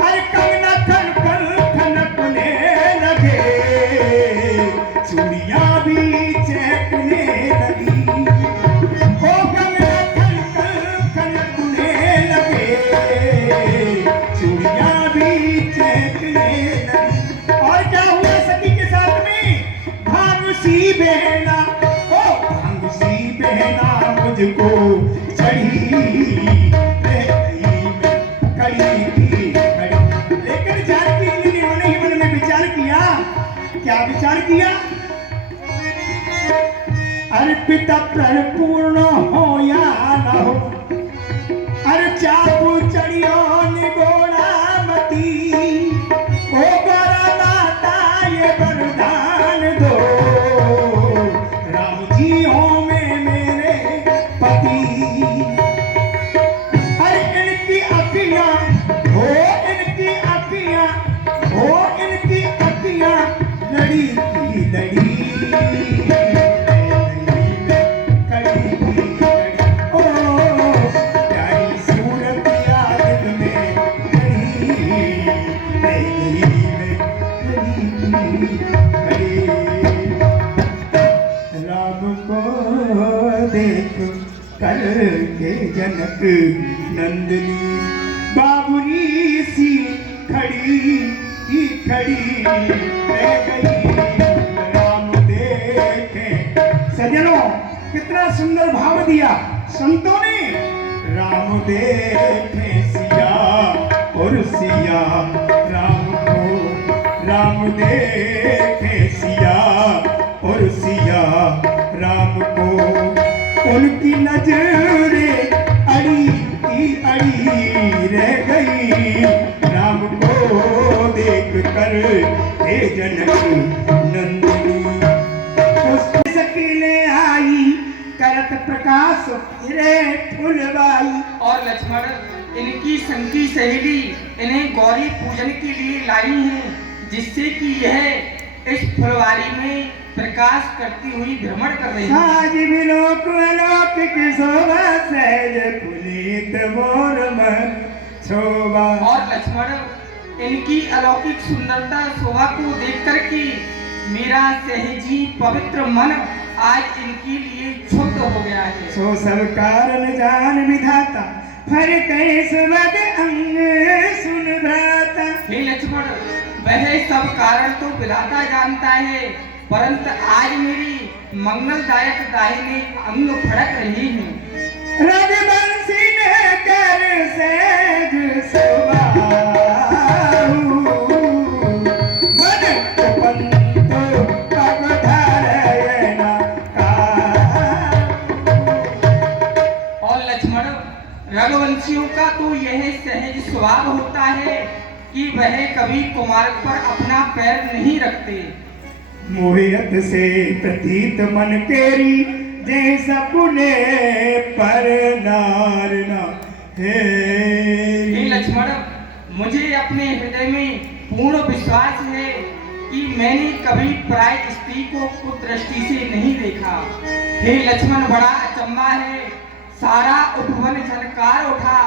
अरे कंगना खन खन खनकने लगे, चूड़ियां भी चहकने लगी। ओ कंगना खन खन खनकने लगे, चूड़ियां भी चहकने लगी। और क्या हुआ सती के साथ में? भांग सी बहना, ओ भांग सी बहना मुझको चढ़ी, खड़ी की खड़ी। लेकिन जानकी जी ने मन ही मन में विचार किया। क्या विचार किया? अरे पिता परिपूर्ण हो या न हो, अरे चाकू चढ़ियो निगोड़ा मती, ओ गोरा माता ये वरदान दो, राम जी हो में मेरे पति। अरे इनकी अखियां हो, इनकी अखियां हो, इनकी अखियां लड़ी की लड़ी, कड़ी की कड़ी। ओ प्यारी सूरतिया दिल में गई, गई में खड़ी खड़ी। राम को देख कर के जनक नंदनी, बाबुरी सी खड़ी ही खड़ी रह गई। राम देखे सजनों, कितना सुंदर भाव दिया संतों ने। राम देखे सिया और सिया राम को, राम देखे सिया और सिया राम को। उनकी नजरें अड़ी की अड़ी रह गई, राम को देख कर हे जनक नंदिनी। उस सकीने आई करत प्रकाश फिरे फुलवाई। और लक्ष्मण इनकी संगी सहेली इन्हें गौरी पूजन के लिए लाई हैं, जिससे कि यह इस फुलवारी में प्रकाश करती हुई भ्रमण कर रही है। आज भी लोक अलोक की शोभा सहज पुनीत मोर मन शोभा। और लक्ष्मण, इनकी अलौकिक सुंदरता शोभा को देख कर के मेरा सहजी पवित्र मन आज इनके लिए क्षुब्ध हो गया है। सो सब कारण जान विधाता फर कैस वद अंग सुन भ्राता। हे लक्ष्मण, वह सब कारण तो विधाता जानता है, परंतु आज मेरी मंगलदायक दाहिने अंग फड़क रही है। रघुवंशी ने कर सहज सुबाहु, मन पंतो पग धरयना काहू। और लक्ष्मण, रघुवंशियों का तो यह सहज स्वभाव होता है कि वह कभी कुमार्ग पर अपना पैर नहीं रखते। मोहियत से प्रतीत मन केरी जैसा पुने पर नार ना हे लक्ष्मण, मुझे अपने हृदय में पूर्ण विश्वास है कि मैंने कभी पराय स्त्री को कुदृष्टि से नहीं देखा। हे लक्ष्मण, बड़ा अचंबा है, सारा उपवन झनकार उठा,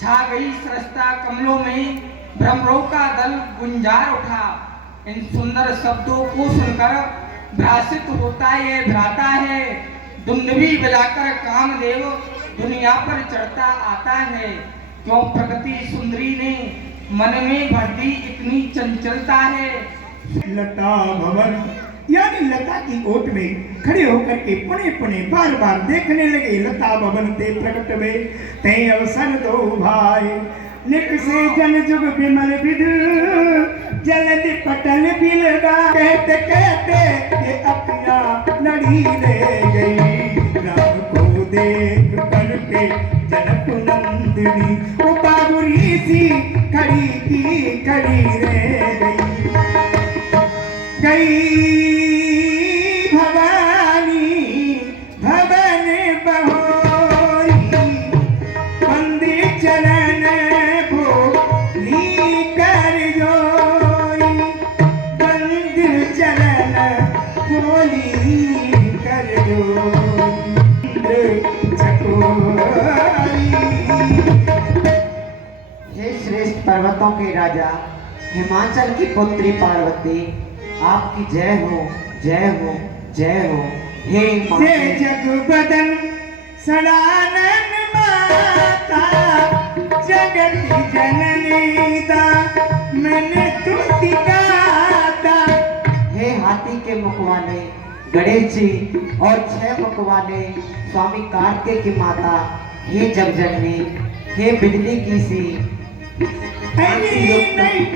छा गई सरसता कमलों में भ्रमरों का दल गुंजार उठा। इन सुंदर शब्दों को सुनकर भ्रासित होता ये भ्राता है, दुंदुभी बजाकर कामदेव दुनिया पर चढ़ता आता है। क्यों प्रकृति सुंदरी ने मन में भर दी इतनी चंचलता है। लता भवन यानी लता की ओट में खड़े होकर के पुणे पुणे बार बार देखने लगे। लता भवन ते प्रकट में ते अवसर दो भाई, निक से जन जुग विमल विधु जलद पटल बिलगा। कहते कहते ये अपना लड़ी ले गई, राम को देख करके जनक नंदिनी वो बाबुरी सी खड़ी की खड़ी रह गई। भवानी भवन बहोरी बंदी चरण भोली कर जोरी, बंद चरण भोली कर जोरी चकोरी। हे श्रेष्ठ पर्वतों के राजा, हिमाचल की पुत्री पार्वती, आपकी जय हो जय हो जय हो। हे जय जग बदन सदानंद माता, जगत जननी दा मैंने तुति गाता। हे हाथी के मुख वाले गणेश जी और 6 मुख वाले स्वामी कार्तिकेय की माता, हे जगजननी, हे बिजली की सी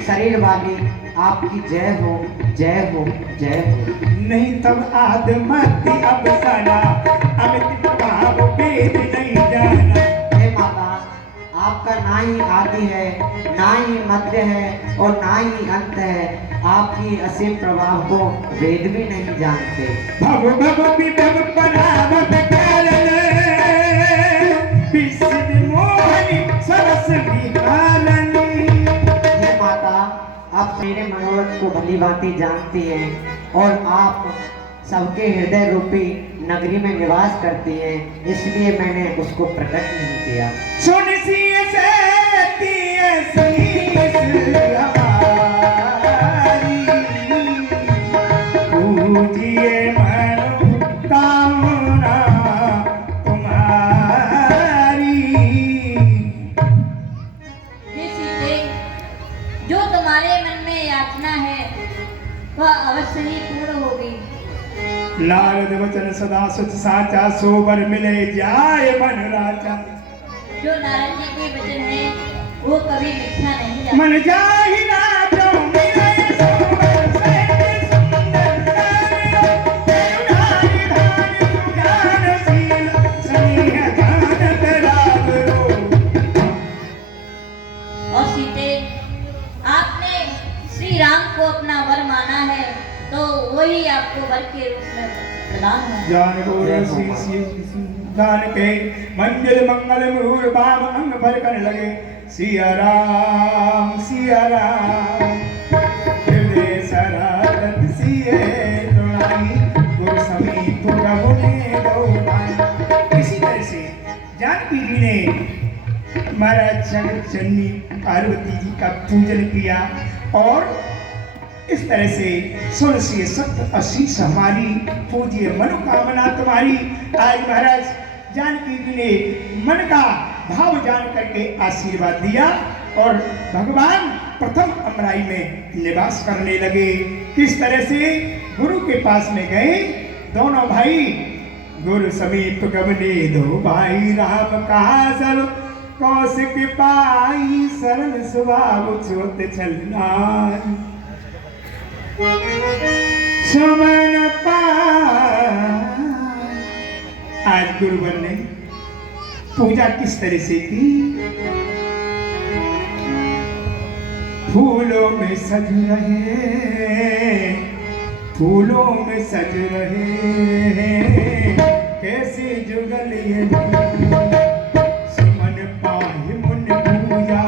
शरीर वाली, आपकी जय हो जय हो जय हो। नहीं तब आदमति अब सना अमित भाव भेद नहीं जाना। हे माता, आपका ना ही आदि है, ना ही मध्य है और ना ही अंत है। आपकी असीम प्रभाव को वेद भी नहीं जानते। भव भव विभव पराभ करन विसिद मोहनी सरस विहारनी। हे माता, आप मेरे मनोरथ को भली भांति जानती हैं और आप सबके हृदय रूपी नगरी में निवास करती हैं, इसलिए मैंने उसको प्रकट नहीं किया। सुन सिय से तिय सीस हमारी, पूजिए मनोकामना तुम्हारी। हे सीते, जो तुम्हारे मन में याचना है वह अवश्य ही पूर्ण होगी। नारद वचन सदा सच साचा, सोबर मिले जाए मन राजा। जो नारायण जी के वचन है वो कभी मिथ्या नहीं जाता। मन जाहि राजो मिले सोबर सहित सुंदर नारी, देवधारी धारी सुजानशील स्नेह जानत राग रो। और सीते, आपने श्री राम को अपना वर माना है तो वही आपको वर के रूप में प्रदान है। जान को गान के मंजिल मंगल मुहूर बाम अंग भर कर लगे सिया राम हृदय शरारत सिए दुलाई गुर समीप रघुने दो भाई। इसी तरह से जानकी जी ने महाराज जगत जननी पार्वती जी का पूजन किया और इस तरह से सुन से सत्य आशीष हमारी पूजिए मनोकामना तुम्हारी। आज महाराज जानकी जी ने मन का भाव जान करके आशीर्वाद दिया और भगवान प्रथम अमराई में निवास करने लगे। किस तरह से गुरु के पास में गए दोनों भाई, गुरु समीप गमने दो भाई, राम कहा सब कौशिक पाई, सरल स्वभाव छोट चलना सुमन पाई। आज गुरुवर ने पूजा किस तरह से की, फूलों में सज रहे, फूलों में सज रहे, कैसे जुगल ये सुमन पाहि मुन पूजा,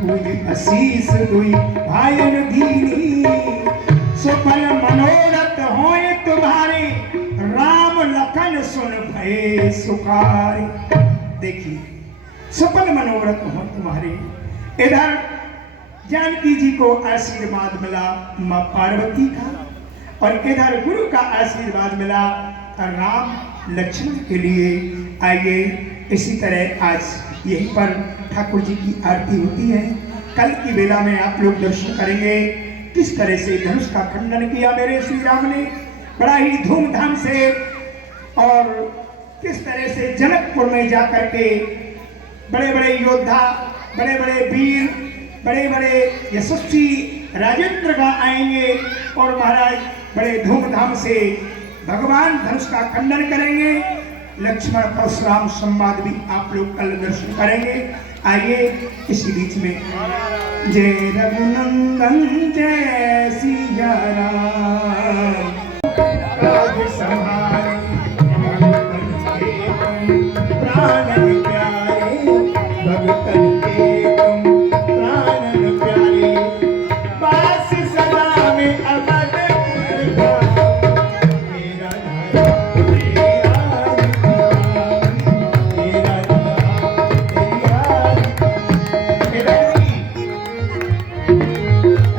पूज आशीष दुई भायन दीनी, सुफल मनोरथ होए तुम्हारे, राम लखन सुन भये सुखारे। देखिए सफल मनोरथ हो तुम्हारे। इधर जानकी जी को आशीर्वाद मिला माँ पार्वती का और इधर गुरु का आशीर्वाद मिला राम लक्ष्मण के लिए। आइए इसी तरह आज यहीं पर ठाकुर जी की आरती होती है। कल की बेला में आप लोग दर्शन करेंगे किस तरह से धनुष का खंडन किया मेरे श्री राम ने बड़ा ही धूमधाम से, और किस तरह से जनकपुर में जाकर के बड़े बड़े योद्धा, बड़े बड़े वीर, बड़े बड़े यशस्वी राजेंद्र का आएंगे और महाराज बड़े धूमधाम से भगवान धनुष का खंडन करेंगे। लक्ष्मण परशुराम संवाद भी आप लोग कल दर्शन करेंगे। आइए इसी बीच में जय रघुनंदन जय सिया राम, राज संहारे भगतन के तुम प्राणन प्यारे, भगतन के तुम प्राणन प्यारे, बास सदा में अवध मेरा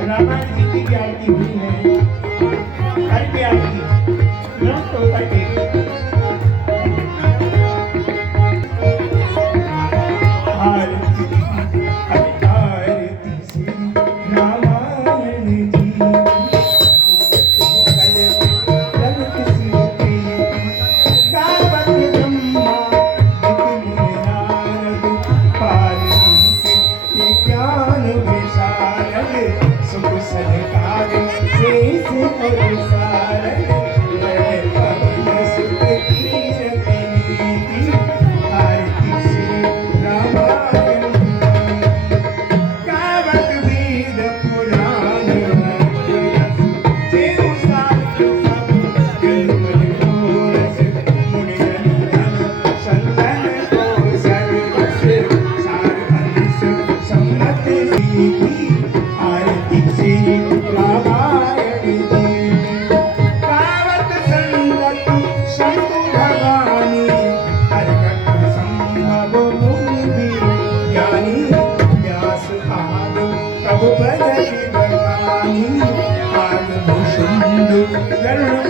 रामायण जी की आरती हुई है, करके आरती तो करके आरती आरती से रामायण जी कल जगत सीते गावत ब्रह्मा नारद पार्वती के ज्ञान विशारद, सुख सदकार शेष और सारद, लय पवन सुत कीरति नीति, आरती से रामायण गावत वेद पुराण जेऊ शास्त्र सब मनोरस, मुनिजन संतन को सर्वस सारहंस सम्मत सीधी, आरती से रामायण जी गावत संगत शंभु भवानी, हरकत संभव मुनि ज्ञानी, व्यास आद प्रभु बरहि बखानी, आग भूषुंड गरुड़